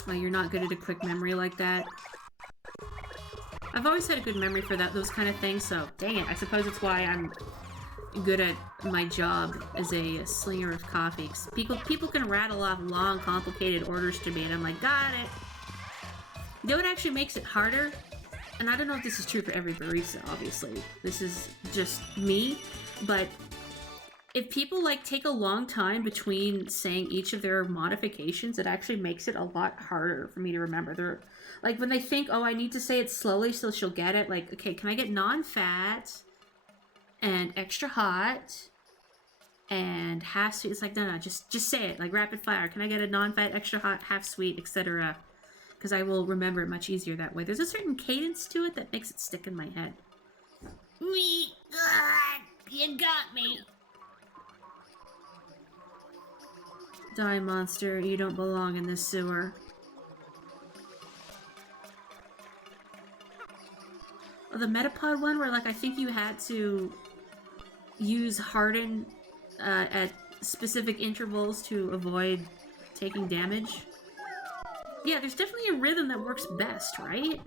Oh, you're not good at a quick memory like that. I've always had a good memory for those kind of things, so dang it. I suppose it's why I'm good at my job as a slinger of coffee. People can rattle off long, complicated orders to me, and I'm like, got it. You know what actually makes it harder? And I don't know if this is true for every barista, obviously. This is just me, but if people like take a long time between saying each of their modifications, it actually makes it a lot harder for me to remember. They're like when they think, oh, I need to say it slowly so she'll get it. Like, okay, can I get non-fat and extra hot and half sweet? It's like, no, just say it like rapid fire. Can I get a non-fat, extra hot, half sweet, etc.? Because I will remember it much easier that way. There's a certain cadence to it that makes it stick in my head. Me, God, you got me. Die, monster. You don't belong in this sewer. Oh, the Metapod one where, like, I think you had to use Harden at specific intervals to avoid taking damage. Yeah, there's definitely a rhythm that works best, right?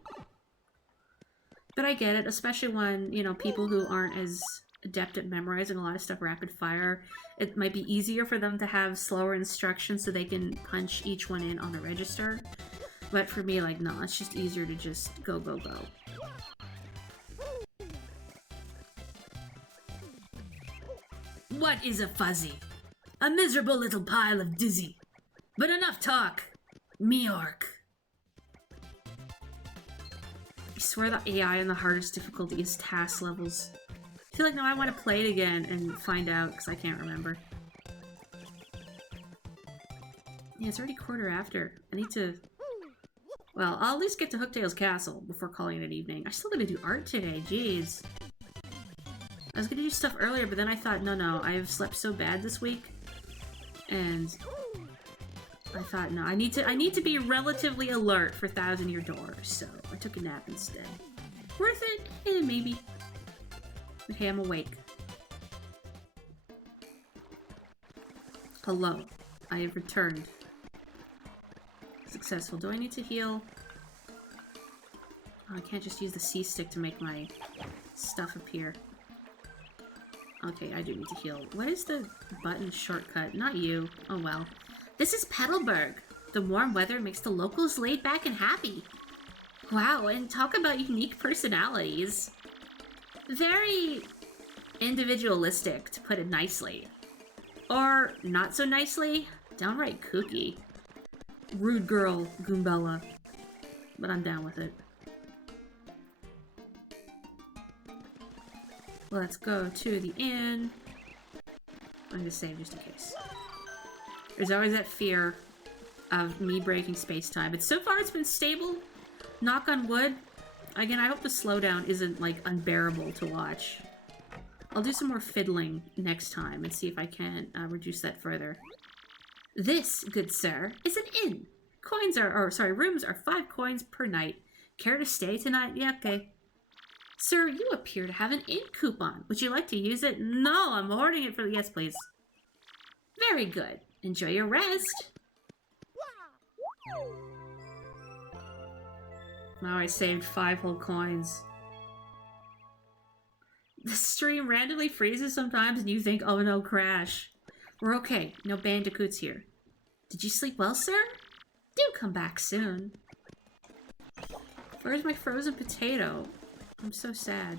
But I get it, especially when, you know, people who aren't as adept at memorizing a lot of stuff rapid fire, it might be easier for them to have slower instructions so they can punch each one in on the register. But for me, like, no, it's just easier to just go, go, go. What is a fuzzy? A miserable little pile of dizzy. But enough talk. Meork. I swear the AI on the hardest difficulty is task levels. I feel like now I want to play it again and find out, because I can't remember. Yeah, it's already quarter after. I need to... Well, I'll at least get to Hooktail's castle before calling it an evening. I still gotta do art today, jeez. I was gonna do stuff earlier, but then I thought, no, I've slept so bad this week. And I thought, no, I need to be relatively alert for Thousand Year Door, so I took a nap instead. Worth it? Eh, maybe. Okay, I'm awake. Hello. I have returned. Successful. Do I need to heal? Oh, I can't just use the C-stick to make my stuff appear. Okay, I do need to heal. What is the button shortcut? Not you. Oh well. This is Petalburg. The warm weather makes the locals laid back and happy. Wow, and talk about unique personalities. Very individualistic, to put it nicely. Or, not so nicely, downright kooky. Rude girl, Goombella. But I'm down with it. Let's go to the inn. I'm gonna save just in case. There's always that fear of me breaking space-time. But so far it's been stable. Knock on wood. Again, I hope the slowdown isn't, like, unbearable to watch. I'll do some more fiddling next time and see if I can reduce that further. This, good sir, is an inn. Rooms are 5 coins per night. Care to stay tonight? Yeah, okay. Sir, you appear to have an inn coupon. Would you like to use it? No, I'm hoarding it for... Yes, please. Very good. Enjoy your rest. Now I saved 5 whole coins. The stream randomly freezes sometimes and you think, oh no, crash. We're okay. No bandicoots here. Did you sleep well, sir? Do come back soon. Where's my frozen potato? I'm so sad.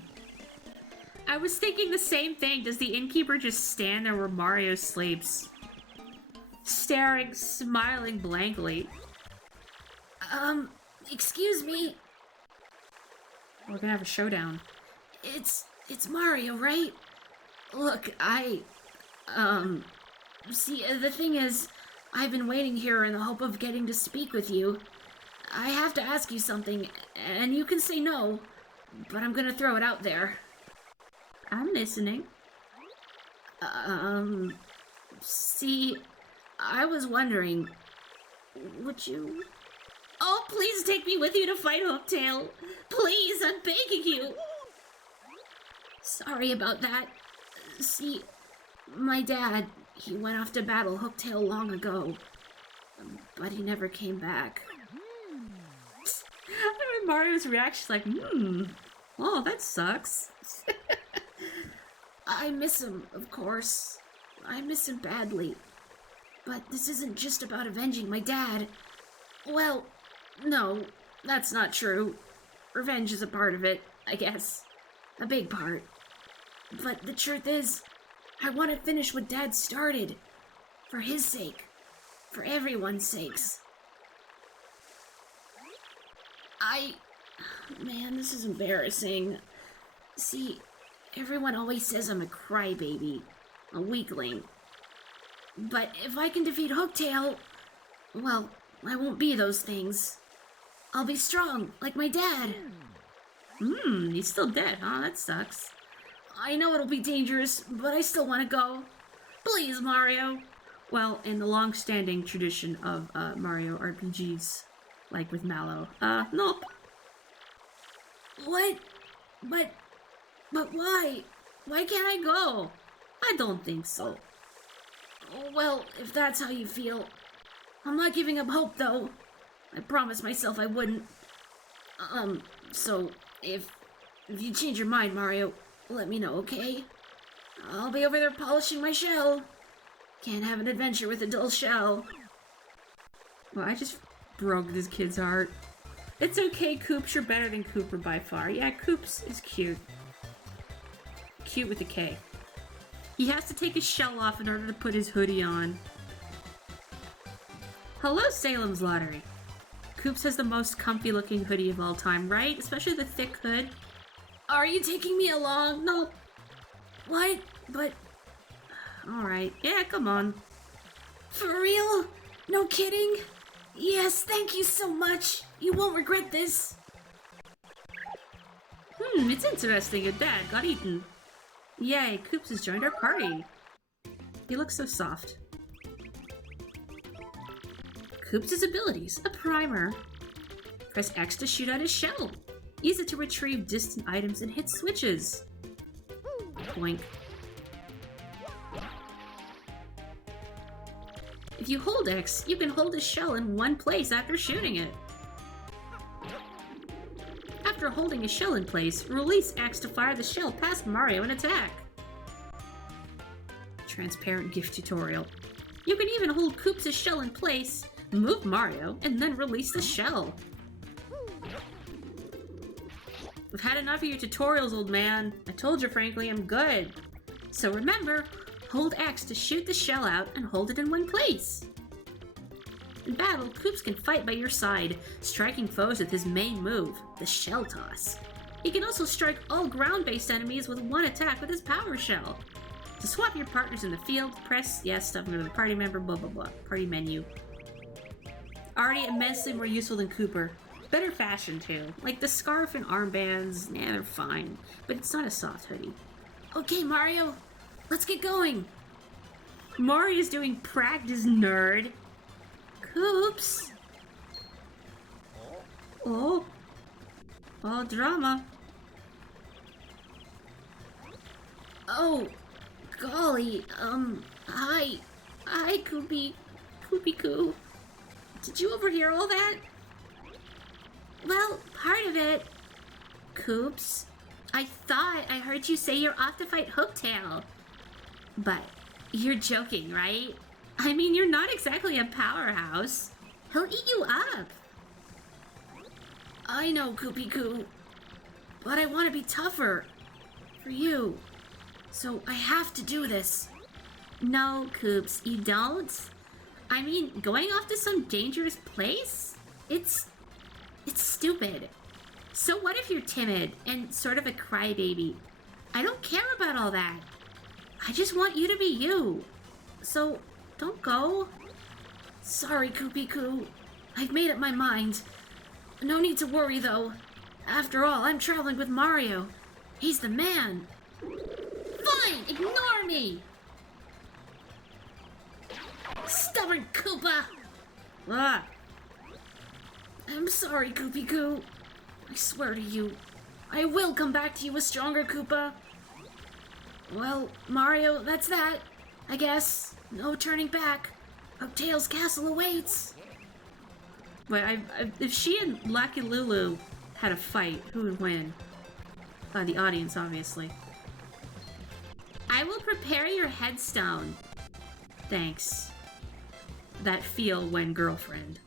I was thinking the same thing. Does the innkeeper just stand there where Mario sleeps? Staring, smiling blankly. Excuse me. We're gonna have a showdown. It's Mario, right? Look, see, the thing is, I've been waiting here in the hope of getting to speak with you. I have to ask you something, and you can say no, but I'm gonna throw it out there. I'm listening. See, I was wondering, would you... Oh, please take me with you to fight Hooktail. Please, I'm begging you. Sorry about that. See, my dad, he went off to battle Hooktail long ago, but he never came back. I remember Mario's reaction, like, oh, that sucks. I miss him, of course. I miss him badly. But this isn't just about avenging my dad. Well, no, that's not true. Revenge is a part of it, I guess. A big part. But the truth is, I want to finish what Dad started. For his sake. For everyone's sakes. Man, this is embarrassing. See, everyone always says I'm a crybaby. A weakling. But if I can defeat Hooktail, well, I won't be those things. I'll be strong, like my dad. He's still dead, huh? That sucks. I know it'll be dangerous, but I still want to go. Please, Mario. Well, in the long-standing tradition of Mario RPGs, like with Mallow. Nope. What? But why? Why can't I go? I don't think so. Well, if that's how you feel. I'm not giving up hope, though. I promised myself I wouldn't. So, if you change your mind, Mario, let me know, okay? I'll be over there polishing my shell. Can't have an adventure with a dull shell. Well, I just broke this kid's heart. It's okay, Koops. You're better than Cooper by far. Yeah, Koops is cute. Cute with a K. He has to take his shell off in order to put his hoodie on. Hello, Salem's Lottery. Koops has the most comfy looking hoodie of all time, right? Especially the thick hood. Are you taking me along? No. What? But... Alright. Yeah, come on. For real? No kidding? Yes, thank you so much. You won't regret this. It's interesting. Your dad got eaten. Yay, Koops has joined our party. He looks so soft. Koops' abilities. A primer. Press X to shoot out his shell. Use it to retrieve distant items and hit switches. Boink. If you hold X, you can hold his shell in one place after shooting it. After holding a shell in place, release X to fire the shell past Mario and attack. Transparent gift tutorial. You can even hold Koops' shell in place, move Mario, and then release the shell. I've had enough of your tutorials, old man. I told you, frankly, I'm good. So remember, hold X to shoot the shell out and hold it in one place. In battle, Koops can fight by your side, striking foes with his main move, the Shell Toss. He can also strike all ground-based enemies with one attack with his Power Shell. To swap your partners in the field, press yes, stuff into the party member, blah blah blah, party menu. Already immensely more useful than Cooper. Better fashion too. Like the scarf and armbands, yeah, they're fine. But it's not a soft hoodie. Okay, Mario, let's get going. Mario's doing practice, nerd. Koops. Oh, drama. Oh, golly, hi, Koopy Koo. Did you overhear all that? Well, part of it. Koops, I thought I heard you say you're off to fight Hooktail. But you're joking, right? I mean, you're not exactly a powerhouse. He'll eat you up. I know, Koopy Koo. But I want to be tougher. For you. So I have to do this. No, Koops, you don't. I mean, going off to some dangerous place? It's stupid. So what if you're timid and sort of a crybaby? I don't care about all that. I just want you to be you. So don't go. Sorry, Koopy-Koo. I've made up my mind. No need to worry, though. After all, I'm traveling with Mario. He's the man. Fine, ignore me! Stubborn Koopa! Ah. I'm sorry, Koopy-Koo. I swear to you, I will come back to you a stronger Koopa. Well, Mario, that's that. I guess. No turning back. Tails' castle awaits. Wait, if she and Lucky Lulu had a fight, who would win? The audience, obviously. I will prepare your headstone. Thanks. That feel when girlfriend.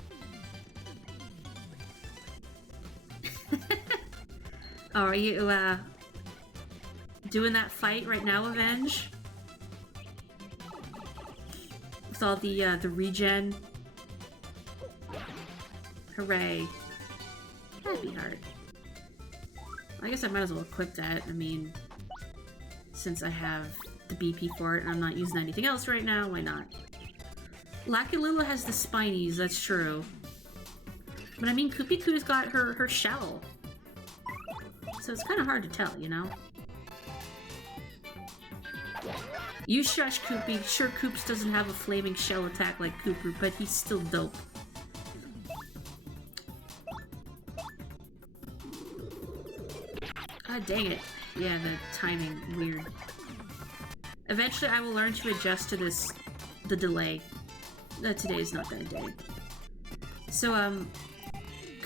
Oh, are you, doing that fight right now, Avenge? With all the regen. Hooray. Happy heart. I guess I might as well equip that. I mean, since I have the BP for it and I'm not using anything else right now, why not? Lucky Lulu has the spinies, that's true. But I mean, Koopy-Koo's got her shell. So it's kind of hard to tell, you know? You shush, Koopy. Sure, Koops doesn't have a flaming shell attack like Cooper, but he's still dope. God dang it. Yeah, the timing, weird. Eventually I will learn to adjust to the delay. Today is not that day. So,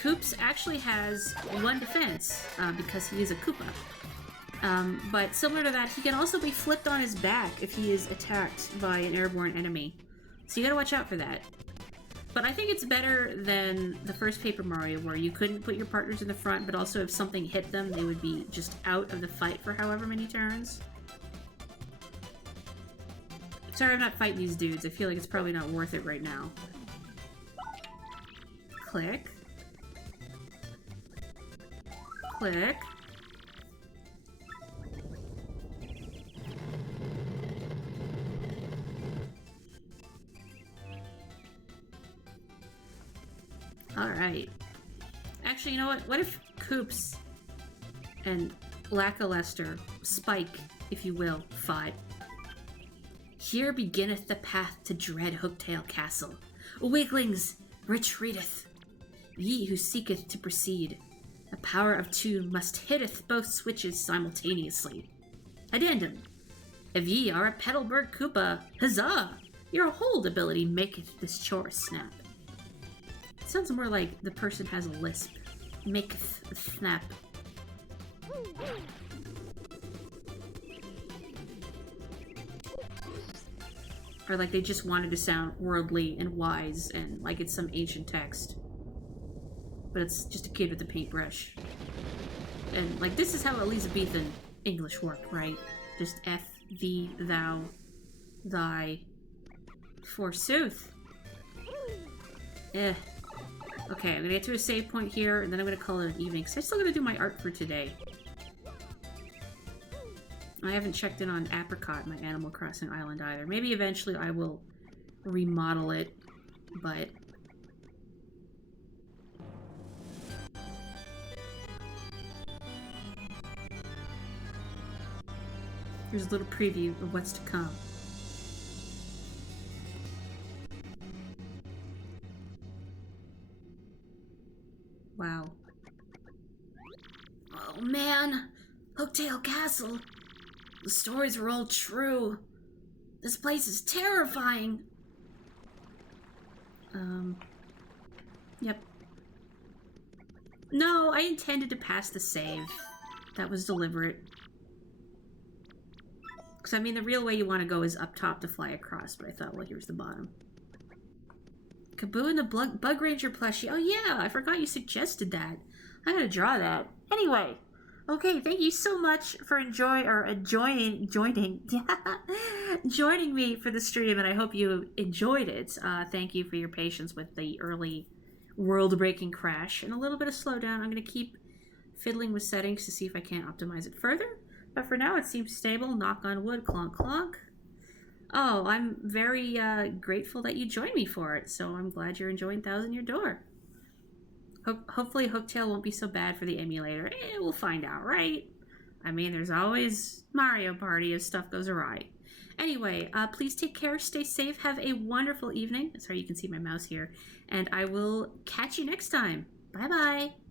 Koops actually has one defense, because he is a Koopa. But similar to that, he can also be flipped on his back if he is attacked by an airborne enemy. So you gotta watch out for that. But I think it's better than the first Paper Mario, where you couldn't put your partners in the front, but also if something hit them, they would be just out of the fight for however many turns. Sorry I'm not fighting these dudes. I feel like it's probably not worth it right now. Click. Click. Alright. Actually, you know what? What if Koops and Lackluster, Spike, if you will, fought? Here beginneth the path to dread Hooktail Castle. Weaklings, retreateth. Ye who seeketh to proceed. The power of two must hitteth both switches simultaneously. Addendum. If ye are a Petalburg Koopa, huzzah! Your hold ability maketh this chore snap. It sounds more like the person has a lisp. Maketh a snap. Or like they just wanted to sound worldly and wise and like it's some ancient text. But it's just a kid with a paintbrush. And like this is how Elizabethan English worked, right? Just F, thee, thou, thy, forsooth. Eh. Okay, I'm gonna get to a save point here, and then I'm gonna call it an evening, because I'm still gonna do my art for today. I haven't checked in on Apricot, my Animal Crossing island, either. Maybe eventually I will remodel it, but... Here's a little preview of what's to come. Wow. Oh man! Hooktail Castle! The stories were all true. This place is terrifying. Yep. No, I intended to pass the save. That was deliberate. Because, I mean, the real way you want to go is up top to fly across, but I thought, well, here's the bottom. Kaboo and the Bug Ranger plushie. Oh, yeah, I forgot you suggested that. I'm gonna draw that. Anyway. Okay, thank you so much for joining me for the stream, and I hope you enjoyed it. Thank you for your patience with the early world-breaking crash and a little bit of slowdown. I'm going to keep fiddling with settings to see if I can't optimize it further, but for now it seems stable. Knock on wood, clonk clonk. Oh, I'm very grateful that you joined me for it, so I'm glad you're enjoying Thousand Year Door. Hopefully Hooktail won't be so bad for the emulator. We'll find out, right? I mean, there's always Mario Party if stuff goes awry. Anyway, please take care, stay safe, have a wonderful evening. Sorry, you can see my mouse here. And I will catch you next time. Bye-bye.